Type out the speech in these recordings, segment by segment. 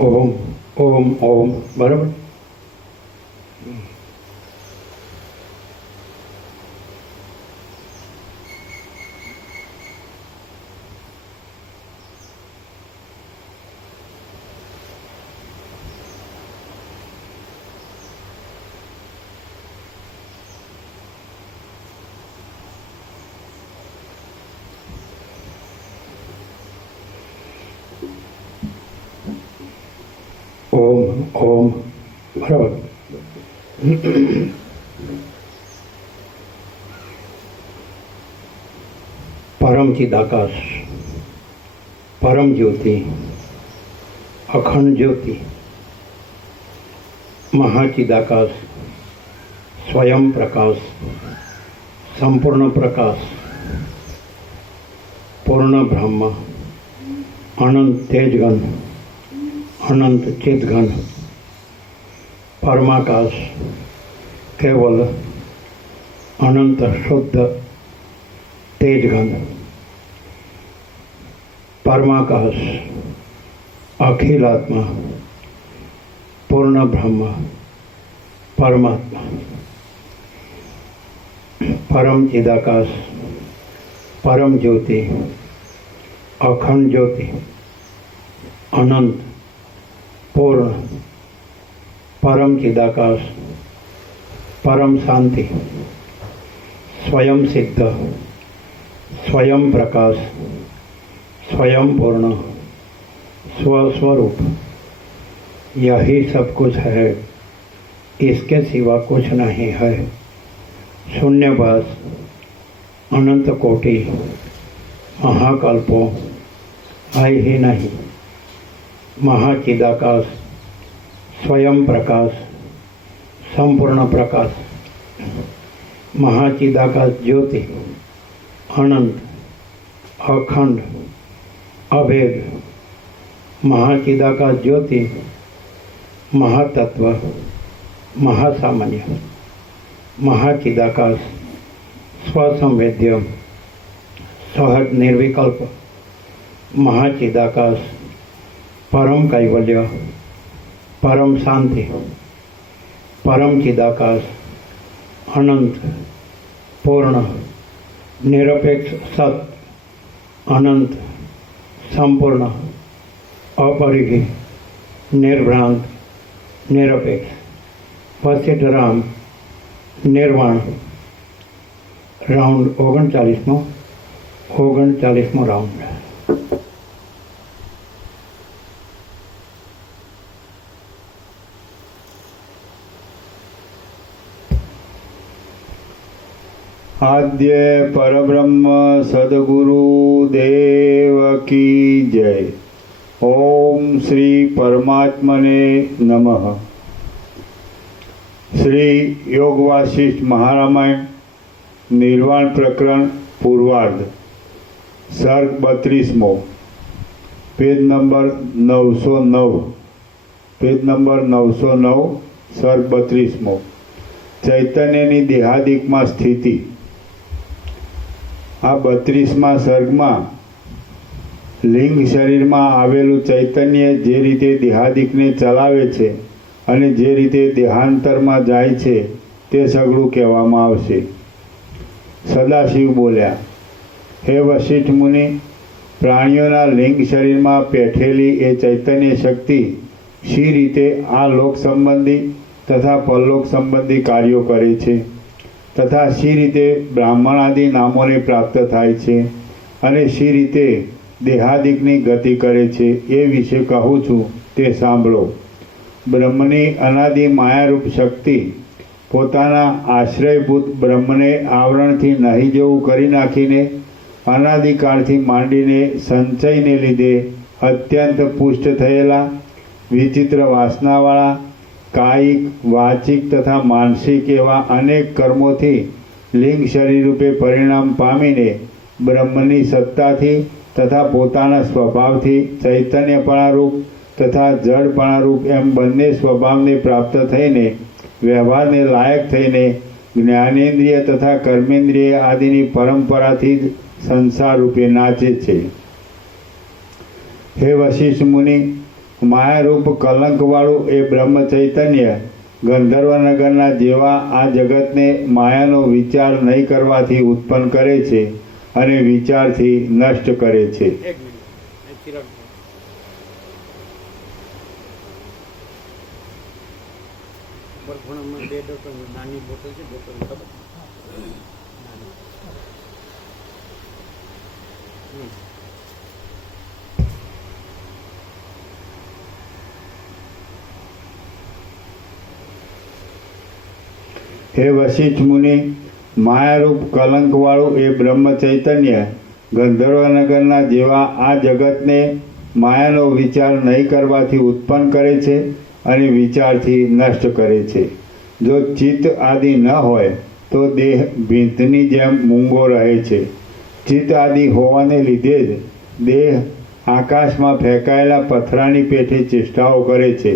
ઓમ ઓમ ઓમ. બરાબર. ઓમ ઓમ. બરાબર. પરમ ચિદાકાશ, પરમ જ્યોતિ, અખંડ જ્યોતિ, મહાચિદાકાશ, સ્વયં પ્રકાશ, સંપૂર્ણ પ્રકાશ, પૂર્ણ બ્રહ્મ, અનંત તેજઘન, અનંત ચિદઘન, પરમાકાશ, કેવલ અનંત શુદ્ધ તેજઘન, પરમાકાશ, અખિલાત્મા, પૂર્ણ બ્રહ્મ, પરમાત્મા, પરમ ચિદાકાશ, પરમ જ્યોતિ, અખંડ જ્યોતિ, અનંત, પૂર્ણ, પરમ ચિદાકાશ, પરમ શાંતિ, સ્વયં સિદ્ધ, स्वयं प्रकाश, स्वयं पूर्ण, स्वस्वरूप, यही सब कुछ है, इसके सिवा कुछ नहीं है। शून्यवास, अनंत कोटि, महाकल्पों है ही नहीं। महाचिदाकाश, स्वयं प्रकाश, संपूर्ण प्रकाश, महाचिदाकाश ज्योति, अनंत, अखंड, अभेद, महाचिदाकाश ज्योति, महातत्व, महासामान्य, महाचिदाकाश, स्वसंवेद्य, सहज निर्विकल्प, महाचिदाकाश, परम कैवल्य, परम शांति, परम चिदाकाश, अनंत, पूर्ण, निरपेक्ष सत, अनंत, संपूर्ण, अपरिघी, निर्भ्रांत, निरपेक्ष, वशिष्ठ राम, निर्वाण। राउंड 39मो राउंड। आद्य परब्रह्म सद्गुरु देव की जय। ओम श्री परमात्मने नमः। श्री योग वासिष्ठ महारामायण निर्वाण प्रकरण पूर्वार्ध, सर्ग 32मो, पेज नंबर 909, पेज नंबर 909, सर्ग 32मो। चैतन्यनी देहादिकમાં સ્થિતિ। આ 32મા સર્ગમાં લિંગ શરીરમાં આવેલું ચૈતન્ય જે રીતે દેહાદિકને ચલાવે છે અને જે રીતે દેહાંતરમાં જાય છે તે સગળું કહેવામાં આવશે। સદાશિવ બોલ્યા, હે વશિષ્ઠ મુનિ, પ્રાણીઓના લિંગ શરીરમાં પેઠેલી એ ચૈતન્ય શક્તિ શી રીતે આ લોક સંબંધી તથા પરલોક સંબંધી કાર્યો કરે છે તથા શી રીતે બ્રાહ્મણાદિ નામોને પ્રાપ્ત થાય છે અને શી રીતે દેહાદિકની ગતિ કરે છે એ વિશે કહું છું તે સાંભળો। બ્રહ્મની અનાદિ માયારૂપ શક્તિ પોતાના આશ્રયભૂત બ્રહ્મને આવરણથી નહીં જેવું કરી નાખીને અનાદિકાળથી માંડીને સંચયને લીધે અત્યંત પુષ્ટ થયેલા વિચિત્ર વાસનાવાળા કાયિક, વાચિક તથા માનસિક એવા અનેક કર્મોથી લિંગ શરીર રૂપે પરિણામ પામીને બ્રહ્મની સત્તાથી તથા પોતાના સ્વભાવથી ચૈતન્યપણારૂપ તથા જડપણારૂપ એમ બંને સ્વભાવને પ્રાપ્ત થઈને વ્યવહારને લાયક થઈને જ્ઞાનેન્દ્રિય તથા કર્મેન્દ્રિય આદિની પરંપરાથી જ સંસાર રૂપે નાચે છે। હે વશિષ્ઠ મુનિ, માયારૂપ કલંકવાળું એ બ્રહ્મ ચૈતન્ય ગંધર્વનગરના જેવા આ જગતને માયાનો વિચાર નહીં કરવાથી ઉત્પન્ન કરે છે અને વિચારથી નષ્ટ કરે છે. એક મિનિટ ચિરાગ ખૂણામાં બે બોટલ નાની બોટલ છે બોટલ ખબર હે વશિષ્ઠ મુનિ, માયારૂપ કલંકવાળું એ બ્રહ્મ ચૈતન્ય ગંધર્વનગરના જેવા આ જગતને માયાનો વિચાર નહીં કરવાથી ઉત્પન્ન કરે છે અને વિચારથી નષ્ટ કરે છે. જો ચિત્ત આદિ ન હોય તો દેહ ભીંતની જેમ મૂંગો રહે છે. ચિત્ત આદિ હોવાને લીધે જ દેહ આકાશમાં ફેંકાયેલા પથરાની પેઠે ચેષ્ટાઓ કરે છે.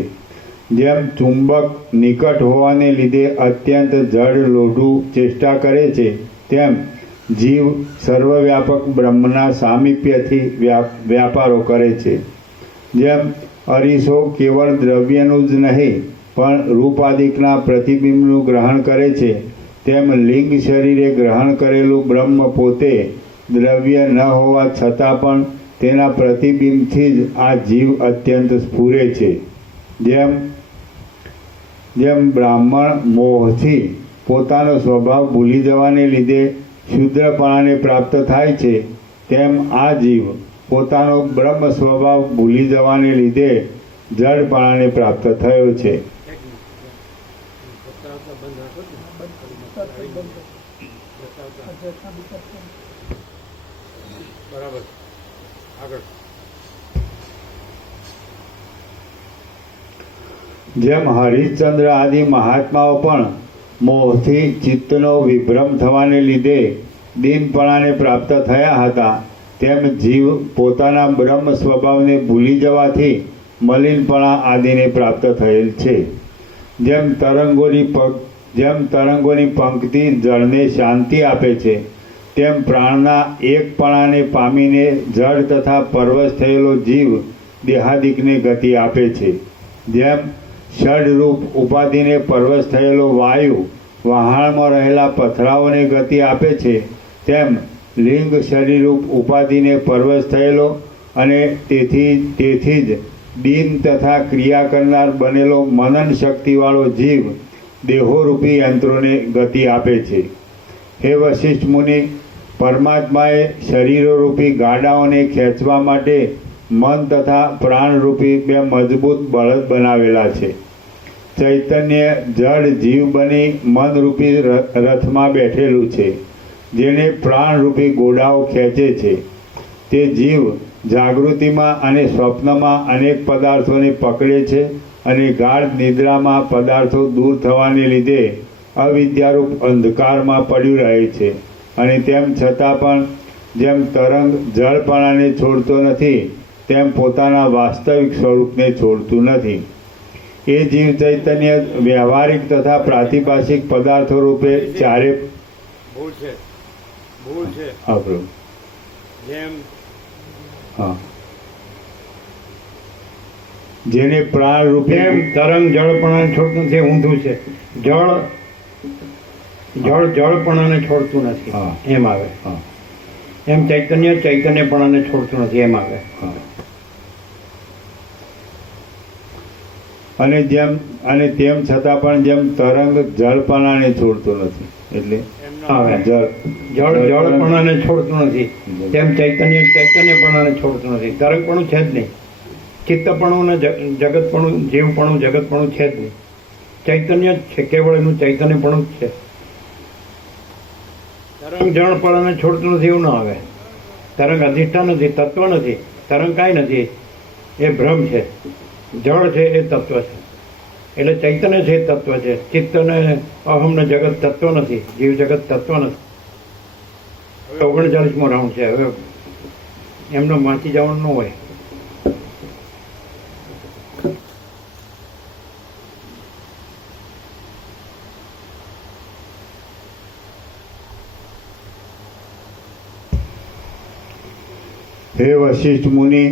જેમ ચુંબક નિકટ હોવાને લીધે અત્યંત જડ લોઢું ચેષ્ટા કરે છે, તેમ જીવ સર્વવ્યાપક બ્રહ્મના સામીપ્યથી વ્યાપારો કરે છે. જેમ અરીસો કેવળ દ્રવ્યનું જ નહીં પણ રૂપાદિકના પ્રતિબિંબનું ગ્રહણ કરે છે, તેમ લિંગ શરીરે ગ્રહણ કરેલું બ્રહ્મ પોતે દ્રવ્ય ન હોવા છતાં પણ તેના પ્રતિબિંબથી જ આ જીવ અત્યંત સ્ફુરે છે. જેમ બ્રાહ્મણ મોહથી પોતાનો સ્વભાવ ભૂલી જવાને લીધે શુદ્રપણાને પ્રાપ્ત થાય છે, તેમ આ જીવ પોતાનો બ્રહ્મ સ્વભાવ ભૂલી જવાને લીધે જડપણાને પ્રાપ્ત થયો છે. બરાબર આગળ જેમ હરિશ્ચંદ્ર આદિ મહાત્માઓ પણ મોહથી ચિત્તનો વિભ્રમ થવાને લીધે દીનપણાને પ્રાપ્ત થયા હતા, તેમ જીવ પોતાના બ્રહ્મ સ્વભાવને ભૂલી જવાથી મલિનપણા આદિને પ્રાપ્ત થયેલ છે. જેમ તરંગોની પંક્તિ જળને શાંતિ આપે છે, તેમ પ્રાણના એકપણાને પામીને જળ તથા પરવશ થયેલો જીવ દેહાદિકને ગતિ આપે છે. જેમ ષડરૂપ ઉપાધિને પરવશ થયેલો વાયુ વહાણમાં રહેલા પથરાઓને ગતિ આપે છે, તેમ લિંગ શરીરરૂપ ઉપાધિને પરવશ થયેલો અને તેથી જ દીન તથા ક્રિયા કરનાર બનેલો મનન શક્તિવાળો જીવ દેહોરૂપી યંત્રોને ગતિ આપે છે. હે વશિષ્ઠ મુનિ, પરમાત્માએ શરીરોરૂપી ગાડાઓને ખેંચવા માટે મન તથા પ્રાણરૂપી બે મજબૂત બળદ બનાવેલા છે. ચૈતન્ય જડ જીવ બની મનરૂપી રથમાં બેઠેલું છે, જેને પ્રાણરૂપી ઘોડાઓ ખેંચે છે. તે જીવ જાગૃતિમાં અને સ્વપ્નમાં અનેક પદાર્થોને પકડે છે અને ગાઢ નિદ્રામાં પદાર્થો દૂર થવાને લીધે અવિદ્યારૂપ અંધકારમાં પડ્યું રહે છે. અને તેમ છતાં પણ જેમ તરંગ જળપણાને છોડતો નથી, તેમ પોતાના વાસ્તવિક સ્વરૂપને છોડતું નથી. એ જીવ ચૈતન્ય વ્યવહારિક તથા પ્રાતિભાષિક પદાર્થો રૂપે ચારે ભૂલ છે આપણું જેમ હા જેને પ્રાણ રૂપે એમ તરંગ જળપણાને છોડતું નથી, ઊંધું છે. જળ જળપણાને છોડતું નથી, હા. એમ આવે. હા એમ ચૈતન્યપણાને છોડતું નથી, એમ આવે. હા અને તેમ છતાં પણ જેમ તરંગ જળપણાને છોડતું નથી, એટલે આવે. જળપણાને છોડતું નથી, તેમ ચૈતન્યપણાને છોડતું નથી. તરંગપણું છે જ નહીં. ચિત્તપણું ને જગતપણું, જીવપણું, જગતપણું છે જ નહીં. ચૈતન્ય જ છે, કેવળ એનું ચૈતન્યપણું જ છે. તરંગ જળપણાને છોડતું નથી એવું ના આવે. તરંગ અધિષ્ઠાન નથી, તત્વ નથી. તરંગ કાંઈ નથી, એ ભ્રમ છે. જળ છે એ તત્વ છે. એટલે ચૈતન્ય છે એ તત્વ છે. ચિત્ત ને અહમ ને જગત તત્વ નથી, જીવ જગત તત્વ નથી. હવે 39મો રાઉન્ડ છે. હવે એમનો વાંચી જવાનું ન હોય. હે વશિષ્ઠ મુનિ,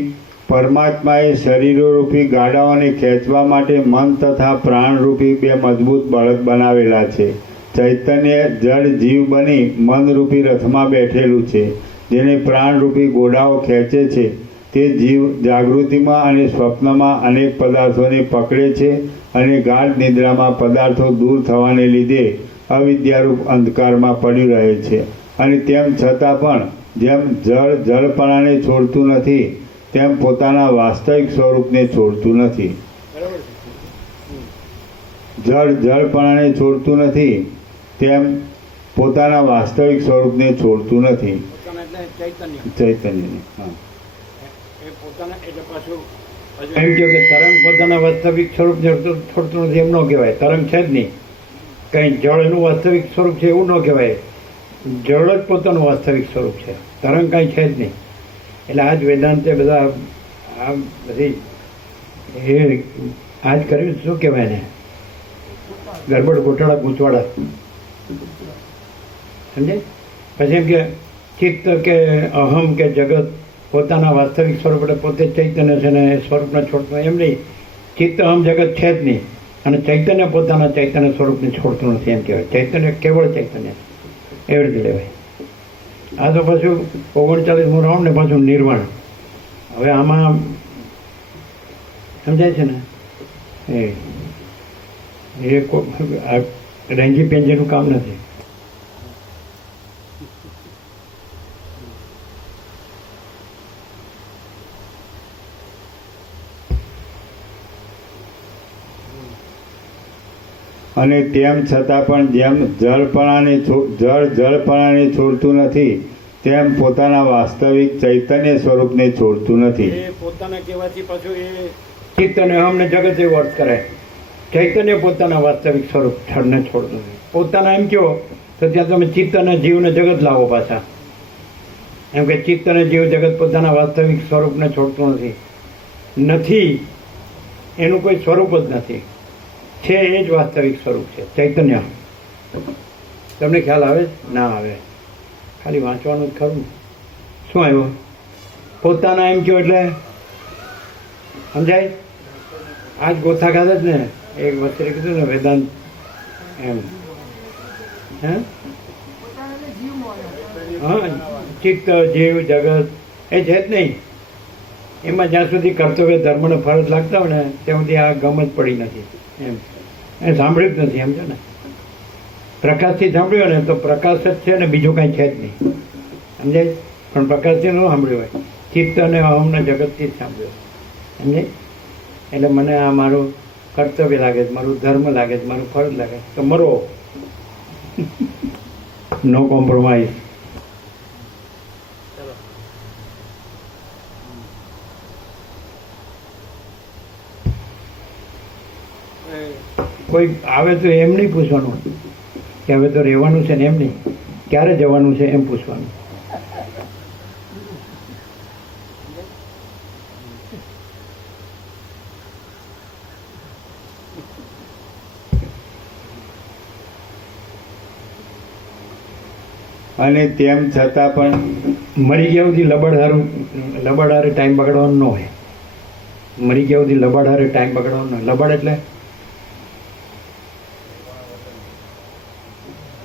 પરમાત્માએ શરીરોરૂપી ગાડાઓને ખેંચવા માટે મન તથા પ્રાણરૂપી બે મજબૂત બળદ બનાવેલા છે. ચૈતન્ય જળ જીવ બની મનરૂપી રથમાં બેઠેલું છે, જેને પ્રાણરૂપી ઘોડાઓ ખેંચે છે. તે જીવ જાગૃતિમાં અને સ્વપ્નમાં અનેક પદાર્થોને પકડે છે અને ગાઢ નિદ્રામાં પદાર્થો દૂર થવાને લીધે અવિદ્યારૂપ અંધકારમાં પડી રહે છે. અને તેમ છતાં પણ જેમ જળ જળપણાને છોડતું નથી, તેમ પોતાના વાસ્તવિક સ્વરૂપને છોડતું નથી. બરાબર છે. જળ જળપણાને છોડતું નથી, તેમ પોતાના વાસ્તવિક સ્વરૂપને છોડતું નથી. પોતાના એટલે ચૈતન્ય. ચૈતન્યને એ પોતાના એટલે પાછું હજુ એમ કહ્યું કે તરંગ પોતાના વાસ્તવિક સ્વરૂપને છોડતું નથી એમ ન કહેવાય. તરંગ છે જ નહીં. કંઈ જળ એનું વાસ્તવિક સ્વરૂપ છે એવું ન કહેવાય. જળ જ પોતાનું વાસ્તવિક સ્વરૂપ છે, તરંગ કાંઈ છે જ નહીં. એટલે આ જ વેદાંતે બધા આ બધી એ આ જ કર્યું. શું કહેવાય ને? ગરબડ ગોટાળા ગૂંચવાડા. સમજે? પછી એમ કે ચિત્ત કે અહમ કે જગત પોતાના વાસ્તવિક સ્વરૂપ એટલે પોતે ચૈતન્ય છે ને એ સ્વરૂપને છોડતું એમ નહીં. ચિત્ત અહમ જગત છે જ નહીં અને ચૈતન્ય પોતાના ચૈતન્ય સ્વરૂપને છોડતું નથી એમ કહેવાય. ચૈતન્ય કેવળ ચૈતન્ય એવી રીતે લેવાય. આ તો પાછું 39મું રાઉન્ડ ને પાછું નિર્વાણ. હવે આમાં સમજાય છે ને એ રેંજી પેંજીનું કામ નથી. અને તેમ છતાં પણ જેમ જળ જળપણાને છોડતું નથી, તેમ પોતાના વાસ્તવિક ચૈતન્ય સ્વરૂપને છોડતું નથી. એ પોતાના કહેવાથી પાછું એ ચિત્ત અને અહમને જગત એવો અર્થ કરે. ચૈતન્ય પોતાના વાસ્તવિક સ્વરૂપ છળને છોડતું નથી. પોતાના એમ કહો તો ત્યાં તમે ચિત્ત અને જીવને જગત લાવો પાછા. એમ કે ચિત્ત અને જીવ જગત પોતાના વાસ્તવિક સ્વરૂપને છોડતું નથી. એનું કોઈ સ્વરૂપ જ નથી. છે એ જ વાસ્તવિક સ્વરૂપ છે ચૈતન્ય. તમને ખ્યાલ આવે? ના આવે. ખાલી વાંચવાનું જ ખરું. શું આવ્યું? પોતાના એમ કહો એટલે સમજાય? આજ ગોથા ખાધા જ ને. એક વચ્ચે કીધું ને વેદાંત એમ. હા, ચિત્ત જીવ જગત એ છે જ નહીં. એમાં જ્યાં સુધી કર્તવ્ય ધર્મને ફરજ લાગતા હોય ને ત્યાં સુધી આ ગમ જ પડી નથી એમ. એ સાંભળ્યું જ નથી. સમજો ને? પ્રકાશથી સાંભળ્યું ને તો પ્રકાશ જ છે ને બીજું કાંઈ છે જ નહીં. સમજાય? પણ પ્રકાશથી ન સાંભળ્યું હોય. ચિત્ત અને અહમને જગતથી જ સાંભળ્યું. સમજાય? એટલે મને આ મારું કર્તવ્ય લાગે છે, મારું ધર્મ લાગે છે, મારું ફરજ લાગે છે તો મરો. No compromise. ચલો કોઈ આવે તો એમ નહીં પૂછવાનું કે હવે તો રહેવાનું છે ને, એમ નહીં. ક્યારે જવાનું છે એમ પૂછવાનું. અને તેમ છતાં પણ મરી ગયા સુધી લબાડારે ટાઈમ બગાડવાનો ન હોય. મરી ગયા સુધી લબાડારે ટાઈમ બગાડવાનો ન હોય. લબાડ એટલે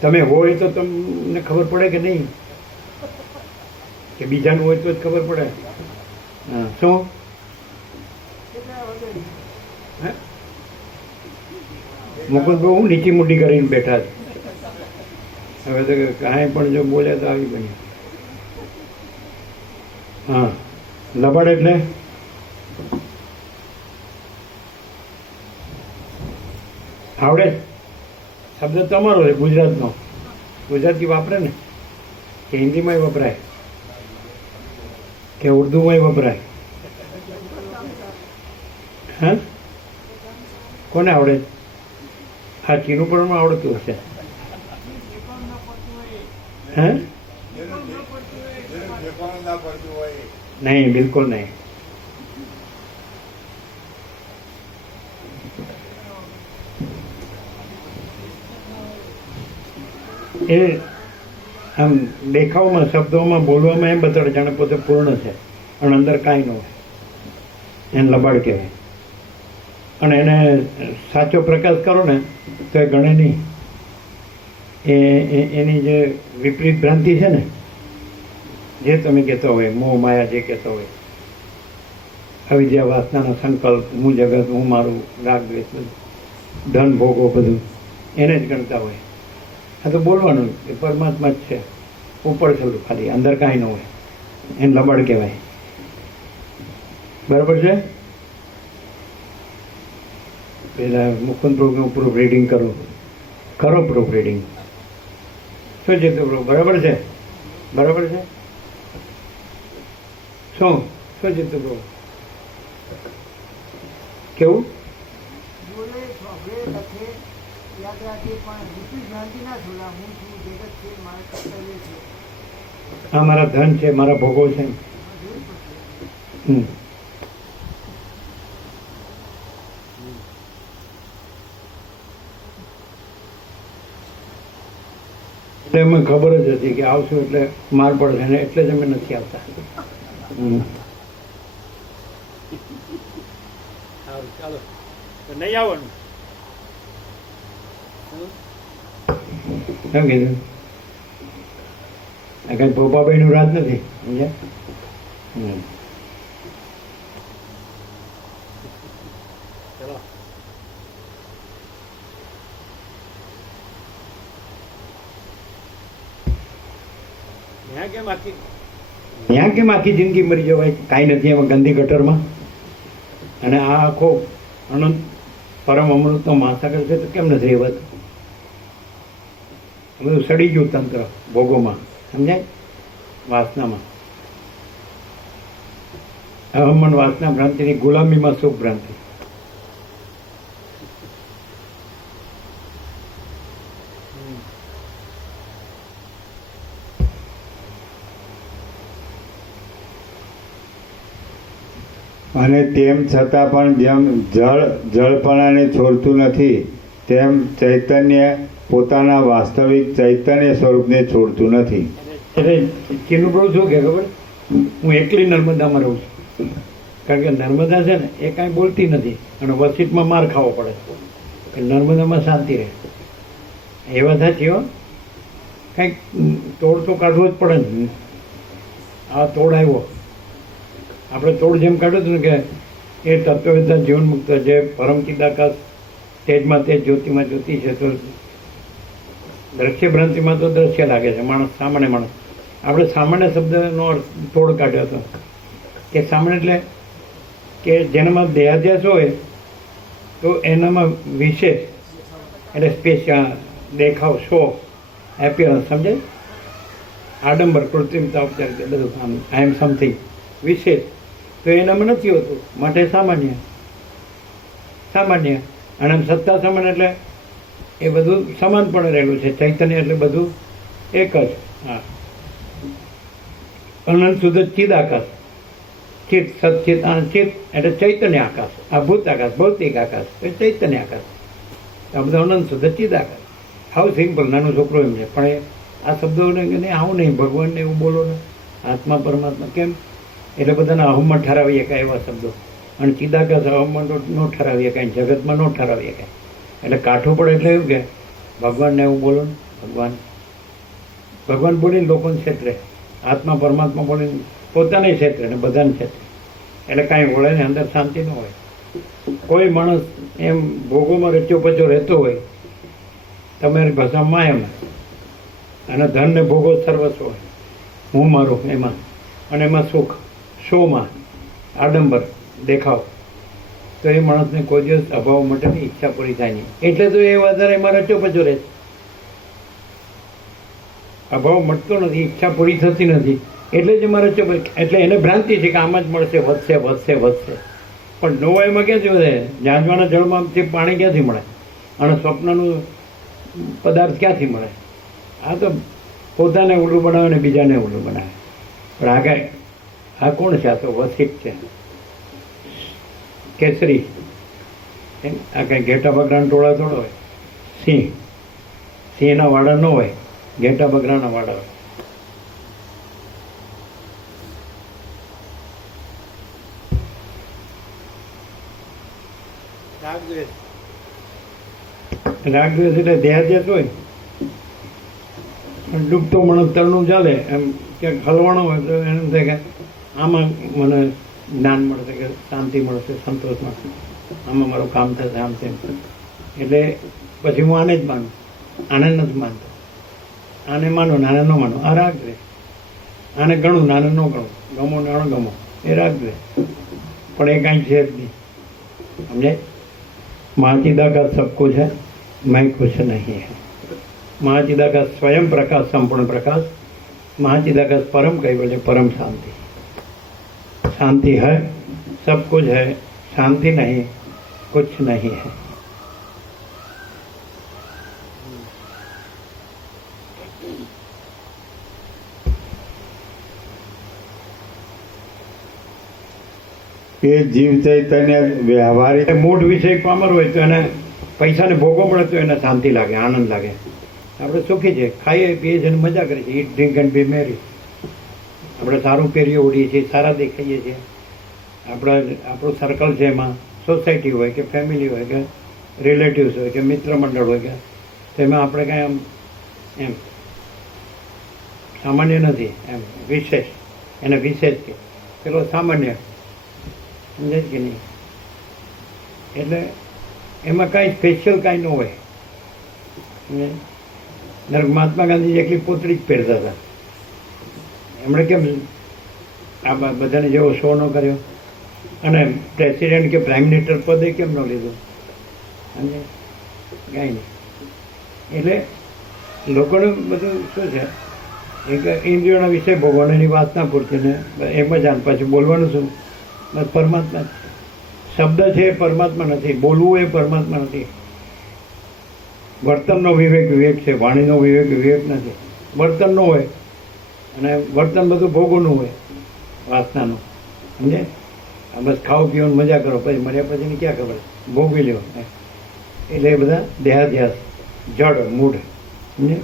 તમે હોય તો તમને ખબર પડે કે નહીં, કે બીજાનું હોય તો જ ખબર પડે. હા, શું મુકુંદભાઈ હું નીચી મોટી કરીને બેઠા છે. હવે તો કાંઈ પણ જો બોલ્યા તો આવી બની. હા, લબાડ એટલે આવડે શબ્દ તમારો છે ગુજરાતનો. ગુજરાતી વાપરે ને કે હિન્દીમાંય વપરાય કે ઉર્દુમાંય વપરાય? હા, કોને આવડે? હા, ચીનું પણ આવડતું હશે. હે? નહીં, બિલકુલ નહીં. એ આમ દેખાવમાં શબ્દોમાં બોલવામાં એમ બતાડે જાણે પોતે પૂર્ણ છે પણ અંદર કાંઈ ન હોય. એને લબાડ કહેવાય. અને એને સાચો પ્રકાશ કરો ને તો એ ગણે નહીં. એની જે વિપરીત ભ્રાંતિ છે ને, જે તમે કહેતો હોય, મોહ માયા જે કહેતો હોય, અવિદ્યા વાસનાનો સંકલ્પ, હું જગત, હું મારું, રાગ દ્વેષ, બધું ધન ભોગો, બધું એને જ ગણતા હોય. આ તો બોલવાનું એ પરમાત્મા જ છે, ઉપર છેલ્લું, ખાલી અંદર કાંઈ ન હોય. એને લબાડ કહેવાય. બરાબર છે? પેલા મુકુંદ પ્રભુનું પ્રૂફ રીડિંગ કરો પ્રૂફ રીડિંગ. શું છે પ્રભુ? બરાબર છે? બરાબર છે? શું છે પ્રભુ? કેવું? બોલે સાંભળે લખે યાદ રાખે પણ વિપરીત ભ્રાંતિ ના છોડા. હું છું, જગત છે, મારા કર્તવ્ય છે. આ મારા ધન છે, મારા ભોગો છે. આ જોવું પડશે. હમ. એટલે અમને ખબર જ હતી કે આવશું એટલે માર પડશે ને, એટલે જ અમે નથી આવતા. હમ. સારું, ચાલો તો નહીં આવવાનું. શું કીધું? આ કઈ પોપાભાઈ નું રાજ નથી, સમજ્યા? હમ. ચલો ત્યાં કેમ આખી ત્યાં કેમ આખી જિંદગી મરી જવાય? કાંઈ નથી એમાં ગંદી ગટરમાં. અને આ આખો અનંત પરમ અમૃતનો મહાસાગર છે તો કેમ નથી રહેવાતું? બધું સડી ગયું તંત્ર ભોગોમાં, સમજાય? વાસનામાં, અહમન વાસના ભ્રાંતિની ગુલામીમાં સુખ ભ્રાંતિ. અને તેમ છતાં પણ જેમ જળ જળપણાને છોડતું નથી, તેમ ચૈતન્ય પોતાના વાસ્તવિક ચૈતન્ય સ્વરૂપને છોડતું નથી. એટલે ચીનું પ્રભુ શું કે ખબર? હું એકલી નર્મદામાં રહું છું. કારણ કે નર્મદા છે ને એ કાંઈ બોલતી નથી અને વસીટમાં માર ખાવો પડે કે નર્મદામાં શાંતિ રહે. એ વાત સાચી હો. કંઈક તોડ તો કાઢવો જ પડે ને. આ તોડ આવ્યો, આપણે તોડ જેમ કાઢ્યું હતું ને કે એ તત્વવેદના જીવન મુક્ત જે પરમ ચિદાકાશ તેજમાં તેજ, જ્યોતિમાં જ્યોતિ છે, તો દ્રશ્ય ભ્રાંતિમાં તો દ્રશ્ય લાગે છે માણસ, સામાન્ય માણસ. આપણે સામાન્ય શબ્દનો અર્થ તોડ કાઢ્યો હતો કે સામાન્ય એટલે કે જેનામાં દેહાધ્યાસ હોય તો એનામાં વિશેષ એટલે સ્પેશિયલ દેખાવ, શો, એપિયરન્સ, સમજાય? આડંબર, કૃત્રિમતા, ઔપચારિકતા, બધું આમ આઈ એમ સમથિંગ વિશેષ તો એનામાં નથી હોતું. માટે સામાન્ય અને આમ સત્તા સમાન એટલે એ બધું સમાન પણ રહેલું છે. ચૈતન્ય એટલે બધું એક જ. હા, અનંત શુદ્ધ ચિદ આકાશ, ચિત સચિત ચિત એટલે ચૈતન્ય આકાશ. આ ભૂત આકાશ, ભૌતિક આકાશ, એ ચૈતન્ય આકાશ. આ બધું અનંત શુદ્ધ ચિદ આકાશ. હાવ સિમ્પલ, નાનો છોકરો એમ છે. પણ એ આ શબ્દોને નહીં, આવું નહીં, ભગવાનને એવું બોલો ને, આત્મા પરમાત્મા કેમ? એટલે બધાના અહમમાં ઠરાવીએ કાંઈ એવા શબ્દો. અને ચિદાકાશ અહમમાં ન ઠરાવીએ કાંઈ, જગતમાં ન ઠરાવીએ કાંઈ. એટલે કાઠું પડે એટલે એવું કે ભગવાનને એવું બોલો ને, ભગવાન બોલીને લોકોને ક્ષેત્રે, આત્મા પરમાત્મા બોલીને પોતાને ક્ષેત્રે ને બધાને ક્ષેત્રે. એટલે કાંઈ વળે ને અંદર શાંતિ ન હોય. કોઈ માણસ એમ ભોગોમાં રચ્યો પચ્યો રહેતો હોય તમારી ભાષામાં માયામાં, અને ધન ને ભોગો સર્વસ્વ હોય, હું મારું એમાં, અને એમાં સુખ, શોમાં આડંબર, દેખાવ, તો એ માણસને કોઈ દિવસ અભાવ માટેની ઈચ્છા પૂરી થાય નહીં. એટલે તો એ વધારે એમાં રચ્યો પચ્યો રહે છે. અભાવ મળતો નથી, ઈચ્છા પૂરી થતી નથી, એટલે જ એમાં રચ્યો પચ્યો. એટલે એને ભ્રાંતિ છે કે આમાં જ મળશે, વધશે વધશે વધશે. પણ નોવાઈમાં ક્યાંથી વધે? ઝાંઝવાના જળમાંથી પાણી ક્યાંથી મળે? અને સ્વપ્નનું પદાર્થ ક્યાંથી મળે? આ તો પોતાને ઉલ્લું બનાવે ને બીજાને ઉલ્લું બનાવે. પણ આ કાંઈ, આ કોણ છે? આ તો વસિક છે, કેસરી. આ કાંઈ ઘેટા બકરાના ટોળા થોડો હોય. સિંહના વાડા ન હોય, ઘેટા બકરાના વાડા હોય. રાગ દ્વેષ રાગ દ્વેષ એટલે દેહાદ્યાસ હોય. પણ ડૂબતો માણસ તરણું ચાલે એમ ક્યાંક હલવાણો હોય તો એમ થાય કે આમાં મને જ્ઞાન મળશે, કે શાંતિ મળશે, સંતોષ મળશે, આમાં મારું કામ થશે, આમ તેમ. એટલે પછી હું આને જ માનું, આને નથી માનતો. આને માનો ને આને ન માનો, આ રાગ દ્વેષ. આને ગણું ને આને ન ગણું, ગમો ને અણ ગમો, એ રાગ દ્વેષ. પણ એ કાંઈ છે જ નહીં. સમજે? महाचिदा का सब कुछ है, मैं कुछ नहीं है. महाचिदा का स्वयं प्रकाश, संपूर्ण प्रकाश. महाचिदा का परम कैवल्य, परम शांति. शांति है, सब कुछ है. शांति नहीं, कुछ नहीं है. એ જીવ ચૈતન્ય વ્યવહારિક મૂળ વિષય પામર હોય તો એને પૈસાને ભોગવો મળે તો એને શાંતિ લાગે, આનંદ લાગે. આપણે સુખી છે, ખાઈએ પીએ છીએ, મજા કરીએ છીએ, ઈટ ડ્રિંક એન્ડ બી મેરી. આપણે સારું પહેરીએ, ઉડીએ છીએ, સારા દેખાઈએ છીએ. આપણું સર્કલ છે, એમાં સોસાયટી હોય કે ફેમિલી હોય કે રિલેટિવ્સ હોય કે મિત્ર મંડળ હોય કે તેમાં આપણે કાંઈ આમ એમ સામાન્ય નથી, એમ વિશેષ. એને વિશેષ કે પેલો સામાન્ય, સમજે કે નહીં? એટલે એમાં કાંઈ સ્પેશિયલ કાંઈ ન હોય. મહાત્મા ગાંધી એકલી પોતળી જ પહેરતા હતા. એમણે કેમ આ બધાને જેવો શો ન કર્યો, અને પ્રેસિડેન્ટ કે પ્રાઇમ મિનિસ્ટર પદે કેમ ન લીધું? સમજે? કાંઈ નહીં. એટલે લોકોનું બધું શું છે, એક ઇન્દ્રિયોના વિષય ભોગવવાની વાસના પૂરતી ને એમ જ આન પાછું બોલવાનું શું? બસ પરમાત્મા. શબ્દ છે એ પરમાત્મા નથી, બોલવું એ પરમાત્મા નથી. વર્તનનો વિવેક વિવેક છે, વાણીનો વિવેક વિવેક નથી. વર્તનનો હોય અને વર્તન બધું ભોગવનું હોય, વાસનાનું. સમજે? આ બસ ખાઓ પીઓ મજા કરો, પછી મર્યા પછીની ક્યાં ખબર, ભોગવી લ્યો. એટલે એ બધા દેહાધ્યાસ, જડ મૂઢ. સમજે?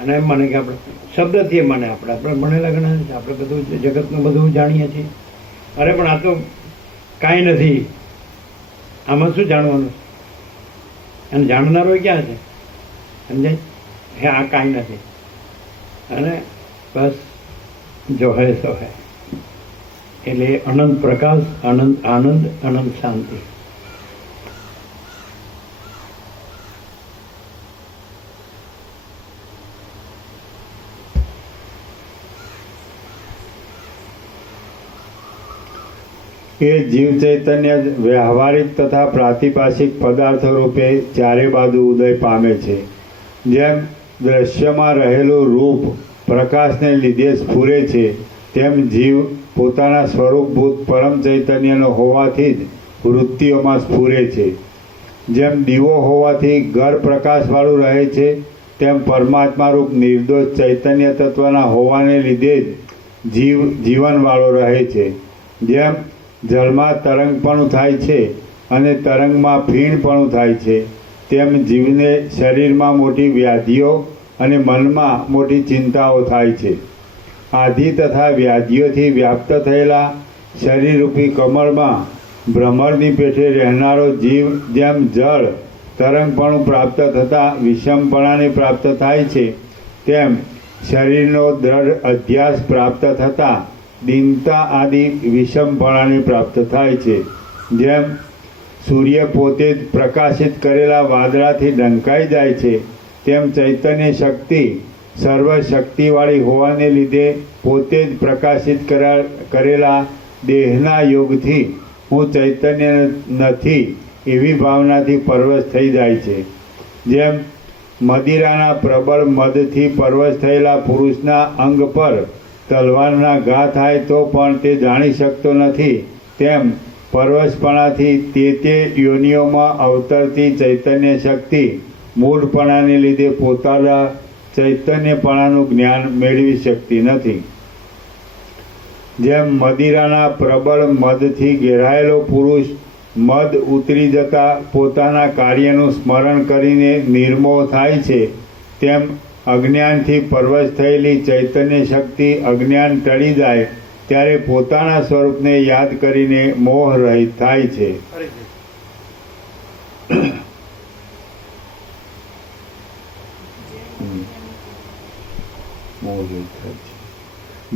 અને એમ માને કે આપણે શબ્દથી માને, આપણે ભણેલા ઘણા છે, આપણે બધું જગતનું બધું જાણીએ છીએ. અરે પણ આ તો કાંઈ નથી, આમાં શું જાણવાનું? અને જાણનારો ક્યાં છે? સમજાય? હે આ કાંઈ નથી, અને બસ જો હે સો હે. એટલે અનંત પ્રકાશ, અનંત આનંદ, અનંત શાંતિ. એ જીવ ચૈતન્ય વ્યવહારિક તથા પ્રાતિભાષિક પદાર્થ રૂપે ચારે બાજુ ઉદય પામે છે. જેમ દ્રશ્યમાં રહેલું રૂપ પ્રકાશને લીધે સ્ફુરે છે, તેમ જીવ પોતાના સ્વરૂપભૂત પરમ ચૈતન્યનો હોવાથી જ વૃત્તિઓમાં સ્ફુરે છે. જેમ દીવો હોવાથી ઘર પ્રકાશવાળું રહે છે, તેમ પરમાત્મા રૂપ નિર્દોષ ચૈતન્ય તત્વના હોવાને લીધે જ જીવ જીવનવાળો રહે છે. જેમ જળમાં તરંગપણું થાય છે અને તરંગમાં ફીણપણું થાય છે, તેમ જીવને શરીરમાં મોટી વ્યાધિઓ અને મનમાં મોટી ચિંતાઓ થાય છે. આધિ તથા વ્યાધિઓથી વ્યાપ્ત થયેલા શરીરરૂપી કમળમાં ભ્રમરની પેઠે રહેનારો જીવ જેમ જળ તરંગપણું પ્રાપ્ત થતાં વિષમપણાને પ્રાપ્ત થાય છે, તેમ શરીરનો દ્રઢ અધ્યાસ પ્રાપ્ત થતાં દીનતા આદિ વિષમપણાને પ્રાપ્ત થાય છે. જેમ સૂર્ય પોતે જ પ્રકાશિત કરેલા વાદળાથી ઢંકાઈ જાય છે, તેમ ચૈતન્ય શક્તિ સર્વશક્તિવાળી હોવાને લીધે પોતે જ પ્રકાશિત કરેલા દેહના યોગથી હું ચૈતન્ય નથી એવી ભાવનાથી પરવશ થઈ જાય છે. જેમ મદિરાના પ્રબળ મદથી પરવશ થયેલા પુરુષના અંગ પર તલવારના ઘા થાય તો પણ તે જાણી શકતો નથી, તેમ પરવશપણાથી તે યોનિઓમાં અવતરતી ચૈતન્ય શક્તિ મૂળપણાને લીધે પોતાના ચૈતન્યપણાનું જ્ઞાન મેળવી શકતી નથી. જેમ મદિરાના પ્રબળ મદથી ઘેરાયેલો પુરુષ મદ ઉતરી જતા પોતાના કાર્યનું સ્મરણ કરીને નિર્મોહ થાય છે, તેમ અજ્ઞાનથી પરવશ થયેલી ચૈતન્ય શક્તિ અજ્ઞાન ટળી જાય ત્યારે પોતાના સ્વરૂપને યાદ કરીને મોહ રહિત થાય છે.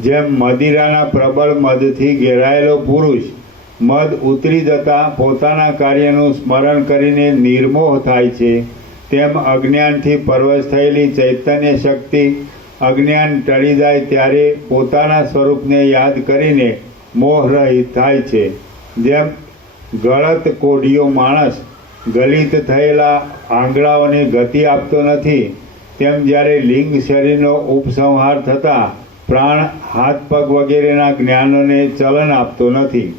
જેમ મદિરાના પ્રબળ મદથી ઘેરાયેલો પુરુષ મદ ઉતરી જતા પોતાના કાર્યનું સ્મરણ કરીને નિર્મોહ થાય છે, તેમ અજ્ઞાનથી પરવશ થયેલી ચૈતન્ય શક્તિ અજ્ઞાન ટળી જાય ત્યારે પોતાના સ્વરૂપને યાદ કરીને મોહરહિત થાય છે. જેમ ગળત કોઢિયો માણસ ગલિત થયેલા આંગળાઓને ગતિ આપતો નથી, તેમ જ્યારે લિંગ શરીરનો ઉપસંહાર થતાં પ્રાણ હાથ પગ વગેરેના જ્ઞાનોને ચલન આપતો નથી,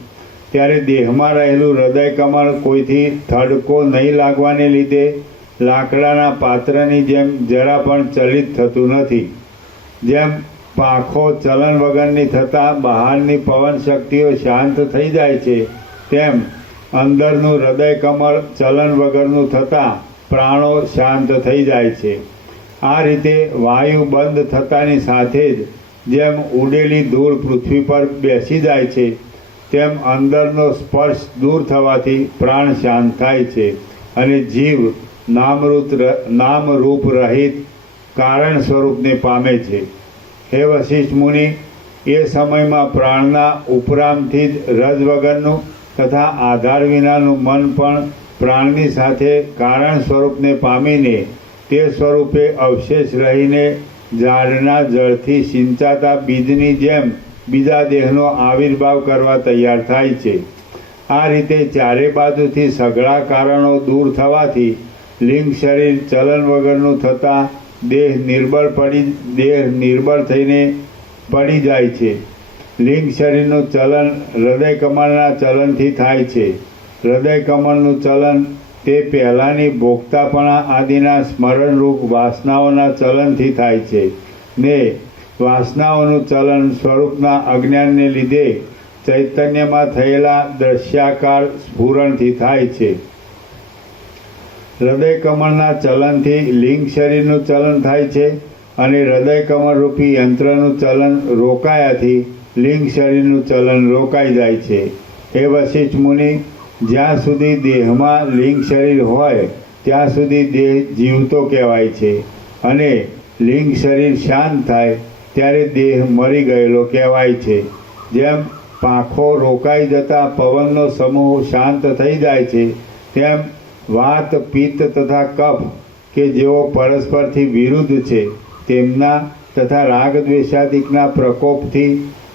ત્યારે દેહમાં રહેલું હૃદય કમળ કોઈથી થડકો નહીં લાગવાને લીધે લાકડાના પાત્રની જેમ જરા પણ ચલિત થતું નથી. જેમ પાંખો ચલન વગરની થતાં બહારની પવન શક્તિઓ શાંત થઈ જાય છે, તેમ અંદરનું હૃદય કમળ ચલન વગરનું થતાં પ્રાણો શાંત થઈ જાય છે. આ રીતે વાયુ બંધ થતાની સાથે જ જેમ ઉડેલી ધૂળ પૃથ્વી પર બેસી જાય છે, તેમ અંદરનો સ્પર્શ દૂર થવાથી પ્રાણ શાંત થાય છે અને જીવ નામરૂપ રહિત કારણ સ્વરૂપને પામે છે. હે વશિષ્ઠ મુનિ, એ સમયમાં પ્રાણના ઉપરામથી જ રજ વગરનું તથા આધાર વિનાનું મન પણ પ્રાણની સાથે કારણ સ્વરૂપને પામીને તે સ્વરૂપે અવશેષ રહીને ઝાડના જળથી સિંચાતા બીજની જેમ બીજા દેહનો આવિર્ભાવ કરવા તૈયાર થાય છે. આ રીતે ચારે બાજુથી સઘળા કારણો દૂર થવાથી લિંગ શરીર ચલન વગરનું થતાં દેહ નિર્બળ થઈને પડી જાય છે. લિંગ શરીરનું ચલન હૃદય કમળના ચલનથી થાય છે. હૃદય કમળનું ચલન તે પહેલાંની ભોગતાપણા આદિના સ્મરણરૂપ વાસનાઓના ચલનથી થાય છે ને વાસનાઓનું ચલન સ્વરૂપના અજ્ઞાનને લીધે ચૈતન્યમાં થયેલા દ્રશ્યાકાર સ્ફુરણથી થાય છે. હૃદય કમળના ચલનથી લિંગ શરીરનું ચલન થાય છે અને હૃદય કમળરૂપી યંત્રનું ચલન રોકાયાથી લિંગ શરીરનું ચલન રોકાઈ જાય છે. એ વશિષ્ઠ મુનિ, જ્યાં સુધી દેહમાં લિંગ શરીર હોય ત્યાં સુધી દેહ જીવતો કહેવાય છે અને લિંગ શરીર શાંત થાય ત્યારે દેહ મરી ગયેલો કહેવાય છે. જેમ પાંખો રોકાઈ જતા પવનનો સમૂહ શાંત થઈ જાય છે, તેમ વાત પિત્ત તથા કફ કે જેઓ પરસ્પરથી વિરુદ્ધ છે તેમના તથા રાગ દ્વેષાદિકના પ્રકોપથી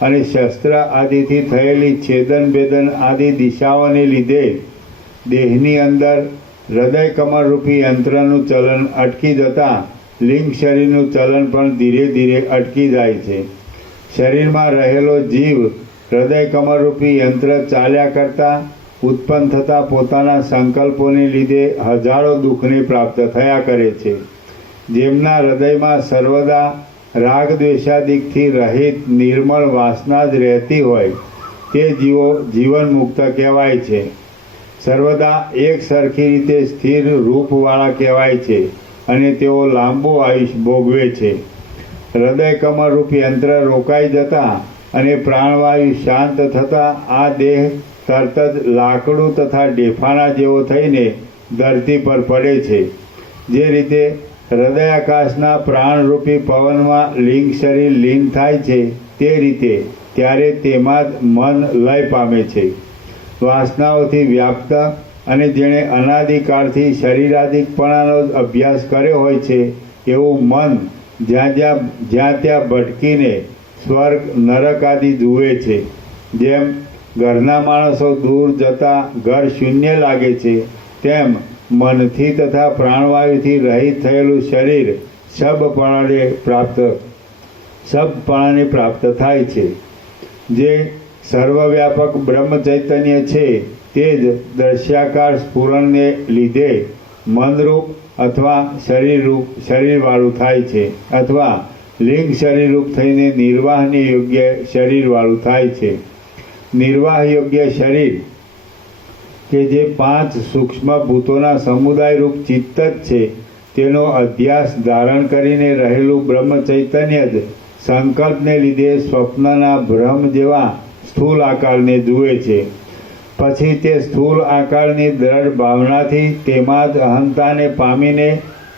અને શસ્ત્ર આદિથી થયેલી છેદન ભેદન આદિ દિશાઓને લીધે દેહની અંદર હૃદય કમળરૂપી યંત્રનું ચલન અટકી જતાં લિંગ શરીરનું ચલન પણ ધીરે ધીરે અટકી જાય છે. શરીરમાં રહેલો જીવ હૃદય કમળરૂપી યંત્ર ચાલ્યા કરતાં ઉત્પન્ન થતા પોતાના સંકલ્પોને લીધે હજારો દુઃખને પ્રાપ્ત થયા કરે છે. જેમના હૃદયમાં સર્વદા રાગ દ્વેષાદિકથી રહિત નિર્મળ વાસના જ રહેતી હોય તે જીવો જીવન મુક્ત કહેવાય છે. સર્વદા એક સરખી રીતે સ્થિર રૂપવાળા કહેવાય છે અને તેઓ લાંબુ આયુષ્ય ભોગવે છે. હૃદય કમળરૂપ યંત્ર રોકાઈ જતાં અને પ્રાણવાયુ શાંત થતાં આ દેહ તરત જ લાકડું તથા ડેફાણા જેવો થઈને ધરતી પર પડે છે. જે રીતે હૃદયાકાશના પ્રાણરૂપી પવનમાં લિંગ શરીર લીન થાય છે તે રીતે ત્યારે તેમાં જ મન લય પામે છે. વાસનાઓથી વ્યાપ્ત અને જેણે અનાદિકાળથી શરીરાદિકપણાનો અભ્યાસ કર્યો હોય છે એવું મન જ્યાં ત્યાં ભટકીને સ્વર્ગ નરક આદિ જુએ છે. જેમ ઘરના માણસો દૂર જતાં ઘર શૂન્ય લાગે છે, તેમ મનથી તથા પ્રાણવાયુથી રહિત થયેલું શરીર સબપણાને પ્રાપ્ત થાય છે. જે સર્વવ્યાપક બ્રહ્મ ચૈતન્ય છે તે જ દ્રશ્યાકાર સ્ફુરણને લીધે મનરૂપ અથવા શરીરવાળું થાય છે અથવા લિંગ શરીરરૂપ થઈને નિર્વાહની યોગ્ય શરીરવાળું થાય છે. નિર્વાહ યોગ્ય શરીર કે જે 5 સૂક્ષ્મ ભૂતોના સમુદાય રૂપ ચિત્ત જ છે તેનો અધ્યાસ ધારણ કરીને રહેલું બ્રહ્મ ચૈતન્ય જ સંકલ્પને લીધે સ્વપ્નના ભ્રમ જેવા સ્થૂલ આકારને જુએ છે. પછી તે સ્થૂળ આકારની દ્રઢ ભાવનાથી તેમાં જ અહંતાને પામીને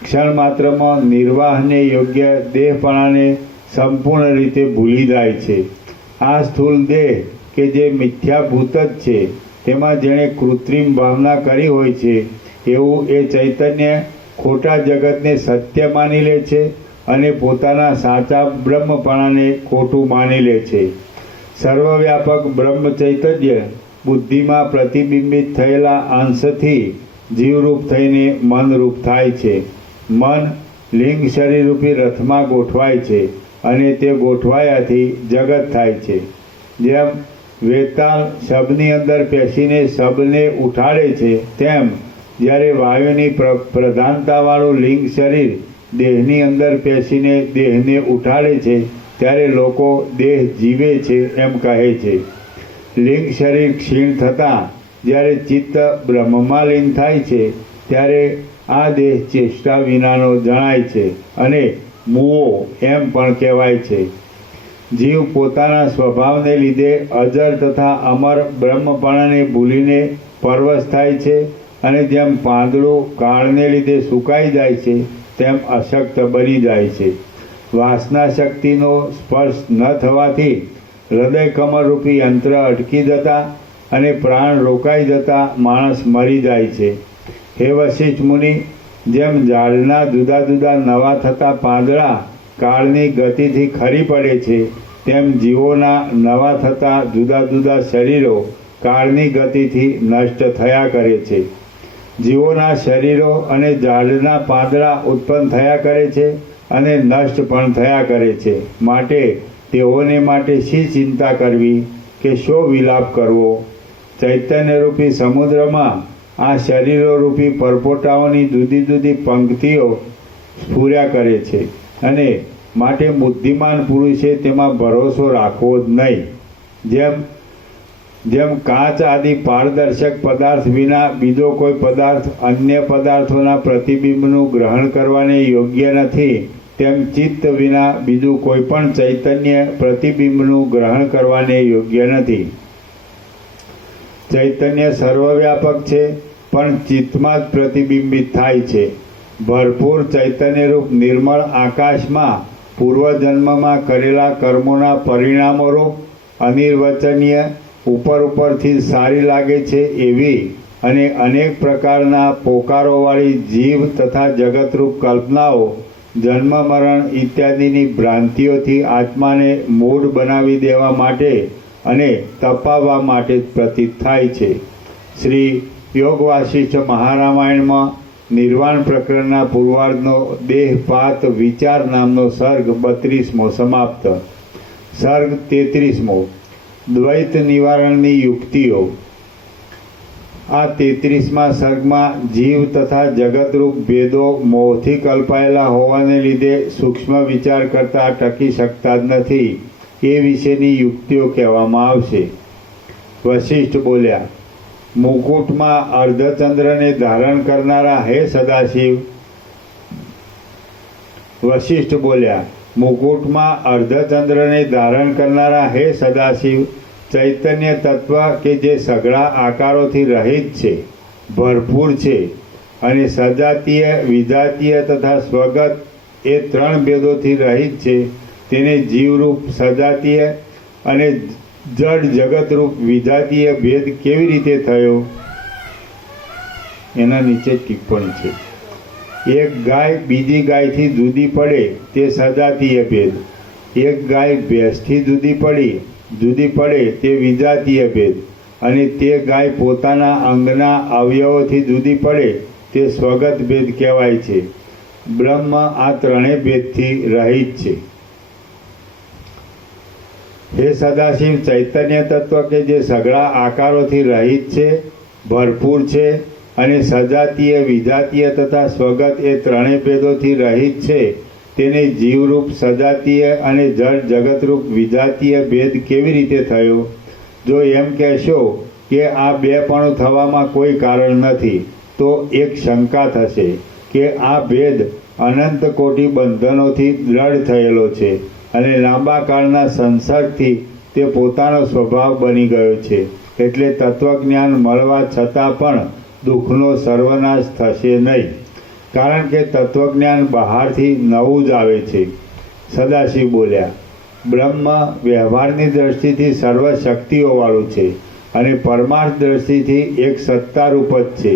ક્ષણ માત્રમાં નિર્વાહને યોગ્ય દેહપણાને સંપૂર્ણ રીતે ભૂલી જાય છે. આ સ્થૂળ દેહ કે જે મિથ્યાભૂત જ છે, તેમાં જેણે કૃત્રિમ ભાવના કરી હોય છે, એવું એ ચૈતન્ય ખોટા જગતને સત્ય માની લે છે અને પોતાના સાચા બ્રહ્મપણાને ખોટું માની લે છે. સર્વવ્યાપક બ્રહ્મ ચૈતન્ય બુદ્ધિમાં પ્રતિબિંબિત થયેલા અંશથી જીવરૂપ થઈને મનરૂપ થાય છે. મન લિંગ શરીરરૂપી રથમાં ગોઠવાય છે અને તે ગોઠવાયાથી જગત થાય છે. જેમ વેતાળ શબની અંદર પેશીને શબને ઉઠાડે છે, તેમ જ્યારે વાયુની પ્રધાનતાવાળું લિંગ શરીર દેહની અંદર પેશીને દેહને ઉઠાડે છે, ત્યારે લોકો દેહ જીવે છે એમ કહે છે. લિંગ શરીર ક્ષીણ થતાં જ્યારે ચિત્ત બ્રહ્મમાં લીન થાય છે, ત્યારે આ દેહ ચેષ્ટા વિનાનો જણાય છે અને મૂવો એમ પણ કહેવાય છે. જીવ પોતાના સ્વભાવને લીધે અજર તથા અમર બ્રહ્મપણાને ભૂલીને પરવશ થાય છે અને જેમ પાંદડું કાળને લીધે સુકાઈ જાય છે, તેમ અશક્ત બની જાય છે. વાસના શક્તિનો સ્પર્શ ન થવાથી હૃદય કમળરૂપી યંત્ર અટકી જતા અને પ્રાણ રોકાઈ જતા માણસ મરી જાય છે. હે વશિષ્ઠ મુનિ, જેમ ઝાડના જુદા જુદા નવા થતા પાંદડા કાળની ગતિથી ખરી પડે છે, તેમ જીવોના નવા થતા જુદા જુદા શરીરો કાળની ગતિથી નષ્ટ થયા કરે છે. જીવોના શરીરો અને ઝાડના પાંદડા ઉત્પન્ન થયા કરે છે અને નષ્ટ પણ થયા કરે છે. માટે તેઓને માટે શી ચિંતા કરવી કે શો વિલાપ કરવો? ચૈતન્યરૂપી સમુદ્રમાં આ શરીરોરૂપી પરપોટાઓની જુદી જુદી પંક્તિઓ સ્ફુર્યા કરે છે અને માટે બુદ્ધિમાન પુરુષે તેમાં ભરોસો રાખવો જ નહીં. જેમ કાચ આદિ પારદર્શક પદાર્થ વિના બીજો કોઈ પદાર્થ અન્ય પદાર્થોના પ્રતિબિંબનું ગ્રહણ કરવાને યોગ્ય નથી, તેમ ચિત્ત વિના બીજું કોઈ પણ ચૈતન્ય પ્રતિબિંબનું ગ્રહણ કરવાને યોગ્ય નથી. ચૈતન્ય સર્વવ્યાપક છે, પણ ચિત્તમાં જ પ્રતિબિંબિત થાય છે. ભરપૂર ચૈતન્યરૂપ નિર્મળ આકાશમાં પૂર્વજન્મમાં કરેલા કર્મોના પરિણામોરૂપ અનિર્વચનીય ઉપરથી સારી લાગે છે એવી અને અનેક પ્રકારના પોકારોવાળી જીવ તથા જગતરૂપ કલ્પનાઓ જન્મ મરણ ઇત્યાદિની ભ્રાંતિઓથી આત્માને મૂઢ બનાવી દેવા માટે અને તપાવવા માટે પ્રતીત થાય છે. શ્રી યોગ વાસિષ્ઠ મહારામાયણમાં નિર્વાણ પ્રકરણના પૂર્વાર્ધનો દેહપાત વિચાર નામનો સર્ગ 32મો સમાપ્ત. સર્ગ 33મો દ્વૈત નિવારણની યુક્તિઓ. આ 33મા સર્ગમાં જીવ તથા જગતરૂપ ભેદો મોહથી કલ્પાયેલા હોવાને લીધે સૂક્ષ્મ વિચાર કરતા ટકી શકતા જ નથી એ વિશેની યુક્તિઓ કહેવામાં આવશે. વશિષ્ઠ બોલ્યા, મુકુટમાં અર્ધચંદ્રને ધારણ કરનારા હે સદાશિવ. વશિષ્ઠ બોલ્યા, મુકુટમાં અર્ધચંદ્રને ધારણ કરનારા હે સદાશિવ, ચૈતન્ય તત્વ કે જે સઘળા આકારોથી રહિત છે, ભરપૂર છે અને સજાતીય વિજાતીય તથા સ્વગત એ ત્રણ ભેદોથી રહિત છે, તેને જીવરૂપ સજાતીય અને જડ જગતરૂપ વિજાતીય ભેદ કેવી રીતે થયો? એના નીચે ટિપ્પણી છે. એક ગાય બીજી ગાયથી જુદી પડે તે સજાતીય ભેદ, એક ગાય ભેંસથી જુદી પડે તે વિજાતીય ભેદ અને તે ગાય પોતાના અંગના અવયવોથી જુદી પડે તે સ્વગત ભેદ કહેવાય છે. બ્રહ્મ આ ત્રણેય ભેદથી રહિત છે. હે સદાશિવ, ચૈતન્ય તત્વ કે જે સઘળા આકારોથી રહિત છે, ભરપૂર છે અને સજાતીય વિજાતીય તથા સ્વગત એ ત્રણેય ભેદોથી રહિત છે, તેને જીવરૂપ સજાતીય અને જડ જગતરૂપ વિજાતીય ભેદ કેવી રીતે થયો? જો એમ કહેશો કે આ બેપણું થવામાં કોઈ કારણ નથી, તો એક શંકા થશે કે આ ભેદ અનંત કોટી બંધનોથી દ્રઢ થયેલો છે અને લાંબા કાળના સંસર્ગથી તે પોતાનો સ્વભાવ બની ગયો છે. એટલે તત્વજ્ઞાન મળવા છતાં પણ દુઃખનો સર્વનાશ થશે નહીં, કારણ કે તત્વજ્ઞાન બહારથી નવું જ આવે છે. સદાશિવ બોલ્યા, બ્રહ્મ વ્યવહારની દ્રષ્ટિથી સર્વ શક્તિઓવાળું છે અને પરમાર્થ દ્રષ્ટિથી એક સત્તારૂપ જ છે.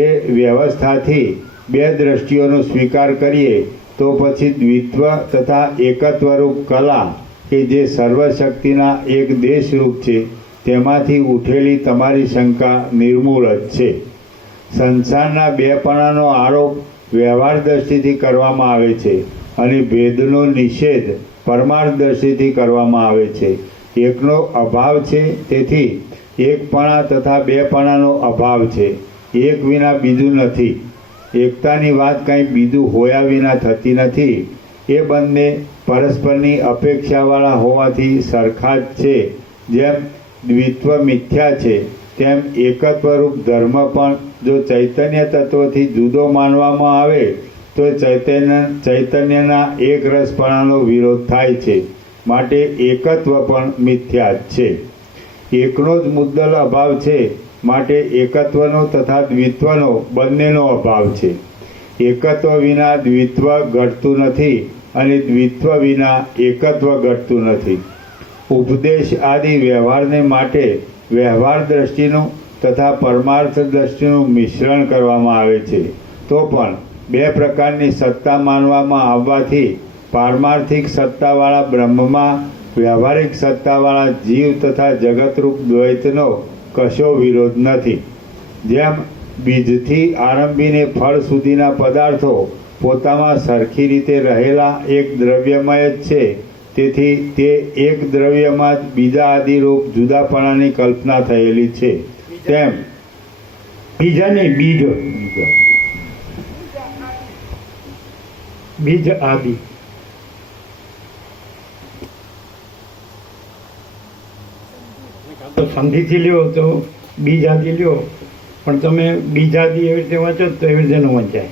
એ વ્યવસ્થાથી બે દ્રષ્ટિઓનો સ્વીકાર કરીએ તો પછી દ્વિત્વ તથા એકત્વરૂપ કલા કે જે સર્વશક્તિના એક દેશરૂપ છે તેમાંથી ઉઠેલી તમારી શંકા નિર્મૂળ જ છે. સંસારના બેપણાનો આરોપ વ્યવહાર દ્રષ્ટિથી કરવામાં આવે છે અને ભેદનો નિષેધ પરમાર્થ દ્રષ્ટિથી કરવામાં આવે છે. એકનો અભાવ છે, તેથી એકપણા તથા બેપણાનો અભાવ છે. એક વિના બીજું નથી. એકતાની વાત કંઈ બીજું હોયા વિના થતી નથી. એ બંને પરસ્પરની અપેક્ષાવાળા હોવાથી સરખા જ છે. જેમ દ્વિત્વ મિથ્યા છે તેમ એકત્વરૂપ ધર્મ પણ જો ચૈતન્ય તત્વથી જુદો માનવામાં આવે તો ચૈતન્યના એક રસપણાનો વિરોધ થાય છે. માટે એકત્વ પણ મિથ્યા જ છે. એકનો જ મુદ્દલ અભાવ છે, માટે એકત્વનો તથા દ્વિત્વનો બંનેનો અભાવ છે. એકત્વ વિના દ્વિત્વ ઘટતું નથી અને દ્વિત્વ વિના એકત્વ ઘટતું નથી. ઉપદેશ આદિ વ્યવહારને માટે વ્યવહાર દ્રષ્ટિનું તથા પરમાર્થ દ્રષ્ટિનું મિશ્રણ કરવામાં આવે છે. તો પણ બે પ્રકારની સત્તા માનવામાં આવવાથી પારમાર્થિક સત્તાવાળા બ્રહ્મમાં વ્યવહારિક સત્તાવાળા જીવ તથા જગતરૂપ દ્વૈતનો કશો વિરોધ નથી. જેમ બીજથી આરંભીને ફળ સુધીના પદાર્થો પોતામાં સરખી રીતે રહેલા એક દ્રવ્યમય જ છે, તેથી તે એક દ્રવ્યમાં જ બીજા આદિરૂપ જુદાપણાની કલ્પના થયેલી છે. તેમ બીજા નહીં, બીજ આદિ. તો સંધિથી લ્યો તો બીજ આદિ લ્યો, પણ તમે બીજ આદિ એવી રીતે વાંચો તો એવી રીતે ન વંચાય.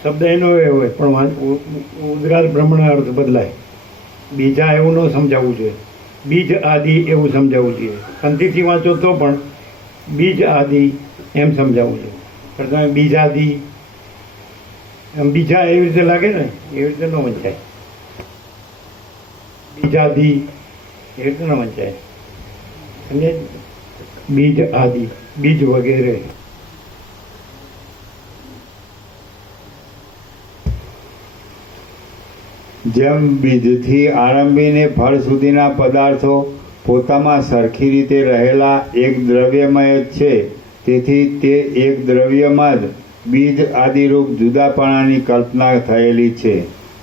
શબ્દ એનો એવો હોય પણ ઉદ્ગાર પ્રમાણે અર્થ બદલાય. બીજા એવું ન સમજાવવું જોઈએ, બીજ આદિ એવું સમજાવવું જોઈએ. સંધિથી વાંચો તો પણ બીજ આદિ એમ સમજાવવું જોઈએ. પણ તમે બીજ આદિ એમ બીજા એવી રીતે લાગે ને એવી રીતે ન વંચાય. બીજ આદિ એવી રીતે ન વંચાય. અને બીજ આદિ, બીજ વગેરે. જેમ બીજથી આરંભીને ફળ સુધીના પદાર્થો પોતામાં સરખી રીતે રહેલા એક દ્રવ્યમય જ છે, તેથી તે એક દ્રવ્યમાં જ બીજ આદિરૂપ જુદાપણાની કલ્પના થયેલી છે.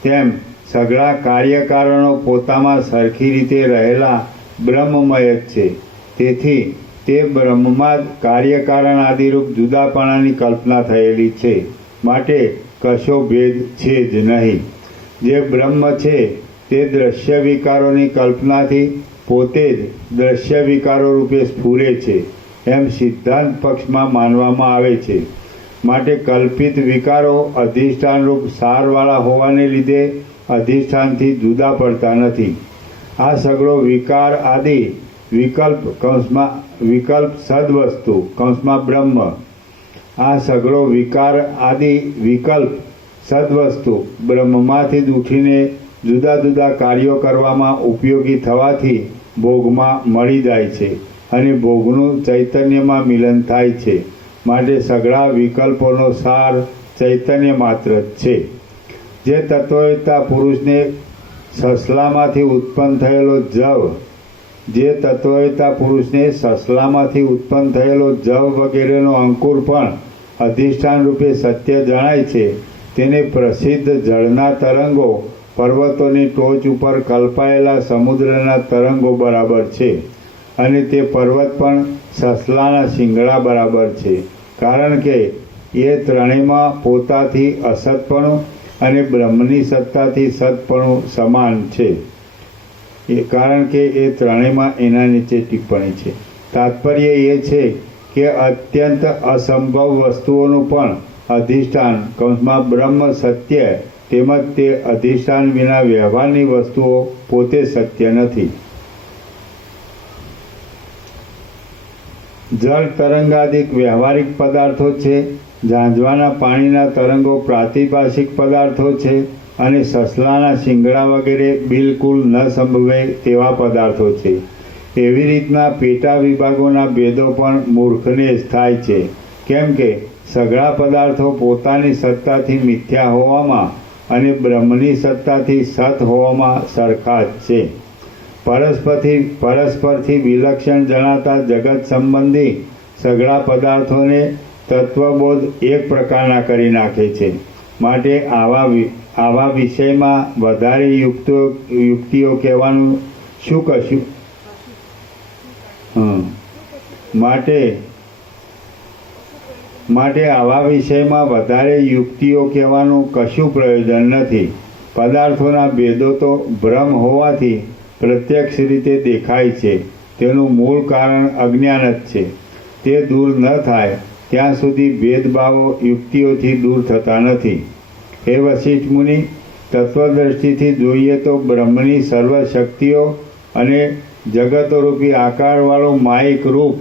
તેમ સઘળા કાર્યકારણો પોતામાં સરખી રીતે રહેલા બ્રહ્મમય જ છે, તેથી તે બ્રહ્મમાં જ કાર્યકારણ આદિરૂપ જુદાપણાની કલ્પના થયેલી છે. માટે કશો ભેદ છે જ નહીં. જે બ્રહ્મ છે તે દ્રશ્ય વિકારોની કલ્પનાથી પોતે જ દ્રશ્ય વિકારો રૂપે સ્ફુરે છે, એમ સિદ્ધાંત પક્ષમાં માનવામાં આવે છે. માટે કલ્પિત વિકારો અધિષ્ઠાનરૂપ સારવાળા હોવાને લીધે અધિષ્ઠાનથી જુદા પડતા નથી. આ સગળો વિકાર આદિ વિકલ્પ સદવસ્તુ બ્રહ્મ, આ સગળો વિકાર આદિ વિકલ્પ સદવસ્તુ બ્રહ્મમાંથી જ ઉઠીને જુદા જુદા કાર્યો કરવામાં ઉપયોગી થવાથી ભોગમાં મળી જાય છે અને ભોગનું ચૈતન્યમાં મિલન થાય છે. માટે સઘળા વિકલ્પોનો સાર ચૈતન્ય માત્ર જ છે. જે તત્વવેત્તા પુરુષને સસલામાંથી ઉત્પન્ન થયેલો જવ વગેરેનો અંકુર પણ અધિષ્ઠાન રૂપે સત્ય જણાય છે, તેને પ્રસિદ્ધ જળના તરંગો પર્વતોની ટોચ ઉપર કલ્પાયેલા સમુદ્રના તરંગો બરાબર છે અને તે પર્વત પણ સસલાના શિંગડા બરાબર છે. કારણ કે એ ત્રણેયમાં પોતાથી અસતપણું અને બ્રહ્મની સત્તાથી સતપણું સમાન છે. કારણ કે એ ત્રણેયમાં એના નીચે ટિપ્પણી છે. તાત્પર્ય એ છે કે અત્યંત અસંભવ વસ્તુઓનું પણ અધિષ્ઠાન બ્રહ્મ સત્ય, તેમજ તે અધિષ્ઠાન વિના વ્યવહારની વસ્તુઓ પોતે સત્ય નથી. જળ તરંગાદિક વ્યવહારિક પદાર્થો છે, ઝાંઝવાના પાણીના તરંગો પ્રાતિભાષિક પદાર્થો છે અને સસલાના શિંગડા વગેરે બિલકુલ ન સંભવે તેવા પદાર્થો છે. એવી રીતના પેટા વિભાગોના ભેદો પણ મૂર્ખને જ થાય છે, કેમ કે સઘળા પદાર્થો પોતાની સત્તાથી મિથ્યા હોવામાં અને બ્રહ્મની સત્તાથી સત હોવામાં સરખા જ છે. પરસ્પરથી વિલક્ષણ જણાતા જગત સંબંધી સઘળા પદાર્થોને તત્વબોધ એક પ્રકારના કરી નાખે છે. માટે આવા વિષયમાં વધારે યુક્તિઓ કહેવાનું શું કશું? માટે આવા વિષયમાં વધારે યુક્તિઓ કહેવાનું કશું પ્રયોજન નથી. પદાર્થોના ભેદો તો ભ્રમ હોવાથી પ્રત્યક્ષ રીતે દેખાય છે. તેનું મૂળ કારણ અજ્ઞાન જ છે. તે દૂર ન થાય ત્યાં સુધી ભેદભાવો યુક્તિઓથી દૂર થતા નથી. હે વશિષ્ઠ મુનિ, તત્વદ્રષ્ટિથી જોઈએ તો બ્રહ્મની સર્વ શક્તિઓ અને જગતોરૂપી આકારવાળું માયિક રૂપ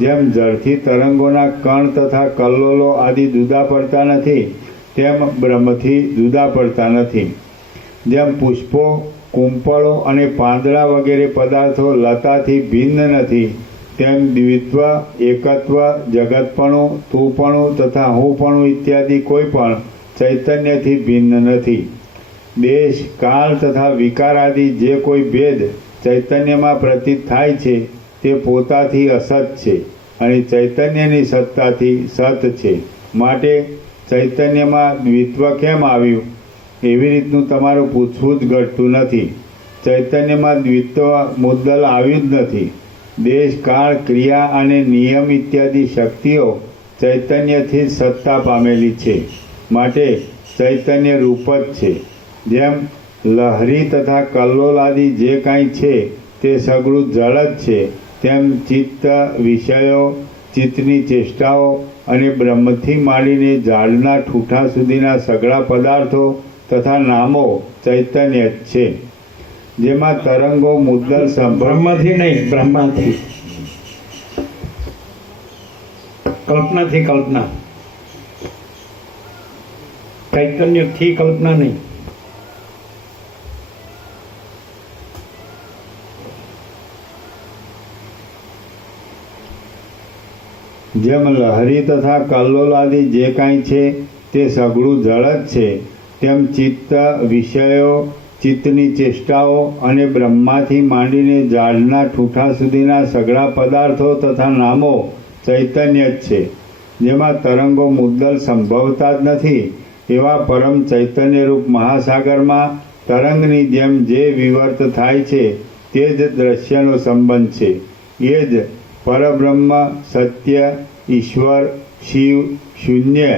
જેમ જળથી તરંગોના કણ તથા કલ્લોલો આદિ જુદા પડતા નથી, તેમ બ્રહ્મથી જુદા પડતા નથી. જેમ પુષ્પો, કુંપળો અને પાંદડા વગેરે પદાર્થો લતાથી ભિન્ન નથી, તેમ દ્વિત્વ, એકત્વ, જગતપણું, તુપણું તથા હુંપણું ઇત્યાદિ કોઈ પણ ચૈતન્યથી ભિન્ન નથી. દેશ, કાળ તથા વિકાર આદિ જે કોઈ ભેદ ચૈતન્યમાં પ્રતીત થાય છે તે પોતાથી અસત છે અને ચૈતન્યની સત્તાથી સત છે. માટે ચૈતન્યમાં દ્વિત્વ કેમ આવ્યું એવી રીતનું તમારું પૂછવું જ ઘટતું નથી. ચૈતન્યમાં દ્વિત્વ મુદ્દલ આવ્યું જ નથી. દેશ, કાળ, ક્રિયા અને નિયમ ઇત્યાદિ શક્તિઓ ચૈતન્યથી જ સત્તા પામેલી છે. માટે ચૈતન્ય રૂપ જ છે. જેમ લહરી તથા કલ્લોલ આદિ જે કાંઈ છે તે સગળું જળ જ છે, તેમ ચિત્ત, વિષયો, ચિત્તની ચેષ્ટાઓ અને બ્રહ્મથી માંડીને ઝાડના ઠૂઠા સુધીના સઘળા પદાર્થો તથા નામો ચૈતન્ય જ છે. જેમાં તરંગો મુદ્દલ બ્રહ્મથી નહીં, બ્રહ્માથી, કલ્પનાથી કલ્પના, ચૈતન્યથી કલ્પના નહીં. જેમ લહરી તથા કલ્લોલ આદિ જે કાંઈ છે તે સઘળું જળ જ છે, તેમ ચિત્ત, વિષયો, ચિત્તની ચેષ્ટાઓ અને બ્રહ્માથી માંડીને ઝાડના ઠૂઠા સુધીના સઘળા પદાર્થો તથા નામો ચૈતન્ય જ છે. જેમાં તરંગો મુદ્દલ સંભવતા જ નથી એવા પરમ ચૈતન્યરૂપ મહાસાગરમાં તરંગની જેમ જે વિવર્ત થાય છે તે જ દ્રશ્યનો સંબંધ છે. એ જ પરબ્રહ્મ, સત્ય, ઈશ્વર, શિવ, શૂન્ય,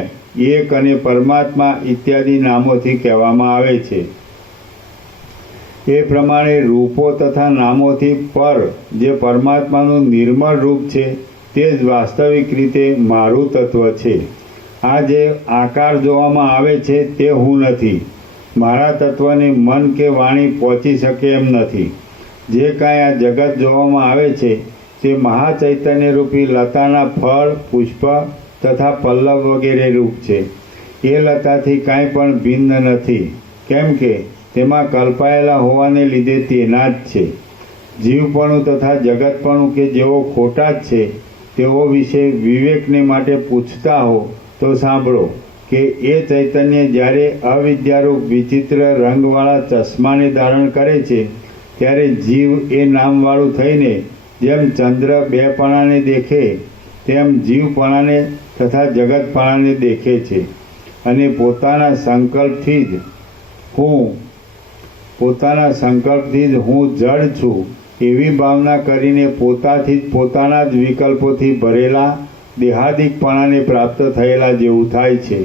એક અને પરમાત્મા ઇત્યાદિ નામોથી કહેવામાં આવે છે. એ પ્રમાણે રૂપો તથા નામોથી પર જે પરમાત્માનું નિર્મળ રૂપ છે તે જ વાસ્તવિક રીતે મારું તત્વ છે. આ જે આકાર જોવામાં આવે છે તે હું નથી. મારા તત્વને મન કે વાણી પહોંચી શકે એમ નથી. જે કાંઈ આ જગત જોવામાં આવે છે તે મહાચૈતન્ય રૂપી લતાના ફળ, પુષ્પ તથા પલ્લવ વગેરે રૂપ છે. એ લતાથી કાંઈ પણ ભિન્ન નથી, કેમ કે તેમાં કલ્પાયેલા હોવાને લીધે તેના જ છે. જીવપણું તથા જગતપણું કે જેઓ ખોટા જ છે તેઓ વિશે વિવેકને માટે પૂછતા હો તો સાંભળો કે એ ચૈતન્ય જ્યારે અવિદ્યારૂપ વિચિત્ર રંગવાળા ચશ્માને ધારણ કરે છે ત્યારે જીવ એ નામવાળું થઈને જેમ ચંદ્ર બે પણાને દેખે તેમ જીવપણાને તથા જગતપણાને દેખે છે અને પોતાના સંકલ્પથી જ હું જડ છું એવી ભાવના કરીને પોતાથી જ પોતાના જ વિકલ્પોથી ભરેલા દેહાદિકપણાને પ્રાપ્ત થયેલા જેવું થાય છે.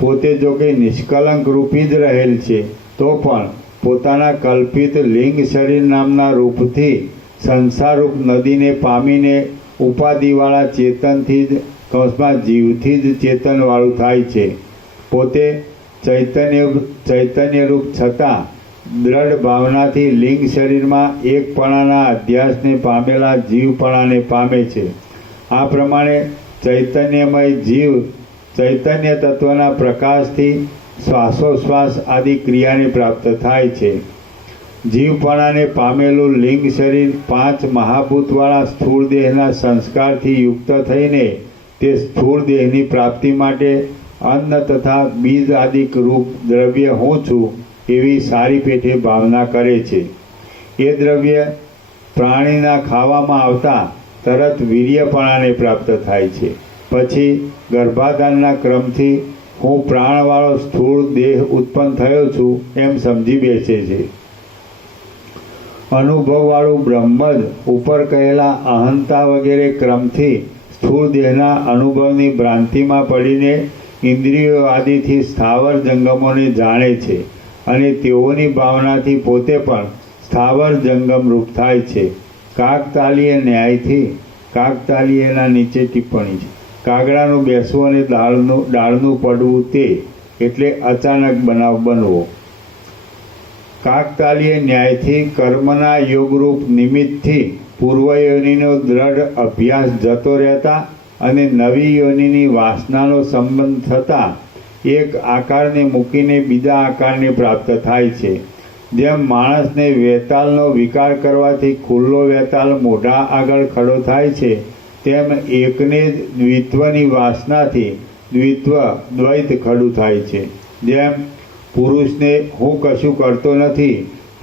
પોતે જો કે નિષ્કલંક રૂપી જ રહેલ છે તો પણ પોતાના કલ્પિત લિંગ શરીર નામના રૂપથી સંસારરૂપ નદીને પામીને ઉપાધિવાળા ચેતનથી જ જીવથી જ ચેતનવાળું થાય છે. પોતે ચૈતન્યરૂપ છતાં દ્રઢ ભાવનાથી લિંગ શરીરમાં એકપણાના અધ્યાસને પામેલા જીવપણાને પામે છે. આ પ્રમાણે ચૈતન્યમય જીવ ચૈતન્ય તત્વના પ્રકાશથી શ્વાસોશ્વાસ આદિ ક્રિયાને પ્રાપ્ત થાય છે. જીવપણાને પામેલું લિંગ શરીર 5 મહાભૂતવાળા સ્થૂળ દેહના સંસ્કારથી યુક્ત થઈને તે સ્થૂળ દેહની પ્રાપ્તિ માટે અન્ન તથા બીજ આદિક રૂપ દ્રવ્ય હું છું એવી સારી પેઠે ભાવના કરે છે. એ દ્રવ્ય પ્રાણીના ખાવામાં આવતા તરત વીર્યપણાને પ્રાપ્ત થાય છે. પછી ગર્ભાધાનના ક્રમથી હું પ્રાણવાળો સ્થૂળ દેહ ઉત્પન્ન થયો છું એમ સમજી બેસે છે. અનુભવવાળું બ્રહ્મ જ ઉપર કહેલા અહંતા વગેરે ક્રમથી સ્થૂળ દેહના અનુભવની ભ્રાંતિમાં પડીને ઇન્દ્રિયો આદિથી સ્થાવર જંગમોને જાણે છે અને તેઓની ભાવનાથી પોતે પણ સ્થાવર જંગમ રૂપ થાય છે. કાકતાલીય ન્યાયથી કાકતાલીયના નીચે ટિપ્પણી છે. કાગડાનું બેસવું અને ડાળનું પડવું તે એટલે અચાનક બનાવ બનવો. કાકતાલીય ન્યાયથી કર્મના યોગરૂપ નિમિત્તથી પૂર્વયોનિનો દ્રઢ અભ્યાસ જતો રહેતા અને નવી યોનિની વાસનાનો સંબંધ થતાં એક આકારને મૂકીને બીજા આકારને પ્રાપ્ત થાય છે. જેમ માણસને વેતાલનો વિકાર કરવાથી ખુલ્લો વેતાલ મોઢા આગળ ખડો થાય છે તેમ એકને જ દ્વિત્વની વાસનાથી દ્વૈત ખડું થાય છે. જેમ પુરુષને હું કશું કરતો નથી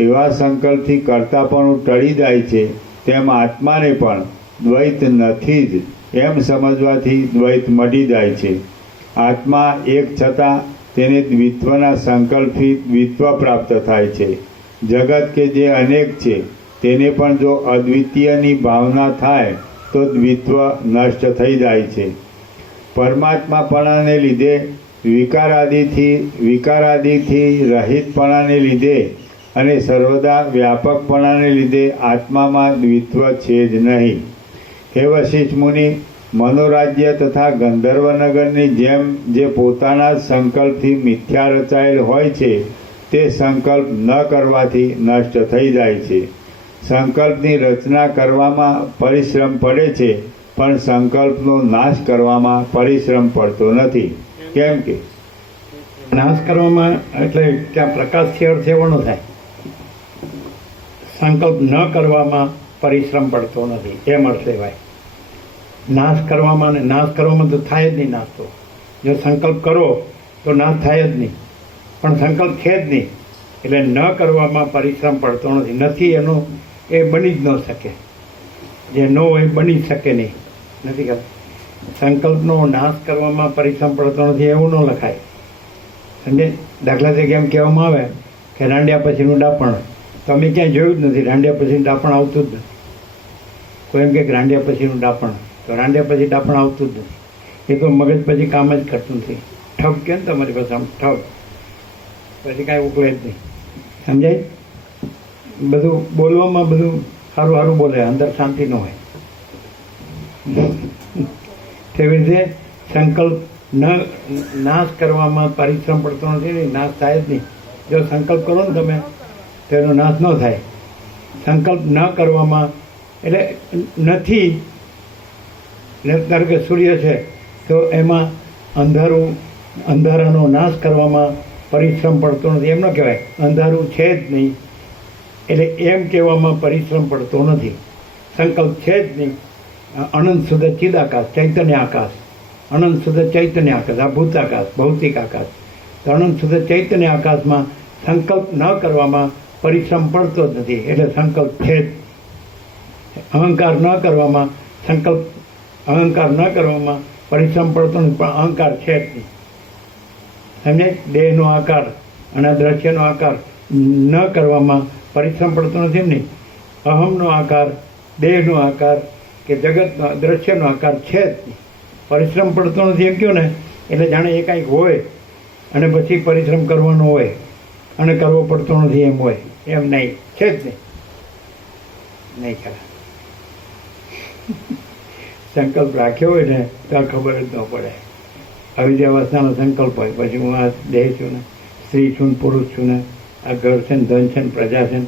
એવા સંકલ્પથી કરતાપણું ટળી જાય છે તેમ આત્માને પણ દ્વૈત નથી જ એમ સમજવાથી દ્વૈત મટી જાય છે. આત્મા એક છતાં તેને દ્વિત્વના સંકલ્પથી દ્વિત્વ પ્રાપ્ત થાય છે. જગત કે જે અનેક છે તેને પણ જો અદ્વિતીયની ભાવના થાય તો દ્વિત્વ નષ્ટ થઈ જાય છે. પરમાત્માપણાને લીધે વિકારાદિથી રહિતપણાને લીધે અને સર્વદા વ્યાપકપણાને લીધે આત્મામાં દ્વિત્વ છે જ નહીં. હે વશિષ્ઠ મુનિ, મનોરાજ્ય તથા ગંધર્વનગરની જેમ જે પોતાના જ સંકલ્પથી મિથ્યા રચાયેલ હોય છે તે સંકલ્પ ન કરવાથી નષ્ટ થઈ જાય છે. સંકલ્પની રચના કરવામાં પરિશ્રમ પડે છે પણ સંકલ્પનો નાશ કરવામાં પરિશ્રમ પડતો નથી. કેમ કે નાશ કરવામાં એટલે ત્યાં પ્રકાશથી અર્થ એવો ન થાય. સંકલ્પ ન કરવામાં પરિશ્રમ પડતો નથી એમ અર્થ લેવાય. નાશ કરવામાં તો થાય જ નહીં. નાશ તો જો સંકલ્પ કરો તો નાશ થાય જ નહીં, પણ સંકલ્પ છે જ નહીં એટલે ન કરવામાં પરિશ્રમ પડતો નથી. એનું એ બની જ ન શકે. જે ન હોય બની જ શકે નહીં. નથી ખબર. સંકલ્પનો નાશ કરવામાં પરિશ્રમ પડતો નથી એવું ન લખાય. સમજે? દાખલા તરીકે એમ કહેવામાં આવે કે રાંડ્યા પછીનું ડાપણ, તો અમે ક્યાંય જોયું જ નથી. રાંડ્યા પછીનું ડાપણ આવતું જ નથી. કોઈ એમ કે રાંડ્યા પછીનું ડાપણ, તો રાંડ્યા પછી ડાપણ આવતું જ નથી. એ તો મગજ પછી કામ જ કરતું નથી. ઠપ કે ને તમારી પાસે આમ ઠપ, પછી કાંઈ ઉકળે જ નહીં. સમજાય? બધું બોલવામાં બધું સારું સારું બોલે, અંદર શાંતિ ન હોય. તેવી રીતે સંકલ્પ નાશ કરવામાં પરિશ્રમ પડતો નથી ને નાશ થાય જ નહીં. જો સંકલ્પ કરો ને તમે તો એનો નાશ ન થાય. સંકલ્પ ન કરવામાં એટલે નથી. ધારો કે સૂર્ય છે તો એમાં અંધારાનો નાશ કરવામાં પરિશ્રમ પડતો નથી એમ ન કહેવાય. અંધારું છે જ નહીં એટલે એમ કહેવામાં પરિશ્રમ પડતો નથી. સંકલ્પ છે જ નહીં. અનંત શુદ્ધ ચિદાકાશ, ચૈતન્ય આકાશ, અનંત શુદ્ધ ચૈતન્ય આકાશ, આ ભૂતાકાશ, ભૌતિક આકાશ. તો અનંત શુદ્ધ ચૈતન્ય આકાશમાં સંકલ્પ ન કરવામાં પરિશ્રમ પડતો જ નથી એટલે સંકલ્પ છે જ. અહંકાર ન કરવામાં પરિશ્રમ પડતો નથી પણ અહંકાર છે જ નહીં. સમજે? દેહનો આકાર અને દ્રશ્યનો આકાર ન કરવામાં પરિશ્રમ પડતો નથી એમ નહીં. અહમનો આકાર, દેહનો આકાર કે જગતનો દ્રશ્યનો આકાર છે જ નહીં. પરિશ્રમ પડતો નથી એમ કહ્યું ને એટલે જાણે એ કાંઈક હોય અને પછી પરિશ્રમ કરવાનો હોય અને કરવો પડતો નથી એમ હોય. એમ નહીં, છે જ નહીં ખરા. સંકલ્પ રાખ્યો હોય ને તો ખબર જ ન પડે. આવી જે અવસ્થાનો સંકલ્પ હોય પછી હું આ દેહ છું ને, સ્ત્રી છું ને, પુરુષ છું ને, આ ઘર છે ને, ધન છે ને, પ્રજા છે ને,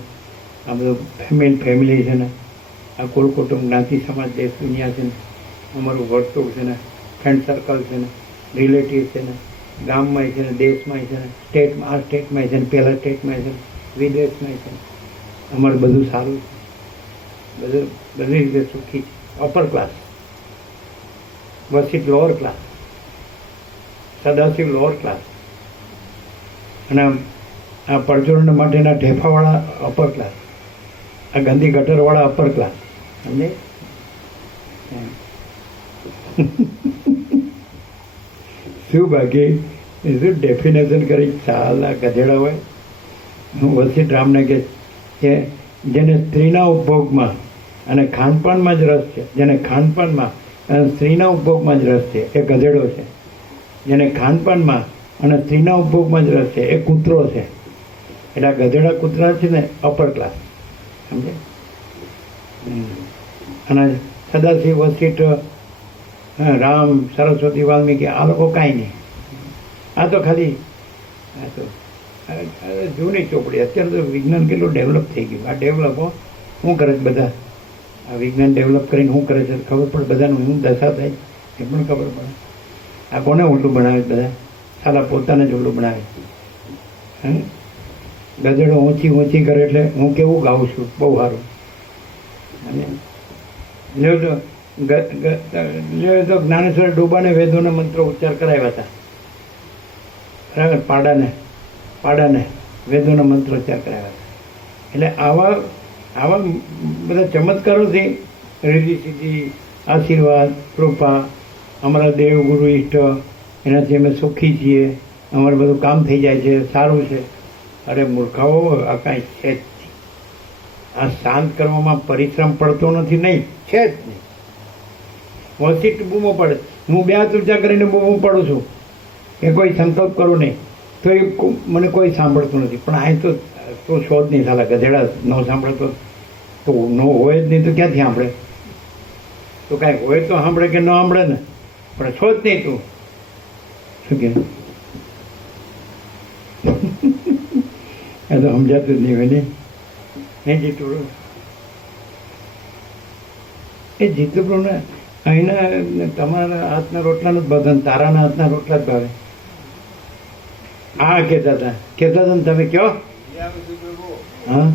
આ બધું ફેમિલી છે ને, આ કુલ કુટુંબ જ્ઞાતિ સમાજ દેશ દુનિયા છે ને, અમારું વર્તુળ છે ને, ફ્રેન્ડ સર્કલ છે ને, રિલેટિવ છે ને, ગામમાં છે ને, દેશમાં છે ને, સ્ટેટમાં, આ સ્ટેટમાં છે ને, પહેલા સ્ટેટમાં છે ને, વિદેશમાં છે ને, અમારું બધું સારું છે, બધી રીતે સુખી છે. અપર ક્લાસ, વસીટ લોઅર ક્લાસ, સદાશિવ લોઅર ક્લાસ, અને આ પરચુરણ માટેના ઢેફાવાળા અપર ક્લાસ, આ ગંદી ગટરવાળા અપર ક્લાસ. સમજે? શું બાકી શું ડેફિનેશન કરી ચાલા ગધેડા હોય. હું વસીટ રામને કે જેને સ્ત્રીના ઉપભોગમાં અને ખાનપાનમાં જ રસ છે, જેને ખાનપાનમાં અને સ્ત્રીના ઉપભોગમાં જ રસ છે એ ગધેડો છે. જેને ખાનપાનમાં અને સ્ત્રીના ઉપભોગમાં જ રસ છે એ કૂતરો છે. એટલે આ ગધેડા કૂતરા છે ને અપર ક્લાસ. સમજે? અને સદાશિવ, વસીઠ, રામ, સરસ્વતી, વાલ્મીકી આ લોકો કાંઈ નહીં. આ તો ખાલી આ તો જૂની ચોપડી. અત્યારે તો વિજ્ઞાન કેટલું ડેવલપ થઈ ગયું. આ ડેવલપો શું કરે છે બધા? આ વિજ્ઞાન ડેવલપ કરીને શું કરે છે ખબર પડે બધાનું શું દશા થાય એ પણ ખબર પડે. આ કોને ઉલટું બનાવે બધા? સાલા પોતાને જ ઉલટું બનાવે. ગધેડો ઊંચી ઊંચી કરે એટલે હું કેવું ગાઉં છું, બહુ સારું. અને તો જ્ઞાનેશ્વર ડોબાને વેદોના મંત્રો ઉચ્ચાર કરાવ્યા હતા. બરાબર? પાડાને વેદોના મંત્રો ઉચ્ચાર કરાવ્યા હતા. એટલે આવા બધા ચમત્કારોથી રીતિ સિદ્ધિ, આશીર્વાદ, કૃપા, અમારા દેવ ગુરુ ઈષ્ટ એનાથી અમે સુખી છીએ, અમારે બધું કામ થઈ જાય છે, સારું છે. અરે મૂર્ખાઓ, આ કાંઈ છે જ નહીં. આ શાંત કરવામાં પરિશ્રમ પડતો નથી, નહીં છે જ નહીં. વસીટ બૂમો પડે, હું 2 હાથ ઊંચા કરીને બૂમો પડું છું કે કોઈ સંકલ્પ કરું નહીં, તો એ મને કોઈ સાંભળતું નથી. પણ આ તો છો જ નહીં સાલા ગધેડા. ન સાંભળતો તો ન હોય જ નહીં તો ક્યાંથી સાંભળે? તો કાંઈ હોય તો સાંભળે કે ન સાંભળે ને, પણ છો જ નહીં તું. શું કે એ તો સમજાતું જ નહીં હોય ને. એ જીતું ને અહીંના તમારા હાથના રોટલાનું જ ભાવે, તારાના હાથના રોટલા જ ભાવે. હા કહેતા હતા ને તમે કહો. હા,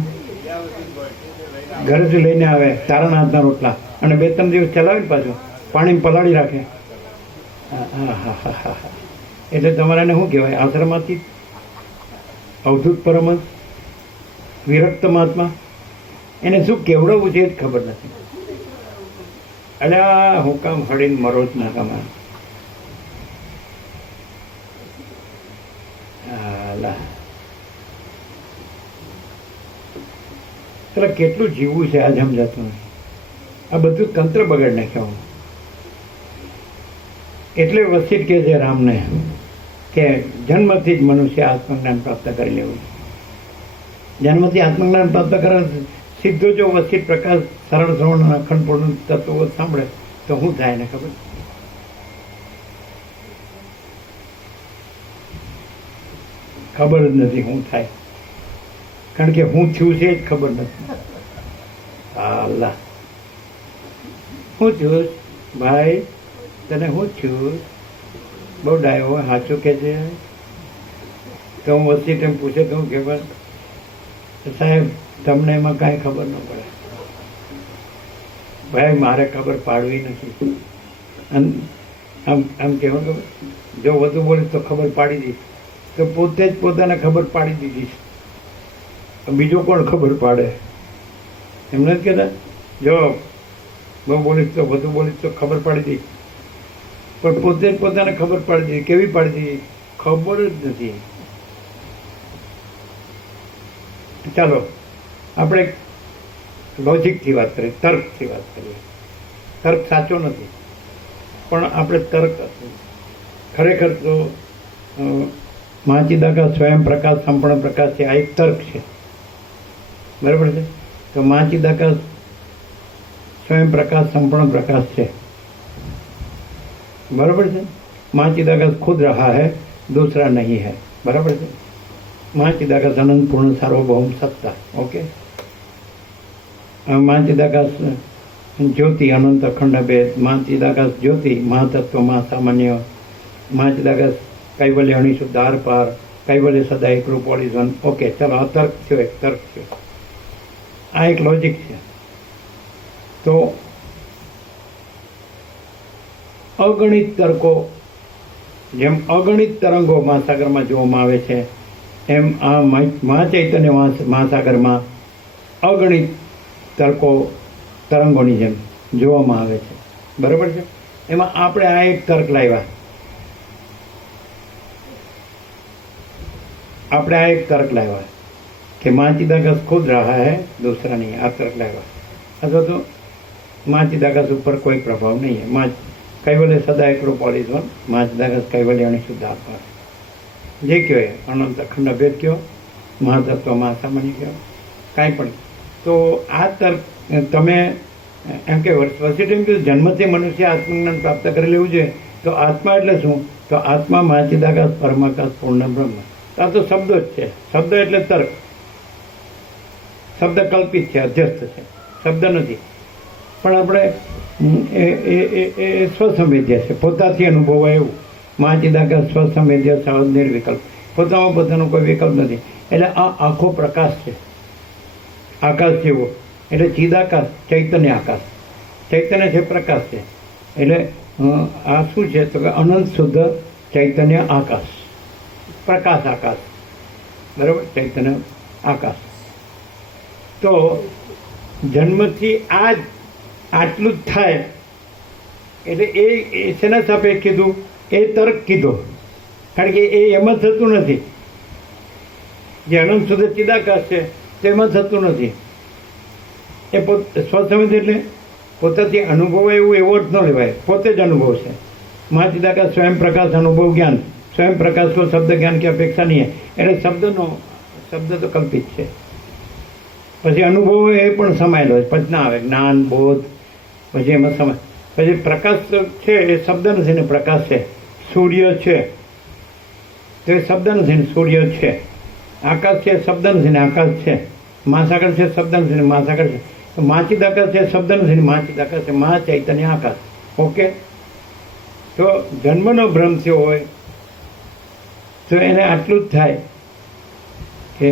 ઘરેથી લઈને આવે તારાના હાથના રોટલા અને 2-3 દિવસ ચલાવીને પાછું પાણી પલાળી રાખે. હા. એટલે તમારે એને શું કહેવાય? આશ્રમમાંથી અવધૂત પરમહંસ, વિરક્ત મહાત્મા, એને શું કેવડાવવું છે એ જ ખબર નથી. એટલે આ હુકામ હળીને મરો જ ના કમા. એટલે કેટલું જીવવું છે આજ સમજાતું નથી. આ બધું તંત્ર બગાડ નાખ્યું. એટલે વસીઠ કહે છે રામને કે જન્મથી જ મનુષ્ય આત્મજ્ઞાન પ્રાપ્ત કરી લેવું. જન્મથી આત્મજ્ઞાન પ્રાપ્ત કરવા સીધો જો વસીઠ પ્રકાશ સરળ શ્રવણ અખંડ પૂર્ણ તત્વો સાંભળે તો શું થાય ને ખબર? ખબર જ નથી શું થાય. કારણ કે હું થયું છે જ ખબર નથી. અલ્લાહ, હું થયું ભાઈ? તને હું થયું? બહુ ડાયો સાચું કે છે. તો હું વચ્ચે તેમ પૂછે તો હું કે સાહેબ તમને એમાં કાંઈ ખબર ન પડે. ભાઈ મારે ખબર પાડવી નથી. આમ કહેવું ખબર, જો વધુ બોલીશ તો ખબર પાડી દઈશ. તો પોતે જ પોતાને ખબર પાડી દીધી છે. બીજો કોણ ખબર પાડે? એમ નથી કહેતા જો બહુ બોલીશ તો વધુ બોલીશ તો ખબર પાડી દઈશ. પણ પોતે જ પોતાને ખબર પાડી દીધી. કેવી પાડી દીધી? ખબર જ નથી. ચાલો આપણે લોજિકથી વાત કરીએ, તર્કથી વાત કરીએ. તર્ક સાચો નથી, પણ આપણે તર્ક ખરેખર તો મહાચિદાકાશ સ્વયં પ્રકાશ સંપૂર્ણ પ્રકાશ છે. આ એક તર્ક છે, બરાબર છે? તો મહાચિદાકાશ સ્વયં પ્રકાશ સંપૂर्ण प्रकाश છે, बराबर है? महाचिदाकाश खुद रहा है, दूसरा नहीं है, बराबर है? महाचिदाकाश अनंत पूर्ण सार्वभौम सत्ता, ओके? महाचिदाकाश જ્યોતિ અનંત અખંડ ભેદ મા ચિદાકાશ જ્યોતિ મહાતત્વ મહાસામાન્ય મા ચિદાકાશ કૈવલ્ય અણિશુદ્ધ આર પાર કૈવલ્ય સદા એકરૂપ ઓલ ઇઝ વન. ઓકે, ચલો આ તર્ક થયો, એક તર્ક થયો. આ એક લોજિક છે. તો અગણિત તર્કો, જેમ અગણિત તરંગો મહાસાગરમાં જોવામાં આવે છે, એમ આ મહાચૈતન્ય મહાસાગરમાં અગણિત તર્કો તરંગોની જેમ જોવામાં આવે છે. બરાબર છે. એમાં આપણે આ એક તર્ક લાવ્યા, कि माँ चिदाकाश खुद रहा है, दूसरा नहीं. આ તર્ક લાવ્યા. અથવા તો माँ चिदाकाश ऊपर कोई प्रभाव नहीं है. माँ कैवल्य सदा एक रूप ऑल इज वन. माँ चिदाकाश कैवल्य अणिશુદ્ધ આત્મા જે કયો એ અનંત અખંડ અભેદ કયો, મહાતત્વ મહાસામાન્ય કયો, કાંઈ પણ. તો આ તર્ક તમે એમ કે વર્ષિટી જન્મથી મનુષ્ય આત્મજ્ઞાન પ્રાપ્ત કરી લેવું જોઈએ. તો આત્મા એટલે શું? તો આત્મા મા ચિદાકાશ પરમાકાશ પૂર્ણ બ્રહ્મ. આ તો શબ્દો જ છે. શબ્દ એટલે તર્ક. શબ્દ કલ્પિત છે, અધ્યસ્થ છે, શબ્દ નથી. પણ આપણે એ સ્વસંવેદ્ય છે, પોતાથી અનુભવાય એવું. મા ચિદાકાશ સ્વસંવેદ્ય સહજ નિર્વિકલ્પ, પોતામાં પોતાનો કોઈ વિકલ્પ નથી. એટલે આ આખો પ્રકાશ છે, આકાશ જેવો. એટલે ચિદાકાશ ચૈતન્ય આકાશ, ચૈતન્ય છે, પ્રકાશ છે. એટલે આ શું છે? તો કે અનંત શુદ્ધ ચૈતન્ય આકાશ, પ્રકાશ આકાશ. બરાબર, ચૈતન્ય આકાશ. તો જન્મથી આટલું જ થાય. એટલે એ શેના સાપેક્ષ કીધું? એ તર્ક કીધો. કારણ કે એ એમાં થતું નથી. જે અનંત શુદ્ધ ચિદાકાશ છે તેમાં થતું નથી. એ સ્વસંવેદ એટલે પોતાથી અનુભવાય એવું એવો જ ન લેવાય, પોતે જ અનુભવ છે. મા ચિદાકાશ સ્વયં પ્રકાશ અનુભવ જ્ઞાન, સ્વયં પ્રકાશ को शब्द ज्ञान की अपेक्षा नहीं है. એટલે શબ્દ તો કલ્પિત છે. પછી અનુભવ એ પણ સમાયેલો હોય, પછી ના આવે જ્ઞાન બોધ, પછી એમાં સમય. પછી પ્રકાશ છે એ શબ્દ નથી ને પ્રકાશ છે. સૂર્ય છે તો એ શબ્દ નથી ને સૂર્ય છે. આકાશ છે શબ્દ નથી ને આકાશ છે. મહાસાગર છે શબ્દ નથી ને મહાસાગર છે. તો મા ચિદાકાશ છે શબ્દ નથી ને મા ચિદાકાશ છે. મહા ચૈતન્ય આકાશ. ઓકે. તો જન્મનો ભ્રમ થયો હોય તો એને આટલું જ થાય કે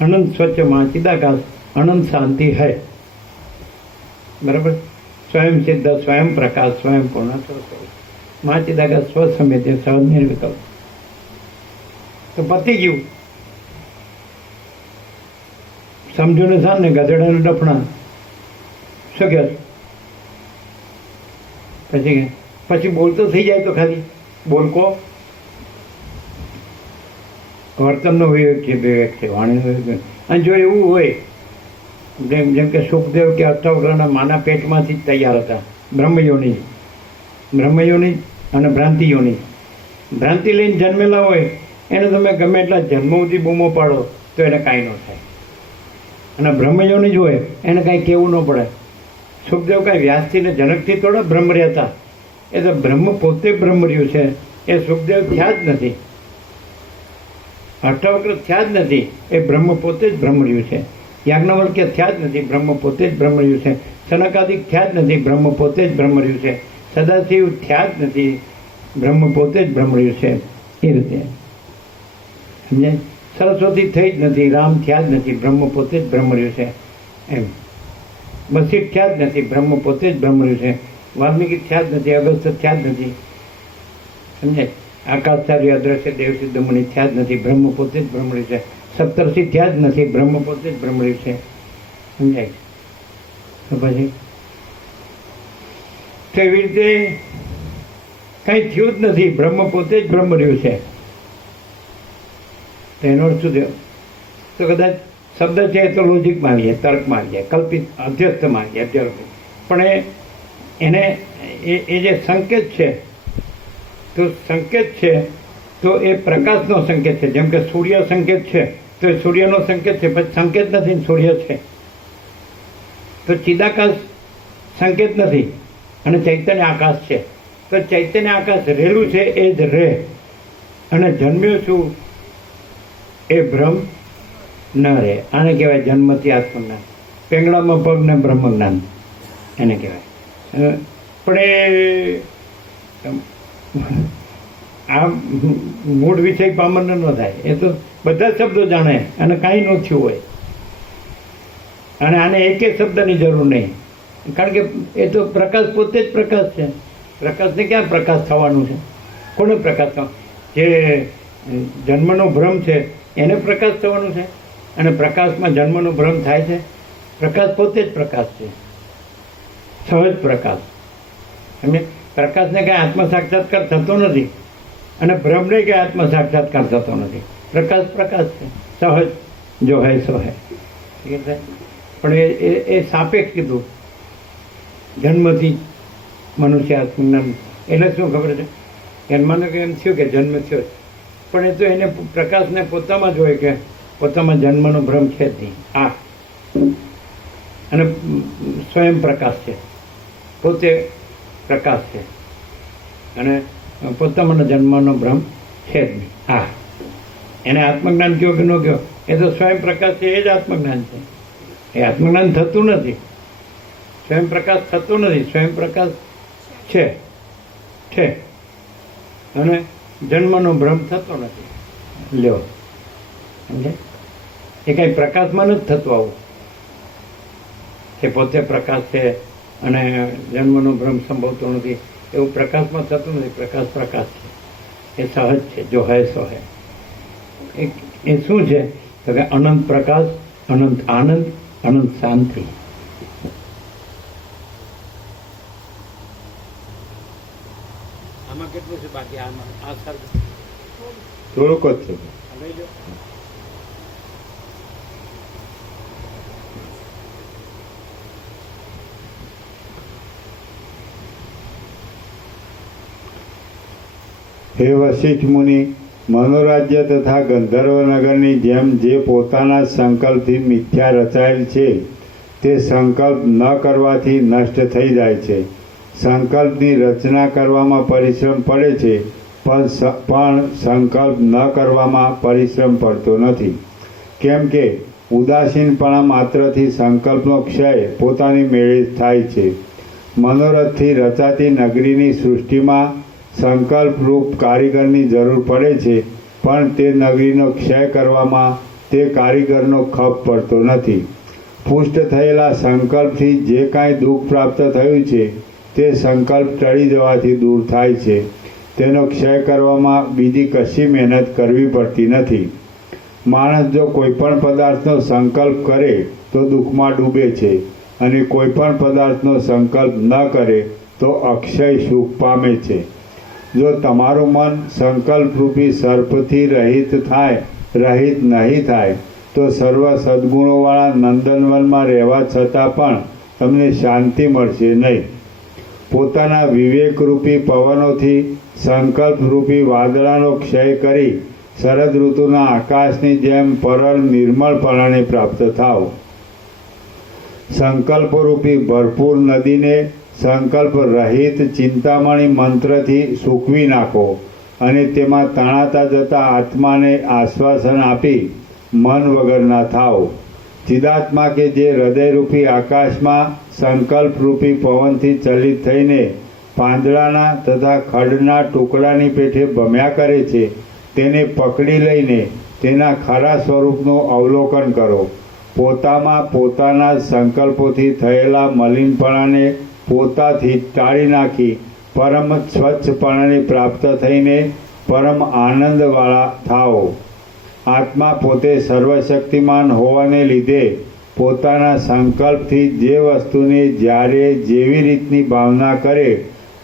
અનંત સ્વચ્છ મા ચિદાકાશ અનંત શાંતિ है. बराबर. स्वयं सिद्ध स्वयं प्रकाश स्वयं पूर्ण स्वस्वरूप મા ચિદાકાશ સ્વસંવેદ્ય સહજ નિર્વિકલ્પ. તો પતી ગયું. સમજો ને સાને ગધેડાને ડફણા શું કહે? પછી બોલતો થઈ જાય તો ખાલી બોલકો વર્તનનો વિવેક છે, વિવેક છે, વાણીનો વિવેક. અને જો એવું હોય જેમ કે સુખદેવ કે અષ્ટાવક્રના માના પેટમાંથી જ તૈયાર હતા, બ્રહ્મયોની અને ભ્રાંતિયોની. ભ્રાંતિ લઈને જન્મેલા હોય એને તમે ગમે એટલા જન્મ સુધી બૂમો પાડો તો એને કાંઈ ન થાય. અને બ્રહ્મયોની જ હોય એને કાંઈ કહેવું ન પડે. સુખદેવ કાંઈ વ્યાસથી ને જનકથી થોડા બ્રહ્મ રહ્યા. એ તો બ્રહ્મ પોતે બ્રહ્મ રહ્યું છે. એ સુખદેવ થયા જ નથી, અષ્ટાવક્ર થયા જ નથી. એ બ્રહ્મ પોતે જ બ્રહ્મ રહ્યું છે. યાજ્ઞવલ્ક્ય થયા જ નથી, બ્રહ્મ પોતે જ બ્રહ્મ રહ્યું છે. સનકાદિક થયા જ નથી, બ્રહ્મ પોતે જ બ્રહ્મ રહ્યું છે. સદાશિવ થયા જ નથી, બ્રહ્મ પોતે જ બ્રહ્મ રહ્યું છે. એ રીતે સમજે. સરસ્વતી થઈ જ નથી, રામ થયા જ નથી, બ્રહ્મ પોતે જ બ્રહ્મ રહ્યું છે. એમ વશિષ્ઠ થયા જ નથી, બ્રહ્મ પોતે જ બ્રહ્મ રહ્યું છે. વાલ્મીકી થયા જ નથી, અગસ્ત્ય થયા જ નથી. સમજે. આકાશચાર્ય અદ્રશ્ય દેવસિદ્ધ મુનિ થયા જ નથી, બ્રહ્મ પોતે જ બ્રહ્મ રહ્યું છે. સપ્તર્ષિ થયા જ નથી, બ્રહ્મ પોતે જ બ્રહ્મ રહ્યું છે. સમજાય? તો પછી તો એવી રીતે કંઈ થયું જ નથી, બ્રહ્મ પોતે જ બ્રહ્મ રહ્યું છે. તો એનો અર્થ શું થયો? તો કદાચ શબ્દ છે તો લોજિકમાં આવી જાય, તર્કમાં આવી જાય, કલ્પિત અધ્યસ્થમાં આવી જાય અત્યારે. પણ એને એ જે સંકેત છે, તો સંકેત છે તો એ પ્રકાશનો સંકેત છે. જેમ કે સૂર્ય સંકેત છે તો એ સૂર્યનો સંકેત છે, પછી સંકેત નથી ને સૂર્ય છે. તો ચિદાકાશ સંકેત નથી અને ચૈતન્ય આકાશ છે. તો ચૈતન્ય આકાશ રહેલું છે એ જ રહે. અને જન્મ્યો છું એ ભ્રમ ન રહે. આને કહેવાય જન્મથી આત્મજ્ઞાન. પેંગડામાં પગ ને બ્રહ્મ જ્ઞાન. એને કહેવાય. પણ આ મૂળ વિષય પામરનો ન થાય. એ તો બધા શબ્દો જાણે અને કાંઈ ન થયું હોય, અને આને એક શબ્દની જરૂર નહીં, કારણ કે એ તો પ્રકાશ પોતે જ પ્રકાશ છે. પ્રકાશને ક્યાં પ્રકાશ થવાનું છે? કોને પ્રકાશ થવાનું? જે જન્મનો ભ્રમ છે એને પ્રકાશ થવાનું છે, અને પ્રકાશમાં જન્મનો ભ્રમ થાય છે. પ્રકાશ પોતે જ પ્રકાશ છે, સહજ પ્રકાશ. એમને પ્રકાશને કાંઈ આત્મ સાક્ષાત્કાર થતો નથી, અને ભ્રમને કાંઈ આત્મ સાક્ષાત્કાર થતો નથી. પ્રકાશ પ્રકાશ છે, સહજ જો હૈ સો હૈ. પણ એ સાપેક્ષ કીધું. જન્મથી મનુષ્ય આત્મજ્ઞાન એટલે શું ખબર છે? એમ માનો કે એમ થયું કે જન્મ થયો, પણ એ તો એને પ્રકાશને પોતામાં જ હોય કે પોતામાં જન્મનો ભ્રમ છે જ નહીં. આ અને સ્વયં પ્રકાશ છે, પોતે પ્રકાશ છે, અને પોતામાં જન્મનો ભ્રમ છે જ નહીં. હા, એને આત્મજ્ઞાન કયો કે ન કયો, એ તો સ્વયં પ્રકાશ છે, એ જ આત્મજ્ઞાન છે. એ આત્મજ્ઞાન થતું નથી, સ્વયં પ્રકાશ થતો નથી. સ્વયં પ્રકાશ છે અને જન્મનો ભ્રમ થતો નથી. લ્યો, સમજે? એ કાંઈ પ્રકાશમાં નથી થતું આવું કે પોતે પ્રકાશ છે અને જન્મનો ભ્રમ સંભવતો નથી. એવું પ્રકાશમાં થતું નથી. પ્રકાશ પ્રકાશ છે, એ સહજ છે, જો હૈ સો હૈ. એ શું છે? તો કે અનંત પ્રકાશ, અનંત આનંદ, અનંત શાંતિ. આમાં કેટલું છે બાકી? આમાં આ સર થોડુંક જ છે. લઈ લો. હે વશિષ્ઠ મુનિ, મનોરાજ્ય તથા ગંધર્વનગરની જેમ જે પોતાના સંકલ્પથી મિથ્યા રચાયેલ છે તે સંકલ્પ ન કરવાથી નષ્ટ થઈ જાય છે. સંકલ્પની રચના કરવામાં પરિશ્રમ પડે છે, પણ સંકલ્પ ન કરવામાં પરિશ્રમ પડતો નથી. કેમ કે ઉદાસીનપણા માત્રથી સંકલ્પનો ક્ષય પોતાની મેળે થાય છે. મનોરથથી રચાતી નગરીની સૃષ્ટિમાં સંકલ્પરૂપ કારીગરની જરૂર પડે છે, પણ તે નગરીનો ક્ષય કરવામાં તે કારીગરનો ખપ પડતો નથી. પુષ્ટ થયેલા સંકલ્પથી જે કાંઈ દુઃખ પ્રાપ્ત થયું છે તે સંકલ્પ ટળી જવાથી દૂર થાય છે. તેનો ક્ષય કરવામાં બીજી કશી મહેનત કરવી પડતી નથી. માણસ જો કોઈપણ પદાર્થનો સંકલ્પ કરે તો દુઃખમાં ડૂબે છે, અને કોઈપણ પદાર્થનો સંકલ્પ ન કરે તો અક્ષય સુખ પામે છે. જો તમારું મન સંકલ્પરૂપી સર્પથી રહિત નહીં થાય તો સર્વ સદ્ગુણોવાળા નંદનવનમાં રહેવા છતાં પણ તમને શાંતિ મળશે નહીં. પોતાના વિવેકરૂપી પવનોથી સંકલ્પરૂપી વાદળાનો ક્ષય કરી શરદ ઋતુના આકાશની જેમ પરળ નિર્મળપણાને પ્રાપ્ત થાવ. સંકલ્પરૂપી ભરપૂર નદીને સંકલ્પ રહિત ચિંતામણી મંત્રથી સૂકવી નાખો, અને તેમાં તણાતા જતા આત્માને આશ્વાસન આપી મન વગરના થાઓ. ચિદાત્મા કે જે હૃદયરૂપી આકાશમાં સંકલ્પરૂપી પવનથી ચલિત થઈને પાંદડાના તથા ખડના ટુકડાની પેઠે ભમ્યા કરે છે, તેને પકડી લઈને તેના ખરા સ્વરૂપનું અવલોકન કરો. પોતામાં પોતાના સંકલ્પોથી થયેલા મલિનપણાને પોતાથી ટાળી નાખી પરમ સ્વચ્છપણાને પ્રાપ્ત થઈને પરમ આનંદવાળા થાઓ. આત્મા પોતે સર્વશક્તિમાન હોવાને લીધે પોતાના સંકલ્પથી જે વસ્તુને જ્યારે જેવી રીતની ભાવના કરે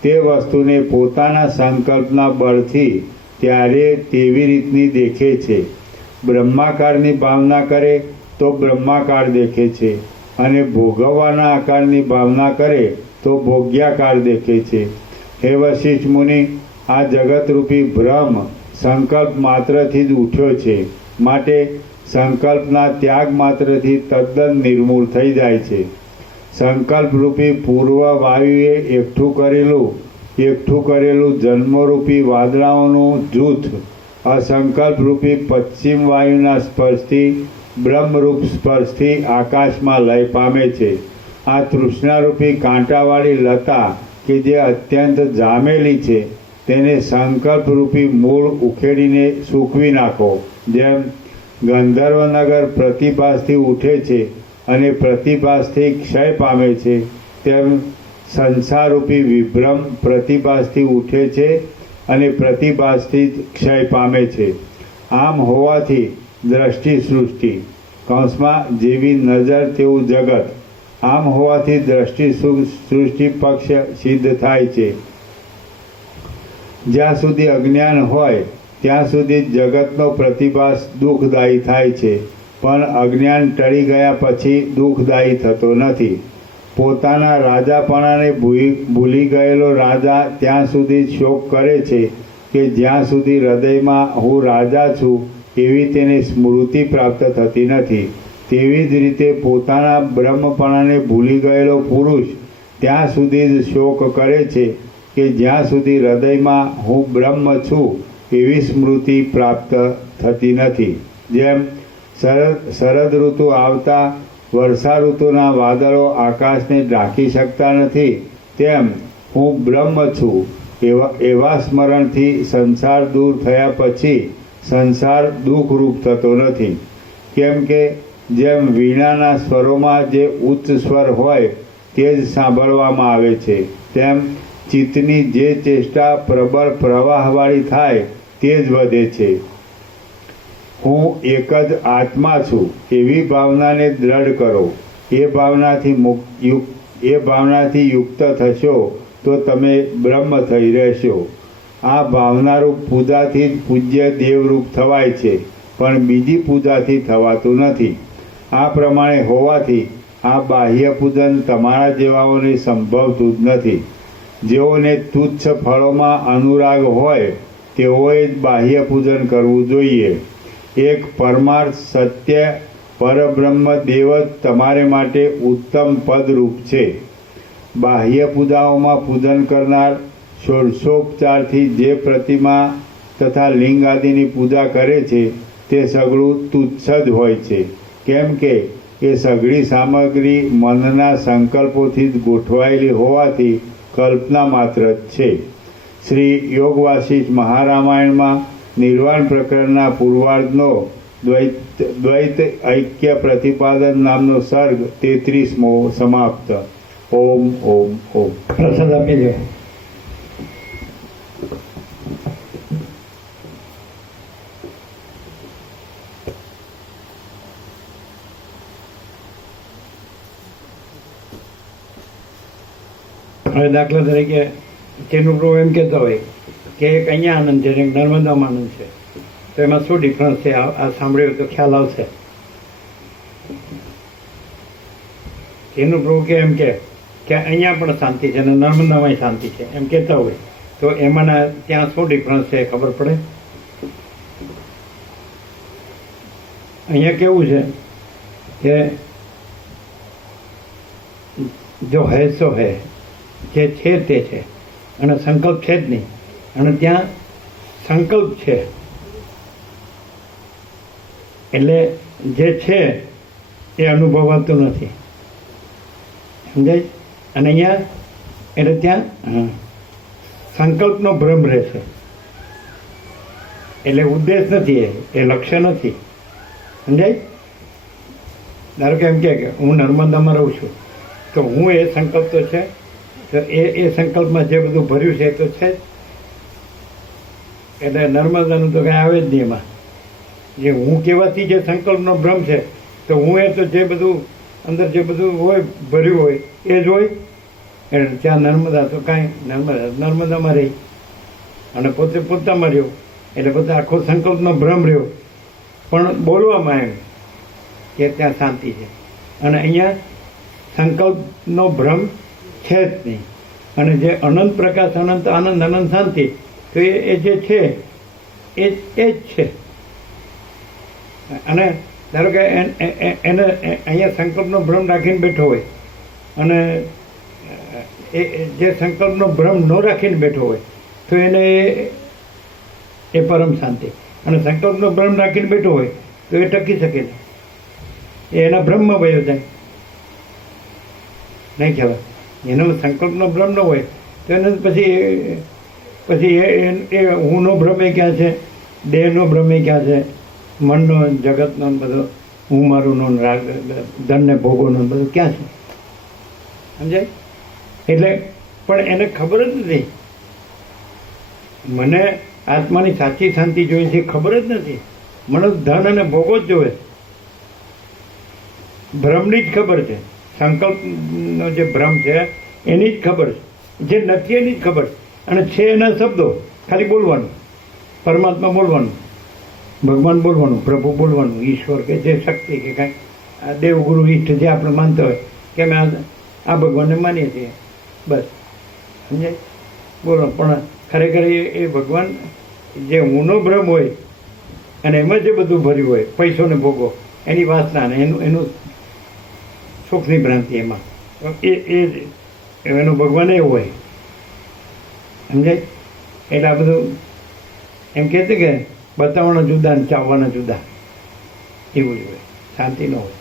તે વસ્તુને પોતાના સંકલ્પના બળથી ત્યારે તેવી રીતની દેખે છે. બ્રહ્માકારની ભાવના કરે તો બ્રહ્માકાર દેખે છે, અને ભોગવવાના આકારની ભાવના કરે તો ભોગ્યાકાર દેખે છે. હે વશિષ્ઠ મુનિ, આ જગતરૂપી ભ્રમ સંકલ્પ માત્રથી જ ઉઠ્યો છે, માટે સંકલ્પના ત્યાગ માત્રથી તદ્દન નિર્મૂળ થઈ જાય છે. સંકલ્પરૂપી પૂર્વ વાયુએ એકઠું કરેલું જન્મરૂપી વાદળાઓનું જૂથ અસંકલ્પરૂપી પશ્ચિમ વાયુના સ્પર્શથી બ્રહ્મરૂપ સ્પર્શથી આકાશમાં લય પામે છે. આ તૃષ્ણારૂપી કાંટાવાળી લતા કે જે અત્યંત જામેલી છે તેને સંકલ્પરૂપી મૂળ ઉખેડીને સૂકવી નાખો. જેમ ગંધર્વનગર પ્રતિભાસથી ઉઠે છે અને પ્રતિભાસથી ક્ષય પામે છે, તેમ સંસારરૂપી વિભ્રમ પ્રતિભાસથી ઉઠે છે અને પ્રતિભાસથી ક્ષય પામે છે. આમ હોવાથી દ્રષ્ટિ સૃષ્ટિ કૌંસમાં જેવી નજર તેવું જગત, આમ હોવાથી દ્રષ્ટિ સૃષ્ટિ પક્ષ સિદ્ધ થાય છે. જ્યાં સુધી અજ્ઞાન હોય ત્યાં સુધી જગતનો પ્રતિભાસ દુઃખદાયી થાય છે, પણ અજ્ઞાન ટળી ગયા પછી દુઃખદાયી થતો નથી. પોતાના રાજાપણાને ભૂલી ગયેલો રાજા ત્યાં સુધી શોક કરે છે કે જ્યાં સુધી હૃદયમાં હું રાજા છું એવી તેને સ્મૃતિ પ્રાપ્ત થતી નથી. તેવી જ રીતે પોતાના બ્રહ્મપણાને ભૂલી ગયેલો પુરુષ ત્યાં સુધી જ શોક કરે છે કે જ્યાં સુધી હૃદયમાં હું બ્રહ્મ છું એવી સ્મૃતિ પ્રાપ્ત થતી નથી. જેમ શરદ ઋતુ આવતા વર્ષા ઋતુના વાદળો આકાશને ઢાંકી શકતા નથી, તેમ હું બ્રહ્મ છું એવા સ્મરણથી સંસાર દૂર થયા પછી સંસાર દુઃખરૂપ થતો નથી. કેમ કે જેમ વીણાના સ્વરોમાં જે ઉચ્ચ સ્વર હોય તે જ સાંભળવામાં આવે છે, તેમ ચિત્તની જે ચેષ્ટા પ્રબળ પ્રવાહવાળી થાય તે જ વધે છે. હું એક જ આત્મા છું એવી ભાવનાને દ્રઢ કરો. એ ભાવનાથી યુક્ત થશો તો તમે બ્રહ્મ થઈ રહેશો. આ ભાવનારૂપ પૂજાથી જ પૂજ્ય દેવરૂપ થવાય છે, પણ બીજી પૂજાથી થવાતું નથી. આ પ્રમાણે હોવાથી આ બાહ્ય પૂજન તમારા જેવાઓને સંભવતું જ નથી. જેઓને તુચ્છ ફળોમાં અનુરાગ હોય તેઓએ જ બાહ્ય પૂજન કરવું જોઈએ. એક પરમાર્થ સત્ય પરબ્રહ્મ દેવ જ તમારે માટે ઉત્તમ પદરૂપ છે. બાહ્ય પૂજાઓમાં પૂજન કરનાર ષોડશોપચારથી જે પ્રતિમા તથા લિંગ આદિની પૂજા કરે છે તે સઘળું તુચ્છ જ હોય છે. કેમ કે એ સઘળી સામગ્રી મનના સંકલ્પોથી જ ગોઠવાયેલી હોવાથી કલ્પના માત્ર જ છે. શ્રી યોગ વાસિષ્ઠ મહારામાયણમાં નિર્વાણ પ્રકરણના પૂર્વાર્ધનો દ્વૈત ઐક્ય પ્રતિપાદન નામનો સર્ગ 33મો સમાપ્ત. ઓમ ઓમ ઓમ. પ્રસાદ આપી દો. હવે દાખલા તરીકે તેનું પ્રભુ એમ કહેતો હોય કે એક અહીંયા આનંદ છે એક નર્મદામાં આનંદ છે, તો એમાં શું ડિફરન્સ છે? આ સાંભળ્યું તો ખ્યાલ આવશે. તેનું પ્રભુ કે એમ કે અહીંયા પણ શાંતિ છે અને નર્મદામાં શાંતિ છે એમ કહેતા હોય, તો એમાંના ત્યાં શું ડિફરન્સ છે ખબર પડે? અહીંયા કેવું છે કે જો હૈ સો હૈ, જે છે તે છે અને સંકલ્પ છે જ નહીં, અને ત્યાં સંકલ્પ છે એટલે જે છે એ અનુભવાતું નથી, સમજાય? અને અહીંયા એટલે ત્યાં સંકલ્પનો ભ્રમ રહેશે, એટલે ઉદ્દેશ નથી, એ લક્ષ્ય નથી, સમજાય? ધારો કે એમ કે હું નર્મદામાં રહું છું, તો હું એ સંકલ્પ તો છે, તો એ સંકલ્પમાં જે બધું ભર્યું છે તો છે જ, એટલે નર્મદાનું તો કાંઈ આવે જ નહીં એમાં. જે હું કહેવાથી જે સંકલ્પનો ભ્રમ છે, તો હું એ તો જે બધું અંદર જે બધું હોય ભર્યું હોય એ જ હોય, એટલે ત્યાં નર્મદા તો કાંઈ નર્મદામાં રહી અને પોતે પોતામાં રહ્યો, એટલે પોતે આખો સંકલ્પનો ભ્રમ રહ્યો, પણ બોલવામાં એમ કે ત્યાં શાંતિ છે, અને અહીંયા સંકલ્પનો ભ્રમ છે જ નહીં, અને જે અનંત પ્રકાશ, અનંત આનંદ, અનંત શાંતિ, તો એ જે છે એ જ છે. અને ધારો કે એને અહીંયા સંકલ્પનો ભ્રમ રાખીને બેઠો હોય, અને એ જે સંકલ્પનો ભ્રમ ન રાખીને બેઠો હોય તો એને એ પરમ શાંતિ, અને સંકલ્પનો ભ્રમ રાખીને બેઠો હોય તો એ ટકી શકે નહીં, એ એના ભ્રમમાં વયો જાય. નહીં કહેવાય. એનો સંકલ્પનો ભ્રમ ન હોય તો એને પછી એ હુંનો ભ્રમ એ ક્યાં છે, દેહનો ભ્રમ એ ક્યાં છે, મનનો, જગતનો બધો હું મારુંનો, ધનને ભોગોનો બધું ક્યાં છે, સમજાય? એટલે પણ એને ખબર જ નથી. મને આત્માની સાચી શાંતિ જોઈએ છે ખબર જ નથી. મને ધન અને ભોગો જ જોવે. ભ્રમની જ ખબર છે, સંકલ્પનો જે ભ્રમ છે એની જ ખબર છે, જે નથી એની જ ખબર. અને છે એના શબ્દો, ખાલી બોલવાનું, પરમાત્મા બોલવાનું, ભગવાન બોલવાનું, પ્રભુ બોલવાનું, ઈશ્વર કે જે શક્તિ કે કાંઈ આ દેવ ગુરુ ઈષ્ટ જે આપણે માનતા હોય કે અમે આ ભગવાનને માનીએ છીએ, બસ, સમજાય? બોલો. પણ ખરેખર એ ભગવાન જે ઊનો ભ્રમ હોય અને એમાં જે બધું ભર્યું હોય, પૈસો ને ભોગો, એની વાસના ને એનું સુખની ભ્રાંતિ, એમાં એનો ભગવાન એવું હોય, સમજાય? એટલે આ બધું એમ કહે છે કે બતાવવાના જુદા ને ચાવવાના જુદા, એવું જ હોય. શાંતિ ન હોય,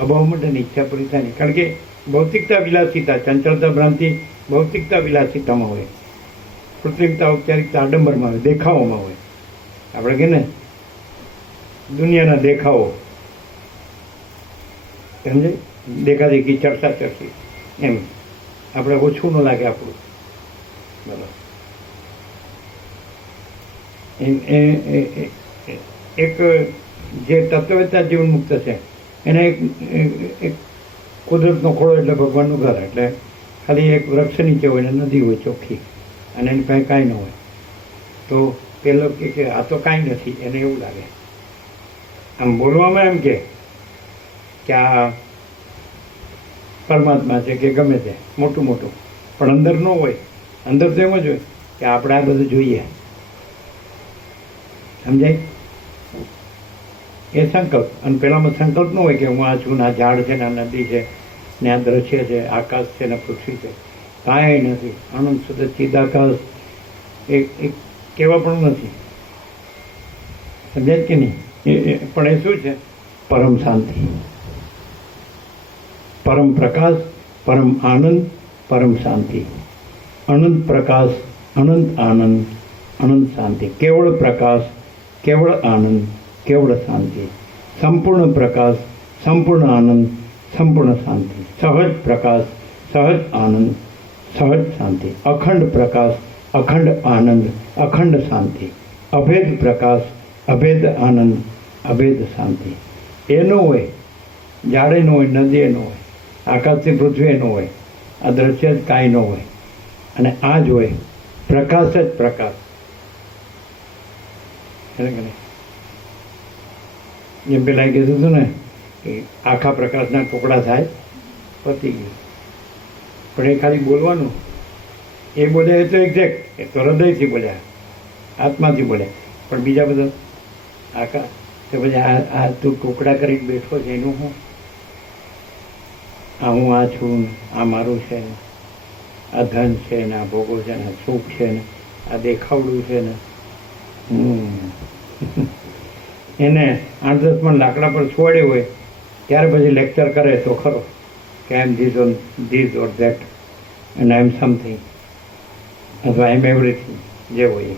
અભાવ માટેની ઈચ્છા પૂરી થાય નહીં. કારણ કે ભૌતિકતા વિલાસિતા, ચંચળતા ભ્રાંતિ ભૌતિકતા વિલાસિતામાં હોય, કૃત્રિમતા, ઔપચારિકતા, આડંબરમાં હોય, દેખાવોમાં હોય. આપણે કે ને દુનિયાના દેખાવો, સમજાય? દેખાદેખી, ચર્ચા ચર્ચી, એમ આપણે ઓછું ન લાગે આપણું. બરાબર. એક જે તત્વવેતા જીવન મુક્ત છે એને એક કુદરતનો ખોળો એટલે ભગવાનનું ઘર, એટલે ખાલી એક વૃક્ષ નીચે હોય ને નદી હોય ચોખ્ખી, અને એને કાંઈ ન હોય, તો પેલો કે આ તો કાંઈ નથી, એને એવું લાગે. આમ બોલવામાં એમ કે આ પરમાત્મા છે કે ગમે તે મોટું મોટું, પણ અંદર ન હોય. અંદર તો એમ જ હોય કે આપણે આ બધું જોઈએ, સમજાય? એ સંકલ્પ. અને પેલામાં સંકલ્પ ન હોય કે હું આ છું, ને આ ઝાડ છે, ને આ નદી છે, ને આ દ્રશ્ય છે, આકાશ છે, ને પૃથ્વી છે, કાંઈ નથી. આનંદ શુદ્ધ ચિદાકાશ એ કહેવા પણ નથી, સમજાય કે નહીં? પણ એ શું છે? પરમ શાંતિ, પરમ પ્રકાશ, પરમ આનંદ, પરમ શાંતિ, અનંત પ્રકાશ, અનંત આનંદ, અનંત શાંતિ, કેવળ પ્રકાશ, કેવળ આનંદ, કેવળ શાંતિ, સંપૂર્ણ પ્રકાશ, સંપૂર્ણ આનંદ, સંપૂર્ણ શાંતિ, સહજ પ્રકાશ, સહજ આનંદ, સહજ શાંતિ, અખંડ પ્રકાશ, અખંડ આનંદ, અખંડ શાંતિ, અભેદ પ્રકાશ, અભેદ આનંદ, અભેદ શાંતિ. એ ન હોય, ઝાડે ન હોય, નદી ન હોય, આકાશથી પૃથ્વી ન હોય, આ દ્રશ્ય જ કાંઈ ન હોય, અને આ જ હોય પ્રકાશ જ પ્રકાશ. જેમ પેલા કીધું હતું ને કે આખા પ્રકાશના ટુકડા થાય, પતી ગયું. પણ એ ખાલી બોલવાનું, એ બોલ્યા એ તો એક્ઝેક્ટ, એ તો હૃદયથી બોલ્યા, આત્માથી બોલ્યા. પણ બીજા બધા આખા તો પછી આ તું ટુકડા કરી બેઠો છે એનું હું, આ હું આ છું, આ મારું છે ને, આ ધન છે ને, આ ભોગો છે ને, આ સુખ છે ને, આ દેખાવડું છે ને. એને 8-10 મણ લાકડા પર છોડ્યો હોય ત્યારે પછી લેક્ચર કરે તો ખરો કે I am this on this or that and I am something, અથવા આઈ એમ એવરીથિંગ, જે હોય.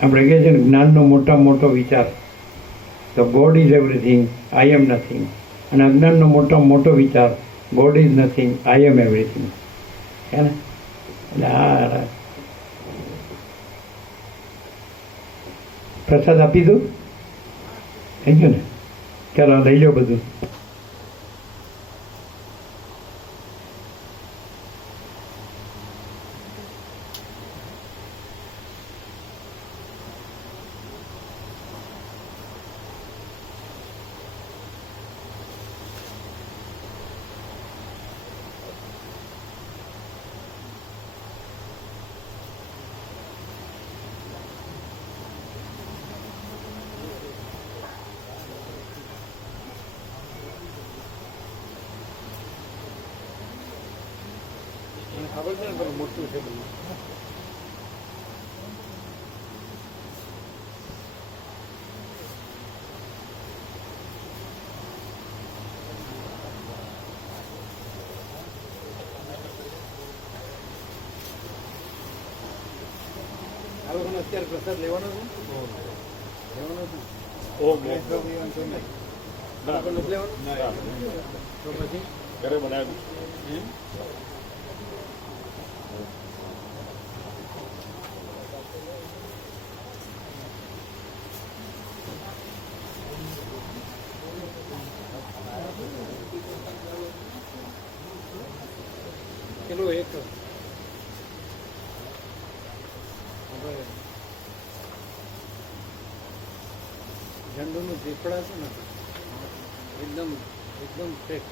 આપણે કહીએ છીએ ને જ્ઞાનનો મોટામાં મોટો વિચાર તો God is everything, I am nothing. અને અજ્ઞાનનો મોટામાં મોટો વિચાર God is nothing, I am everything. હે ને? એટલે આ પ્રસાદ આપી દો, થઈ ગયું ને? ચાલો લઈ લો બધું. ખબર છે ને પેલું મોટું છે બધું. આ લોકોને અત્યારે પ્રસાદ લેવાનો છે લેવાનો છે ઓકે બરાબર નથી લેવાનો તો પછી ઘરે બનાવ્યું એમ પેલું એક આપણે ઝંડુનું દીપડા છે ને એકદમ એકદમ ફ્રેશ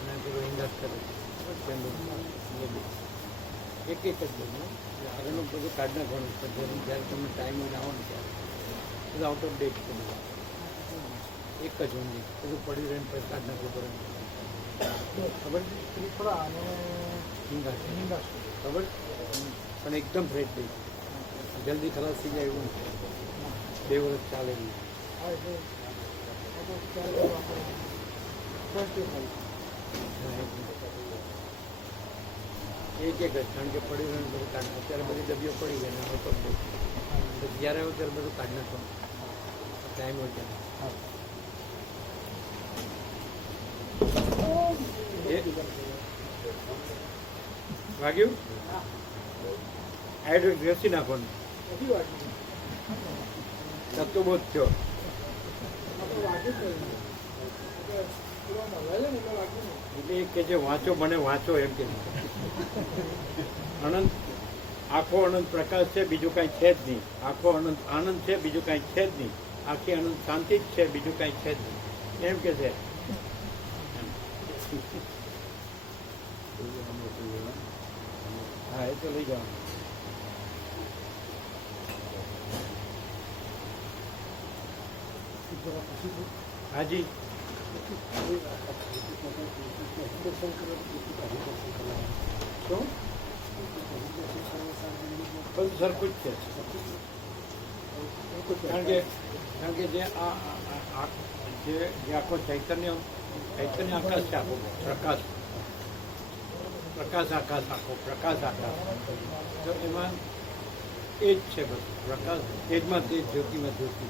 અને પેલું ઇંગસ કરે છે ઝંડુ એક જ બધું આગળનું બધું કાઢ નાખવાનું પણ જ્યારે તમને ટાઈમ હોય આવવાનું ત્યારે બધું આઉટ ઓફ ડેટ છે બધું એક જ ઊંધી બધું પડી રહીને પછી કાઢ નાખવું પડે ખબર છે ત્રિપુરા અને હિંગાસ હિંગાસ ખબર પણ એકદમ ફ્રેશ થઈ જલ્દી ખલાસ થઈ જાય એવું નથી 2 વર્ષ ચાલે એવું હા એટલે ત્યારે આપણે ફેસ્ટિવલ એક જ કારણ કે પડી રહ્યું બધું કાઢ અત્યારે બધી ડબ્બીઓ પડી ગઈ ને આવતો જ નહીં. તો જ્યારે આવ્યો ત્યારે બધું કાઢ નાખવાનું ટાઈમ હોય ત્યારે વાગ્યું હાઇડ્રેટ ઘસી નાખવાનું તત્વો બહુ જ થયો એટલે કે જે વાંચો મને વાંચો એમ કે અનંત આખો અનંત પ્રકાશ છે બીજું કાંઈ છે જ નહીં આખો અનંત આનંદ છે બીજું કાંઈ છે જ નહીં આખી અનંત શાંતિ જ છે બીજું કાંઈ છે જ નહીં એમ કે છે હા એ તો લઈ જવાનું હાજી શું બધું સરખું જ છે કારણ કે જે જે આખો ચૈતન્ય આકાશ છે આખો પ્રકાશ આકાશ આખો પ્રકાશ આકાશ તો એમાં એ જ છે બસ પ્રકાશ તેજમાં તેજ જ્યોતિમાં જ્યોતિ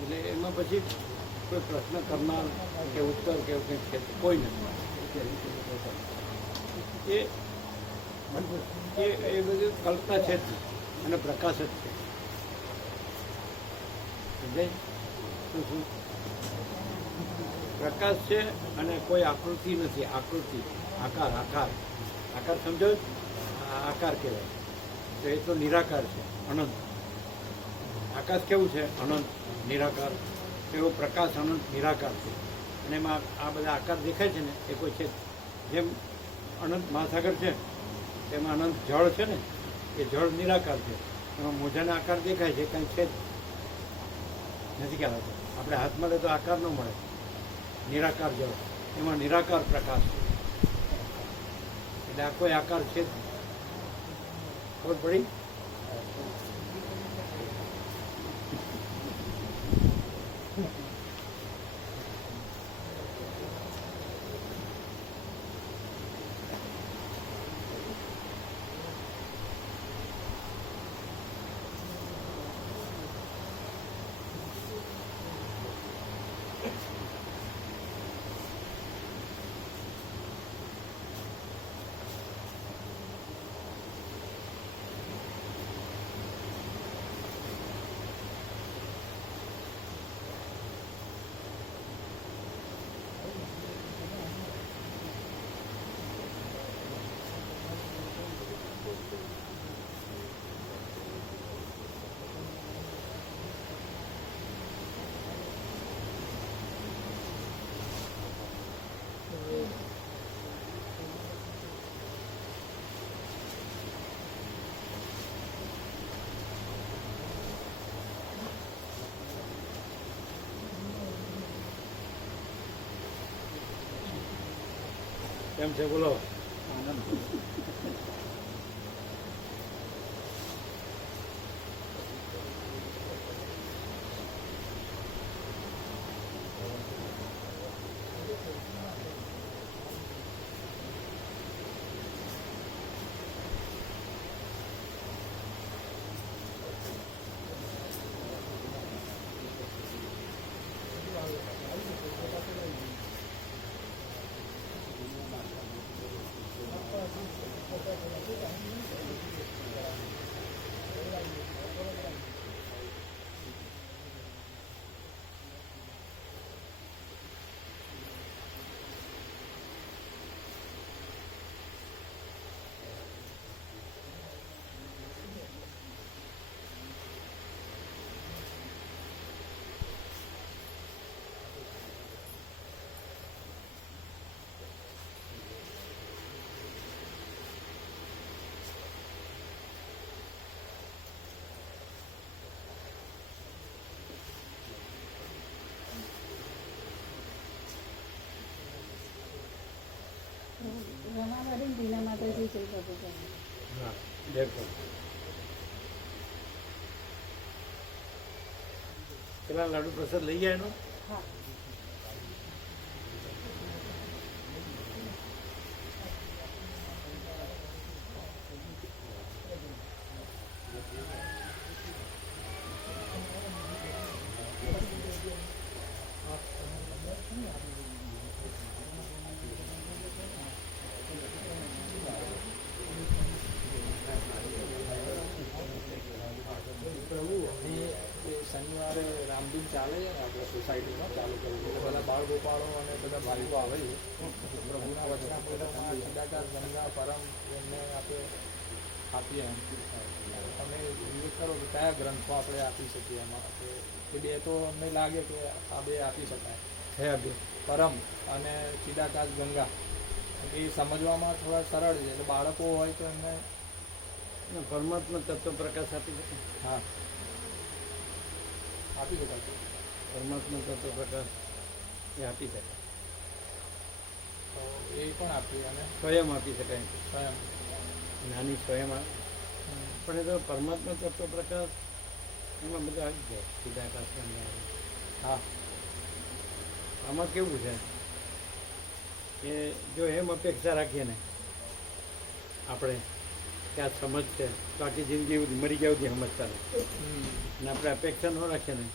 એટલે એમાં પછી કોઈ પ્રશ્ન કરનાર કે ઉત્તર કે એવું કંઈક છે કોઈ નથી એ બધી કલ્પના છે જ અને પ્રકાશ જ છે સમજાય શું પ્રકાશ છે અને કોઈ આકૃતિ નથી આકૃતિ આકાર આકાર આકાર સમજો આકાર કહેવાય તો એ તો નિરાકાર છે અનંત આકાશ કેવું છે અનંત નિરાકાર એવો પ્રકાશ અનંત નિરાકાર છે અને એમાં આ બધા આકાર દેખાય છે ને એ કોઈ છે જેમ અનંત મહાસાગર છે તેમાં અનંત જળ છે ને એ જળ નિરાકાર છે એમાં મોજાના આકાર દેખાય છે કાંઈ છે જ નથી ખ્યાલ આવતો આપણે હાથમાં લે તો આકાર ન મળે નિરાકાર જળ એમાં નિરાકાર પ્રકાશ છે એટલે આ કોઈ આકાર છે જ નહીં. ખબર પડી કેમ છે બોલો હા દેખો પેલા લાડુ પ્રસાદ લઈ ગયા એનો પ્રભુ અમે એ શનિવારે રામધૂન ચાલે છે ને આપણે સોસાયટીમાં ચાલુ કર્યું એટલે બધા બાળ ગોપાળો અને બધા ભાઈઓ આવે છે પ્રભુના વચનામૃતમાં સદાકાળ ગંગા પરમ એમને આપણે આપીએ એમ તમે ઉલ્લેખ કરો કે કયા ગ્રંથો આપણે આપી શકીએ એમાં કે બે તો અમને લાગે કે આ બે આપી શકાય થયા બે પરમ અને ચિદાકાશ ગંગા એ સમજવામાં થોડા સરળ છે એટલે બાળકો હોય તો એમને પરમાત્મા તત્વ પ્રકાશ આપી શકે હા આપી શકાય છે પરમાત્મા તત્વ પ્રકાશ એ આપી શકાય તો એ પણ આપીએ અને સ્વયં આપી શકાય સ્વયં નાની સ્વયં આવે પણ એ તો પરમાત્મા તત્વ પ્રકાશ એમાં બધા આવી જાય ચિદાકાશ ગંગા હા આમાં કેવું છે કે જો એમ અપેક્ષા રાખીએ ને આપણે કે આ સમજ છે તો આખી જિંદગી મરી ગયા સુધી સમજતા નથી અને આપણે અપેક્ષા ન રાખીએ ને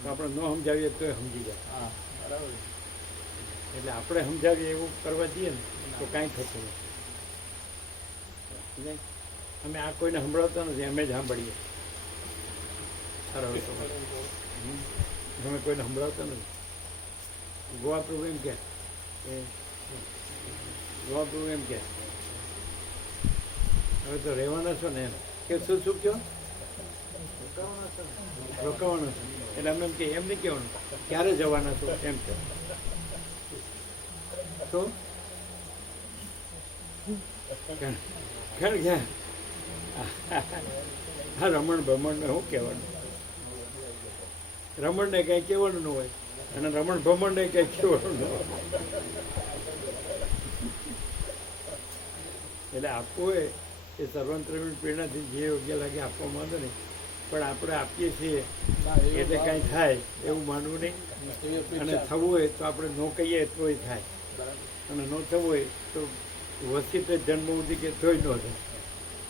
તો આપણે ન સમજાવીએ તો સમજી જાય હા બરાબર એટલે આપણે સમજાવીએ એવું કરવા જઈએ ને તો કાંઈ થતું નથી અમે આ કોઈને સંભળાવતા નથી અમે જ સાંભળીએ સારો અમે કોઈને સંભળાવતા નથી ગોવા પ્રભુ એમ કે ગોવા પ્રભુ એમ કે હવે તો રહેવાના છો ને એમ કે શું શું કહો રોકાવાના છો એટલે અમે એમ કે એમ નહીં કહેવાનું ક્યારે જવાના છો એમ કહો તો ક્યાં હા રમણ ભમણને શું કહેવાનું રમણને કંઈ કહેવાનું ન હોય અને રમણ ભમણને કંઈ કહેવાનું ન હોય એટલે આપવું હોય એ સર્વાંતરવીણ પ્રેરણાથી જે યોગ્ય લાગે આપવા માંગો નહીં પણ આપણે આપીએ છીએ એટલે કાંઈ થાય એવું માનવું નહીં અને થવું હોય તો આપણે ન કહીએ તોય થાય અને ન થવું હોય તો વસીતે જન્મ સુધી કે તોય ન થાય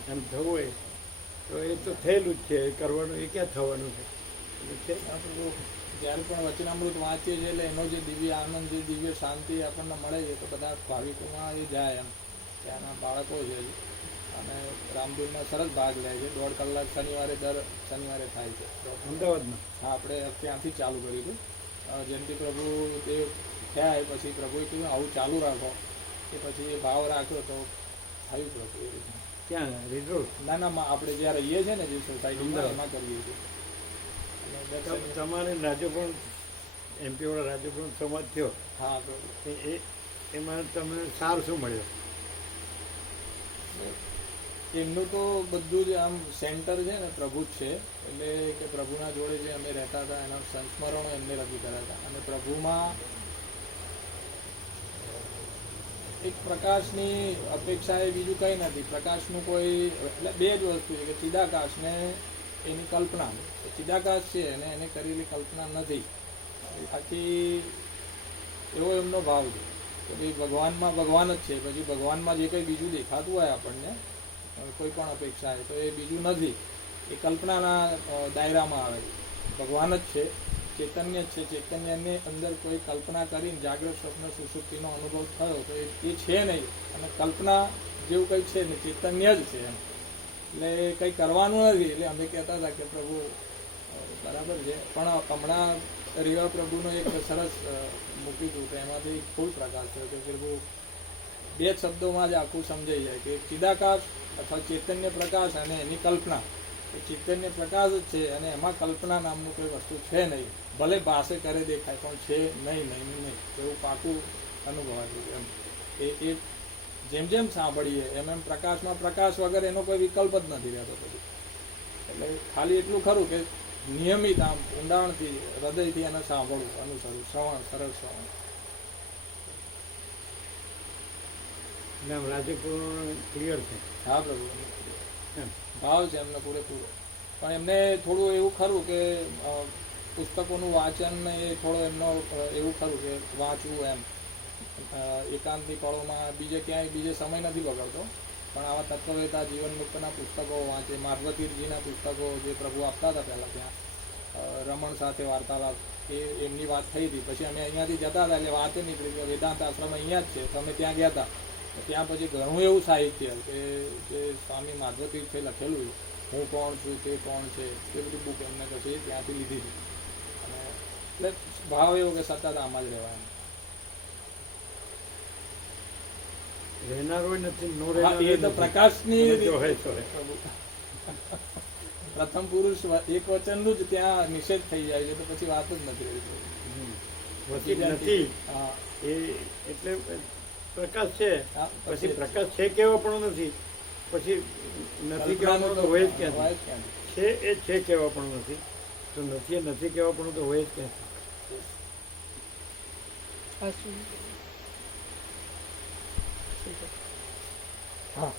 અને થવું હોય તો એ તો થયેલું જ છે એ કરવાનું એ ક્યાં થવાનું છે આપણે જ્યારે પણ વચનામૃત વાંચીએ છીએ એટલે એનો જે દિવ્ય આનંદ જે દિવ્ય શાંતિ આપણને મળે છે તો બધા ભાવિકોમાં એ જાય એમ ત્યાંના બાળકો છે અને રામધૂનમાં સરસ ભાગ લે છે 1.5 કલાક શનિવારે દર શનિવારે થાય છે તો અમદાવાદમાં હા આપણે ત્યાંથી ચાલુ કર્યું હતું જયંતિ પ્રભુ તે થયા એ પછી પ્રભુએ કીધું આવું ચાલુ રાખો એ પછી એ ભાવ રાખ્યો તો થયું પ્રભુ એ રીતના ક્યાં રિઝોર્ટ નાનામાં આપણે જ્યાં રહીએ છીએ ને જે સોસાયટીમાં એમાં કરીએ છીએ અને દર્શન તમારે રાજ્યપુર એમપીવાળા રાજ્યપુર સમાજ થયો હા પ્રભુ એમાં તમે સાર શું મળ્યો એમનું તો બધું જ આમ સેન્ટર છે ને પ્રભુ જ છે એટલે કે પ્રભુના જોડે જે અમે રહેતા હતા એના સંસ્મરણો એમને રજૂ કર્યા હતા અને પ્રભુમાં એક પ્રકાશની અપેક્ષા એ બીજું કંઈ નથી પ્રકાશનું કોઈ એટલે બે જ વસ્તુ છે કે ચિદાકાશ ને એની કલ્પના ચિદાકાશ છે અને એને કરેલી કલ્પના નથી બાકી એવો એમનો ભાવ છે કે ભાઈ ભગવાનમાં ભગવાન જ છે પછી ભગવાનમાં જે કંઈ બીજું દેખાતું હોય આપણને કોઈ પણ અપેક્ષા હોય તો એ બીજું નથી એ કલ્પનાના દાયરામાં આવે છે ભગવાન જ છે ચૈતન્ય જ છે ચૈતન્યની અંદર કોઈ કલ્પના કરીને જાગ્રત સ્વપ્ન સુષુપ્તિનો અનુભવ થયો તો એ છે નહીં અને કલ્પના જેવું કંઈ છે ને ચૈતન્ય જ છે એમ એટલે કંઈ કરવાનું નથી એટલે અમે કહેતા હતા કે પ્રભુ બરાબર છે પણ હમણાં રેવા પ્રભુનો એક સરસ મૂક્યું હતું તો એમાંથી ફૂલ પ્રકાશ થયો કે પ્રભુ બે જ શબ્દોમાં જ આખું સમજાઈ જાય કે ચિદાકાશ અથવા ચૈતન્ય પ્રકાશ અને એની કલ્પના એ ચૈતન્ય પ્રકાશ જ છે અને એમાં કલ્પના નામનું કોઈ વસ્તુ છે નહીં ભલે ભાષે કરે દેખાય પણ છે નહીં એવું પાકું અનુભવાતું એમ એ જેમ જેમ સાંભળીએ એમ પ્રકાશમાં પ્રકાશ વગર એનો કોઈ વિકલ્પ જ નથી રહેતો પછી એટલે ખાલી એટલું ખરું કે નિયમિત આમ ઊંડાણથી હૃદયથી એને સાંભળવું અનુસરવું શ્રવણ સરળ શ્રવણ એટલે આમ રાજીપૂર્ણ ક્લિયર છે. હા પ્રભુ એમ. ભાવ છે એમને પૂરેપૂરો. પણ એમને થોડું એવું ખરું કે પુસ્તકોનું વાંચન એ થોડો એમનો એવું ખરું કે વાંચવું એમ એકાંતની પળોમાં બીજે ક્યાંય બીજે સમય નથી બગડતો, પણ આવા તત્વવેતા જીવન મુક્તના પુસ્તકો વાંચે. માધવતીર્થજીના પુસ્તકો જે પ્રભુ આપતા હતા પહેલાં ત્યાં રમણ સાથે વાર્તાલાપ એ એમની વાત થઈ હતી. પછી અમે અહીંયાથી જતા હતા એટલે વાત નીકળી કે વેદાંત આશ્રમ અહીંયા જ છે, તો અમે ત્યાં ગયા હતા. તો ત્યાં પછી ઘણું એવું સાહિત્ય કે જે સ્વામી માધવતીર્થે લખેલું, હું કોણ છું, તે કોણ છે, એ બધી બુક એમને પછી ત્યાંથી લીધી હતી. અને એટલે ભાવ એવો કે સતત આમાં જ રહેવાય. રહેનારો નથી, નો હા, રહેનારો એ તો નથી. પ્રકાશની અને જો હે તો હે. પ્રથમ પુરુષ એક વચનનું જ ત્યાં નિષેધ થઈ જાય છે, તો પછી વાત જ નથી રહી. વચિત નથી હા, એ એટલે પ્રકાશ છે. હા, પછી પ્રકાશ છે કેવા પણ નથી, પછી નથી કેવા પણ તો હોય જ ક્યાંથી. હોય જ ક્યાંથી. છે એ છે કેવા પણ નથી, તો નથી એ નથી કેવા પણ તો હોય જ ક્યાંથી. હા.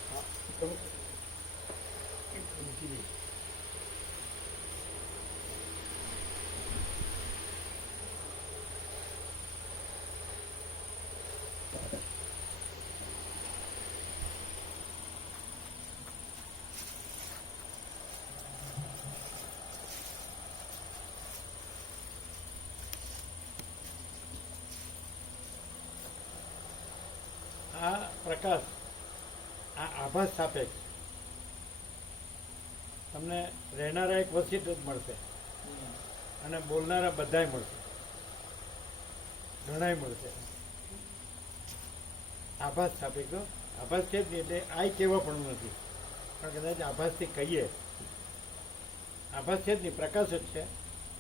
આ પ્રકાશ, આ આભાસ સાપેક્ષ તમને રહેનારા એક વસિત જ મળશે અને બોલનારા બધાય મળશે, ઘણાય મળશે. આભાસ સાપેક્ષ હો. આભાસ છે જ નહીં એટલે આ કેવા પણ નથી, પણ કદાચ આભાસથી કહીએ, આભાસ છે જ નહીં, પ્રકાશ જ છે,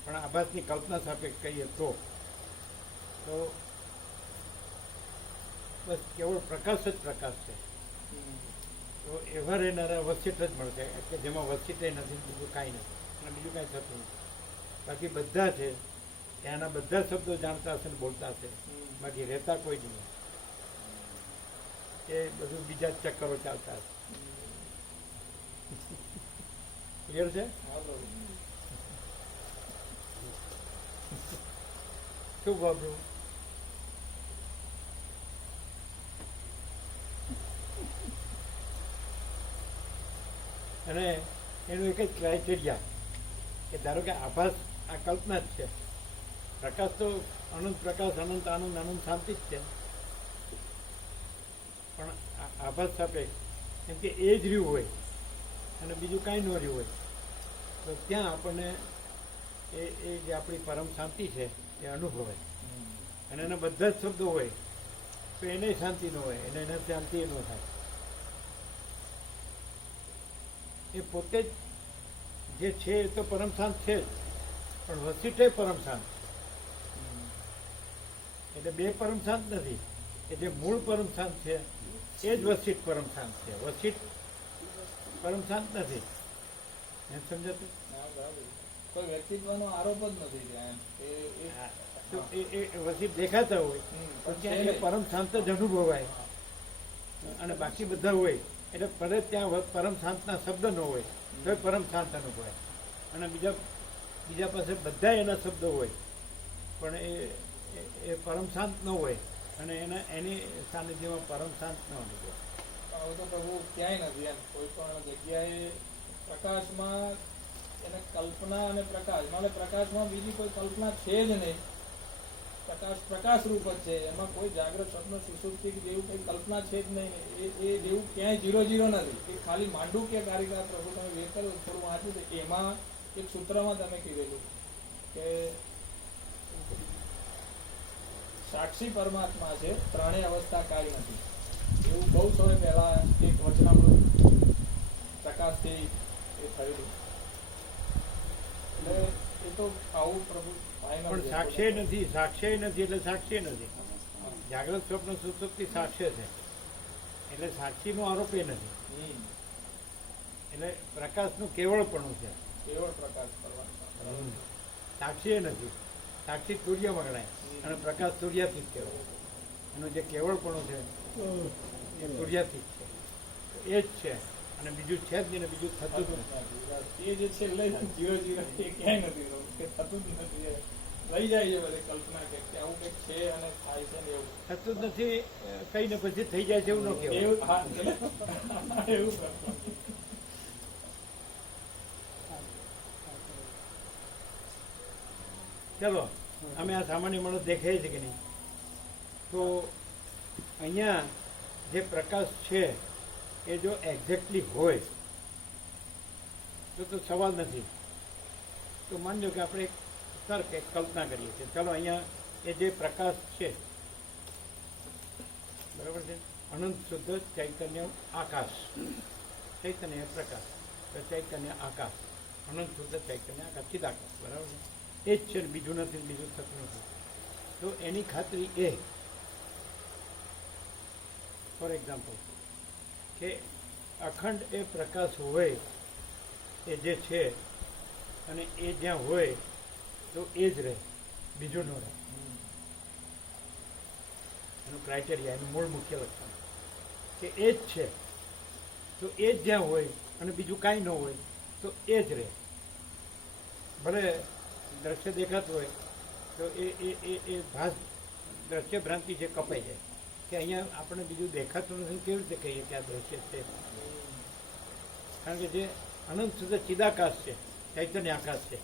પણ આભાસની કલ્પના સાપેક્ષ કહીએ તો બસ કેવળ પ્રકાશ જ પ્રકાશ છે. તો એવા રહેનારા વસિત જ મળશે કે જેમાં વસિત નથી, બીજું કાંઈ નથી અને બીજું કાંઈ થતું નથી. બાકી બધા છે ત્યાંના બધા શબ્દો જાણતા હશે ને બોલતા હશે, બાકી રહેતા કોઈ નહીં. એ બધું બીજા જ ચક્કરો ચાલતા હશે. ક્લિયર છે? શું વાપરું? અને એનું એક જ ક્રાઇટેરિયા કે ધારો કે આભાસ આ કલ્પના જ છે, પ્રકાશ તો અનંત પ્રકાશ, અનંત આનંદ, અનંત શાંતિ જ છે, પણ આભાસ સાપેક્ષ કેમ કે એ જ રહ્યું હોય અને બીજું કાંઈ ન રહ્યું હોય, તો ત્યાં આપણને એ જે આપણી પરમ શાંતિ છે એ અનુભવાય. અને એના બધા જ શબ્દો હોય તો એને શાંતિ ન હોય, એને શાંતિ ન થાય. એ પોતે જ જે છે એ તો પરમ શાંત છે જ, પણ વસિત એ પરમ શાંત. એટલે બે પરમ શાંત નથી, કે જે મૂળ પરમ શાંત છે એ જ વસિત પરમ શાંત છે. વસિત પરમ શાંત નથી. એમ સમજાતું? કોઈ વ્યક્તિત્વનો આરોપ જ નથી ત્યાં એમ. તો એ વસિત દેખાતા હોય તો ત્યાં એ પરમ શાંત જ અનુભવાય, અને બાકી બધા હોય એટલે પરત ત્યાં પરમ શાંતના શબ્દ ન હોય તો પરમ શાંત અનુભવાય. અને બીજા પાસે બધા એના શબ્દો હોય પણ એ પરમ શાંત ન હોય અને એની સાનિધ્યમાં પરમ શાંત ન અનુભવાય. આવું તો પ્રભુ ક્યાંય નથી એમ. કોઈ પણ જગ્યાએ પ્રકાશમાં એને કલ્પના અને પ્રકાશ, એટલે પ્રકાશમાં બીજી કોઈ કલ્પના છે જ નહીં. પ્રકાશ રૂપ જ છે, એમાં કોઈ જાગ્રત સ્વપ્ન સુષુપ્તિ જેવું કોઈ કલ્પના છે જ નહીં. એ જેવું ક્યાંય 0-0 નથી. એ ખાલી માંડુક્ય કારિકા પ્રભુ તમે વેર કરો થોડું વાંચ્યું છે, એમાં એક સૂત્રમાં તમે કીધેલું કે સાક્ષી પરમાત્મા છે, ત્રણેય અવસ્થા કાંઈ નથી. એવું બહુ સમય પહેલા એક વચનામૃત પ્રકાશથી એ થયેલું. એટલે એ તો આવું પ્રભુ પણ સાક્ષ્ય નથી, સાક્ષ્ય નથી એટલે સાક્ષી નથી. જાગ્રત સ્વપ્ન સુષુપ્તિ સાક્ષ્ય છે એટલે સાક્ષીનો આરોપ એ નથી. એટલે પ્રકાશનું કેવળપણું છે, કેવળ પ્રકાશ પરમાત્મા. સાક્ષી એ નથી. સાક્ષી સૂર્યમાં ગણાય અને પ્રકાશ સૂર્યથી જ કહેવાય. એનું જે કેવળપણું છે એ સૂર્યથી જ છે એ જ છે અને બીજું છે જ નહીં ને બીજું થતું જ નથી. એ જે છે લઈ 0 એ ક્યાંય નથી કે થતું જ નથી. લઈ જાય છે બધી કલ્પના કે આવું કંઈક છે અને થાય છે ને એવું થતું જ નથી કઈ ને પછી થઈ જાય છે એવું ન કહેવાય. એવું હા એવું કરતો. ચલો અમે આ સામાન્ય માણસ દેખાય છે કે નહીં, તો અહીંયા જે પ્રકાશ છે એ જો એક્ઝેક્ટલી હોય તો સવાલ નથી. તો માની લો કે આપણે એક તર્ક એક કલ્પના કરીએ છીએ, ચલો અહીંયા એ જે પ્રકાશ છે બરાબર છે, અનંત શુદ્ધ ચૈતન્ય આકાશ, ચૈતન્ય પ્રકાશ, તો ચૈતન્ય આકાશ, અનંત શુદ્ધ ચૈતન્ય આકાશ, ચિદાકાશ, બરાબર છે, એ જ છે ને બીજું નથી, બીજું થતું નથી. તો એની ખાતરી એ, ફોર એક્ઝામ્પલ, કે અખંડ એ પ્રકાશ હોય એ જે છે અને એ જ્યાં હોય તો એ જ રહે, બીજું ન રહે. એનું ક્રાઇટેરિયા, એનું મૂળ મુખ્ય લક્ષણ કે એ જ છે તો એ જ જ્યાં હોય અને બીજું કાંઈ ન હોય તો એ જ રહે. ભલે દ્રશ્ય દેખાતું હોય તો એ ભાસ દ્રશ્ય ભ્રાંતિ જે કપાઈ જાય કે અહીંયા આપણે બીજું દેખાતું નથી, કેવી રીતે કહીએ કે આ દ્રશ્ય છે? કારણ કે જે અનંત સુધી ચિદાકાશ છે, ચૈતન્ય આકાશ છે,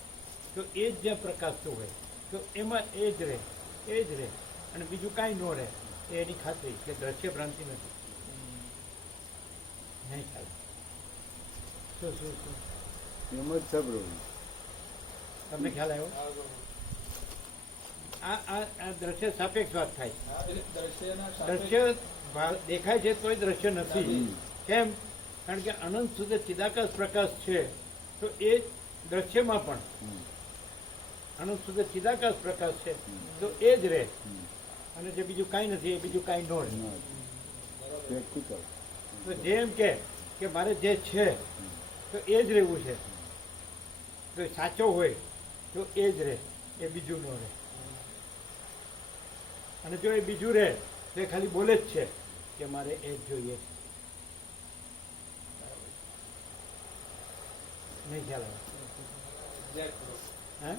તો એ જ જ્યાં પ્રકાશતું હોય તો એમાં એ જ રહે, એ જ રહે અને બીજું કાંઈ ન રહે. એની ખાતરી કે દ્રશ્ય ભ્રાંતિ નથી. નહીં ખ્યાલ શું શું શું એમ જ સબરું. તમને ખ્યાલ આવ્યો? આ દ્રશ્ય સાપેક્ષ વાત થાય. હા, એટલે દ્રશ્યના દ્રશ્ય દેખાય છે તોય દ્રશ્ય નથી. કેમ? કારણ કે અનંત સુધી ચિદાકાશ પ્રકાશ છે તો એ દ્રશ્યમાં પણ અનંત સુધી ચિદાકાશ પ્રકાશ છે તો એ જ રહે અને જે બીજું કાંઈ નથી એ બીજું કાંઈ ન રહે. તો જેમ કે મારે જે છે તો એ જ રહેવું છે, તો એ સાચો હોય તો એ જ રહે, એ બીજું ન રહે. અને જો એ બીજું રહે તો એ ખાલી બોલે જ છે કે મારે એ જ જોઈએ છે. નહીં ખ્યાલ આવે? હા,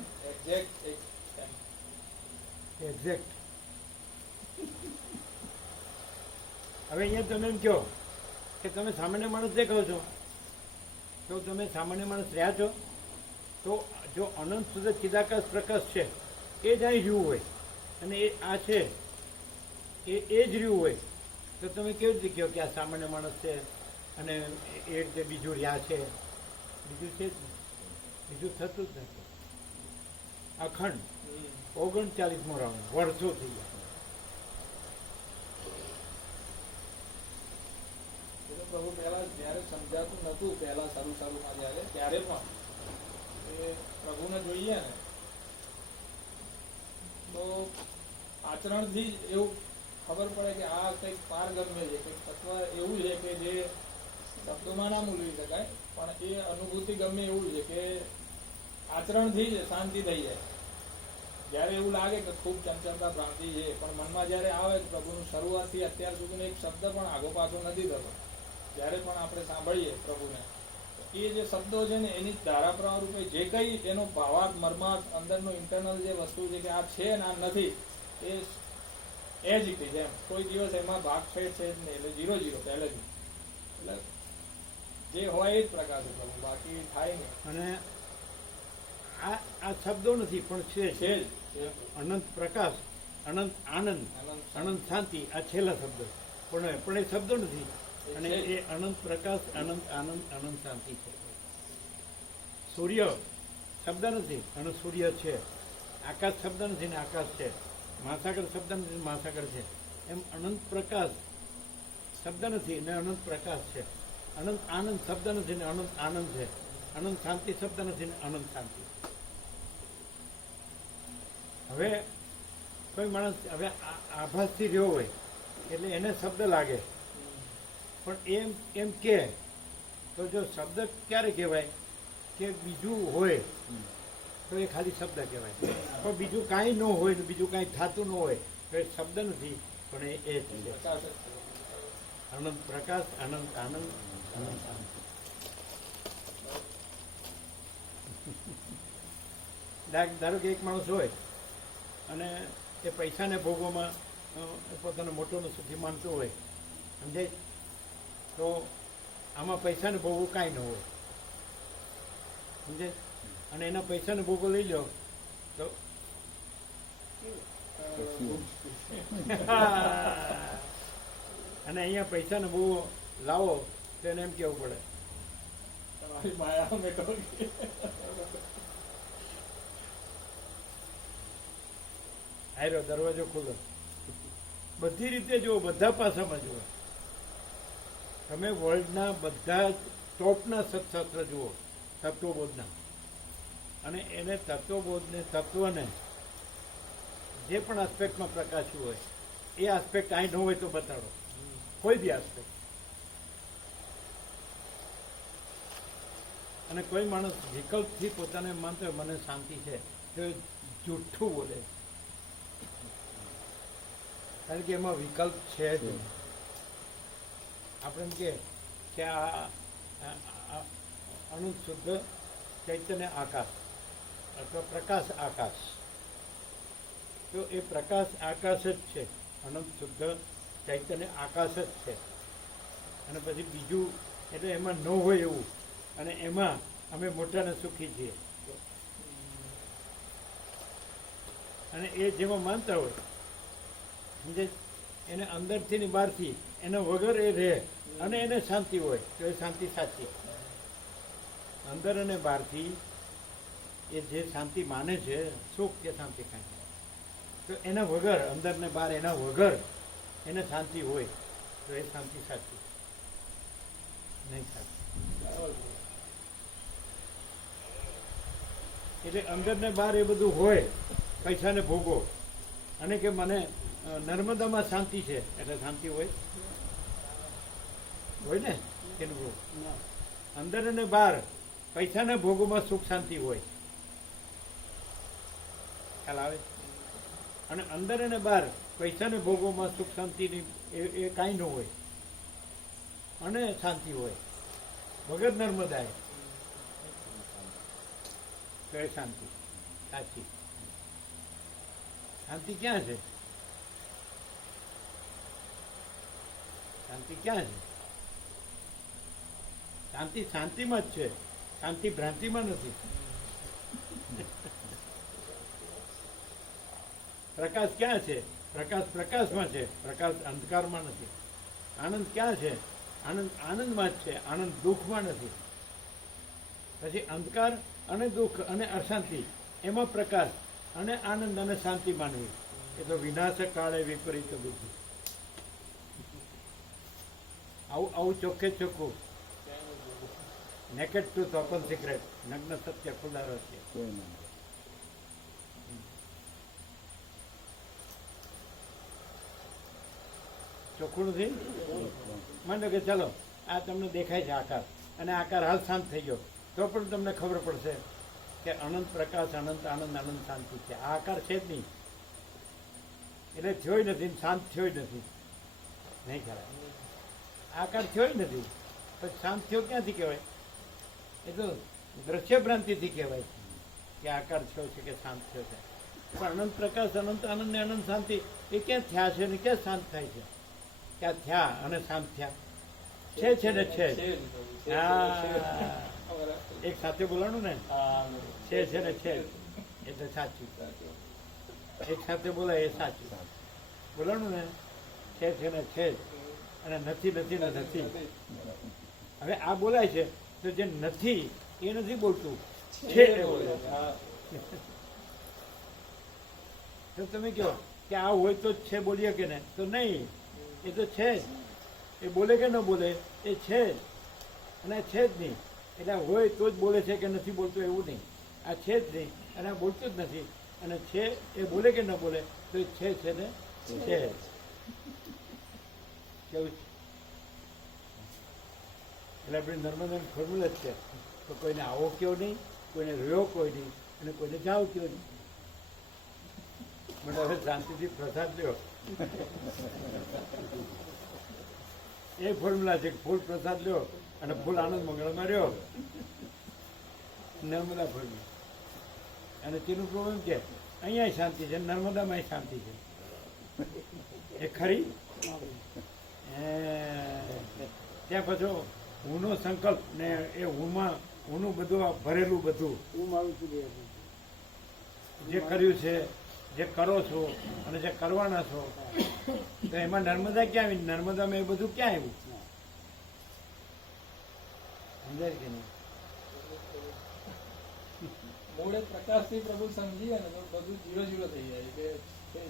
એક્ઝેક્ટ. હવે અહીંયા તમે એમ કહો કે તમે સામાન્ય માણસ દેખાવ છો, તો તમે સામાન્ય માણસ રહ્યા છો, તો જો અનંત સુધી ચિદાકાશ પ્રકાશ છે એ જ અહીં રહ્યું હોય અને એ આ છે એ જ રહ્યું હોય તો તમે કેવી રીતે કહો કે આ સામાન્ય માણસ છે અને એ રીતે બીજું રહ્યા છે? બીજું છે જ નહીં, બીજું થતું જ નથી. અખંડ 39મો રાઉન્ડ વર્ષો થઈ ગયા. પ્રભુ પહેલા જયારે સમજાતું નતું, પહેલા શરૂમાં જયારે ત્યારે પણ એ પ્રભુને જોઈએ ને તો આચરણથી જ એવું ખબર પડે કે આ કંઈક પારગમ્ય છે, કંઈક તત્વ એવું છે કે જે શબ્દોમાં ના મૂલવી શકાય, પણ એ અનુભૂતિ ગમે એવું છે કે આચરણથી જ શાંતિ થઈ જાય. જયારે એવું લાગે કે ખૂબ ચંચળતા ભ્રાંતિ છે, પણ મનમાં જયારે આવે કે પ્રભુનું શરૂઆતથી અત્યાર સુધીનો એક શબ્દ પણ આગો પાછો નથી થતો, જ્યારે પણ આપણે સાંભળીએ પ્રભુને, એ જે શબ્દો છે ને એની ધારા પ્રવાહ રૂપે જે કંઈ એનો ભાવાર્થ મર્માર્થ અંદરનો ઇન્ટરનલ જે વસ્તુ છે કે આ છે ને આ નથી, એ જ રીતે જેમ કોઈ દિવસ એમાં ભાગફેર છે જ નહીં, એટલે 0-0 પહેલેથી. એટલે જે હોય એ જ પ્રકાશ પ્રભુ, બાકી થાય નહીં. અને આ શબ્દો નથી પણ છે છે જ અનંત પ્રકાશ, અનંત આનંદ, અનંત શાંતિ, આ છેલ્લા શબ્દો પણ એ શબ્દો નથી. અને એ અનંત પ્રકાશ, અનંત આનંદ, અનંત શાંતિ છે. સૂર્ય શબ્દ નથી અને સૂર્ય છે. આકાશ શબ્દ નથી ને આકાશ છે. મહાસાગર શબ્દ નથી, મહાસાગર છે. એમ અનંત પ્રકાશ શબ્દ નથી ને અનંત પ્રકાશ છે. અનંત આનંદ શબ્દ નથી ને અનંત આનંદ છે. અનંત શાંતિ શબ્દ નથી ને અનંત શાંતિ. હવે કોઈ માણસ હવે આભાસથી રહ્યો હોય એટલે એને શબ્દ લાગે, પણ એમ કે તો જો શબ્દ ક્યારે કહેવાય કે બીજું હોય તો એ ખાલી શબ્દ કહેવાય, પણ બીજું કાંઈ ન હોય ને બીજું કાંઈ થતું ન હોય તો એ શબ્દ નથી પણ એ છે. પ્રકાશ જ છે. આનંદ પ્રકાશ, આનંદ આનંદ, આનંદ શાંતિ. ધારો કે એક માણસ હોય અને એ પૈસાને ભોગવવામાં પોતાનો મોટોનો સુખી માનતો હોય, સમજાય? તો આમાં પૈસાને ભોગવું કાંઈ ન હોય, સમજાય? અને એના પૈસાને ભોગવો લઈ લો તો અને અહીંયા પૈસાને ભોગવો લાવો તો એને એમ કેવું પડે તમારી માયા અમે કહો આયરો દરવાજો ખુલ્લો. બધી રીતે જુઓ, બધા પાસામાં જુઓ. તમે વર્લ્ડના બધા ટોપના સત્શાસ્ત્ર જુઓ, તત્વબોધના, અને એને તત્વબોધને તત્વને જે પણ આસ્પેક્ટમાં પ્રકાશ્યું હોય એ આસ્પેક્ટ અહીં ન હોય તો બતાડો, કોઈ બી આસ્પેક્ટ. અને કોઈ માણસ વિકલ્પથી પોતાને માનતો હોય મને શાંતિ છે તો એ જૂઠું બોલે, કારણ કે એમાં વિકલ્પ છે જ. આપણે એમ કે આ અનંત શુદ્ધ ચૈતન્ય આકાશ અથવા પ્રકાશ આકાશ, તો એ પ્રકાશ આકાશ જ છે, અનંત શુદ્ધ ચૈતન્ય આકાશ જ છે. અને પછી બીજું એટલે એમાં ન હોય એવું, અને એમાં અમે મોટાને સુખી છીએ. અને એ જેમાં માનતા હોય સમજે, એને અંદરથી ને બહારથી એના વગર એ રહે અને એને શાંતિ હોય તો એ શાંતિ સાચી. અંદર અને બહારથી એ જે શાંતિ માને છે, સુખ કે શાંતિ કાંઈ, તો એના વગર, અંદર ને બહાર એના વગર એને શાંતિ હોય તો એ શાંતિ સાચી, નહીં સાચી. એટલે અંદર ને બહાર એ બધું હોય, પૈસાને ભોગવો, અને કે મને નર્મદામાં શાંતિ છે એટલે શાંતિ હોય ને કે અંદર અને બહાર પૈસાના ભોગોમાં સુખ શાંતિ હોય, ખ્યાલ આવે? અને અંદર અને બહાર પૈસાને ભોગોમાં સુખ શાંતિની એ કાંઈ ન હોય અને શાંતિ હોય વગર નર્મદાએ, તો એ શાંતિ સાચી. શાંતિ ક્યાં છે? શાંતિ ક્યાં છે? શાંતિ શાંતિમાં જ છે, શાંતિ ભ્રાંતિમાં નથી. પ્રકાશ ક્યાં છે? પ્રકાશ પ્રકાશમાં છે, પ્રકાશ અંધકારમાં નથી. આનંદ ક્યાં છે? આનંદ આનંદમાં જ છે, આનંદ દુઃખમાં નથી. પછી અંધકાર અને દુઃખ અને અશાંતિ એમાં પ્રકાશ અને આનંદ અને શાંતિ માનવી એ તો વિનાશ કાળે વિપરીત બુદ્ધિ. આવું ચોખ્ખે ચોખ્ખું નેકેડ ટ્રુથ ઓપન સિક્રેટ, નગ્ન સત્ય ખુલ્લા રહસ્ય. ચોખ્ખું નથી. માનો કે ચાલો આ તમને દેખાય છે આકાર, અને આકાર હાલ શાંત થઈ ગયો તો પણ તમને ખબર પડશે કે અનંત પ્રકાશ, અનંત આનંદ, અનંત શાંતિ છે. આ આકાર છે જ નહીં, એટલે થયો નથી, શાંત થયો નથી, નહીં ખરા. આકાર થયો નથી, પછી શાંત થયો ક્યાંથી કહેવાય? એ તો દ્રશ્ય ભ્રાંતિથી કહેવાય કે આકાર થયો છે કે શાંત થયો છે. પણ અનંત પ્રકાશ, અનંત આનંદ ને અનંત શાંતિ એ ક્યાં થયા છે ને ક્યાં શાંત થાય છે? ક્યાં થયા અને શાંત થયા છે ને છે. એક સાથે બોલાણું ને, છે ને છે એટલે સાચું. એક સાથે બોલાય એ સાચું બોલાણું ને, છે ને છે અને નથી નથી ને નથી. હવે આ બોલાય છે તો જે નથી એ નથી બોલતું, છે એ બોલે. તો તમે કહો કે આ હોય તો જ છે બોલીએ કે ને, તો નહીં, એ તો છે જ. એ બોલે કે ન બોલે એ છે જ, અને છે જ નહીં. એટલે હોય તો જ બોલે છે કે નથી બોલતો એવું નહીં. આ છે જ નહીં અને આ બોલતું જ નથી, અને છે એ બોલે કે ન બોલે તો એ છે ને છે. કેવું છે? એટલે આપણી નર્મદાની ફોર્મ્યુલા જ છે તો કોઈને આવો કયો નહીં, કોઈને રહ્યો કોઈ નહીં, અને કોઈને જાઓ કયો નહીં. મને હવે શાંતિથી પ્રસાદ લ્યો. એ ફોર્મ્યુલા છે કે ફૂલ પ્રસાદ લ્યો અને ફૂલ આનંદ મંગળમાં રહ્યો. નર્મદા ફોર્મ્યુલા. અને તેનું પ્રોબ્લેમ કે અહીંયા શાંતિ છે, નર્મદામાં શાંતિ છે. એ ખરી ત્યાં પછી હુંનો સંકલ્પ ને એ હુંમાં હુંનું બધું આ ભરેલું બધું હું મારું છું બે જે કર્યું છે, જે કરો છો અને જે કરવાના છો, તો એમાં નર્મદા ક્યાં આવી? નર્મદામાં એ બધું ક્યાં આવ્યું? સમજાય કે નહીં? મૂળે પ્રકાશથી પ્રભુ સમજીએ ને તો બધું 0-0 થઈ જાય કે છે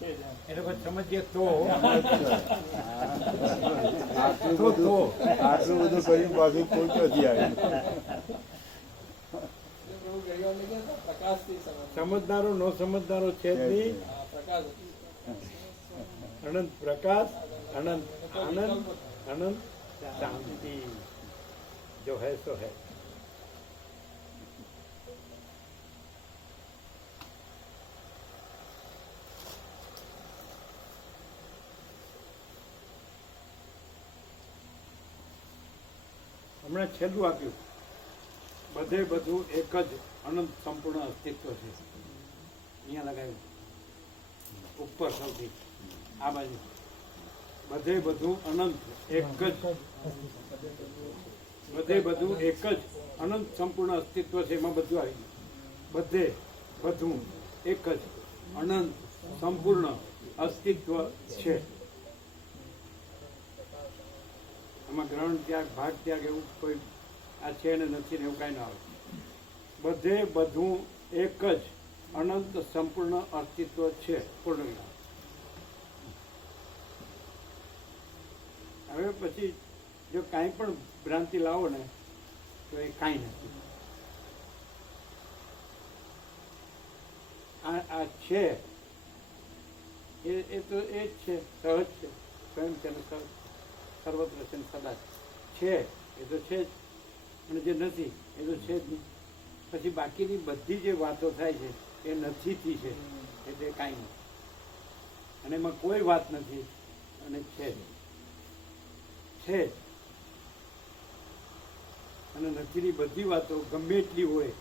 જ એમ. એ લોકો સમજીએ તો આટલું બધું કરી પાછું ખોટ નથી આવી. એટલે પ્રભુ ગઈકાલે લખ્યા હતા, પ્રકાશથી સમજ. સમજનારો નો સમજનારો છે જ નહીં. હા, પ્રકાશ અનંત પ્રકાશ, અનંત આનંદ, અનંત શાંતિ. જો હૈ સો હૈ. હમણાં છેલ્લું આપ્યું, બધે બધું એક જ અનંત સંપૂર્ણ અસ્તિત્વ છે. અહીંયા લગાવ્યું ઉપર સૌથી આ બાજુ, બધે બધું અનંત એક જ, બધે બધું એક જ અનંત સંપૂર્ણ અસ્તિત્વ છે. એમાં બધું આવી ગયું. બધે બધું એક જ અનંત સંપૂર્ણ અસ્તિત્વ છે. એમાં ગ્રહણ ત્યાગ, ભાગ ત્યાગ એવું કોઈ આ છે ને નથી ને એવું કાંઈ ના આવે. બધે બધું એક જ અનંત સંપૂર્ણ અસ્તિત્વ છે. પૂર્ણ વિરામ. હવે પછી જો કાંઈ પણ ભ્રાંતિ લાવો ને તો એ કાંઈ નથી. આ છે એ તો એ જ છે, સહજ છે, સ્વયં છે ને સર્વત્ર છે ને સદા છે. એ તો છે જ. અને જે નથી એ તો છે જ નહીં. પછી બાકીની બધી જે વાતો થાય છે એ નથીથી છે, એટલે કાંઈ નથી. અને એમાં કોઈ વાત નથી અને છે જ. છે જ. અને નથીની બધી વાતો ગમે એટલી હોય,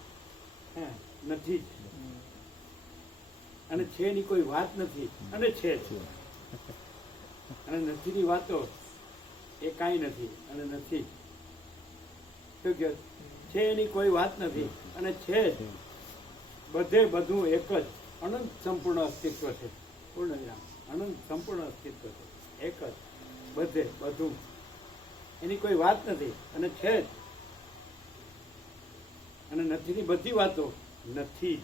હે નથી જ. અને છે ની કોઈ વાત નથી અને છે જ. અને નથીની વાતો એ કાંઈ નથી અને નથી. શું કહે છે? એની કોઈ વાત નથી અને છે જ. બધે બધું એક જ અનંત સંપૂર્ણ અસ્તિત્વ છે. પૂર્ણ વિરામ. અનંત સંપૂર્ણ અસ્તિત્વ છે. એક જ. બધે બધું. એની કોઈ વાત નથી અને છે જ. અને નથીની બધી વાતો નથી.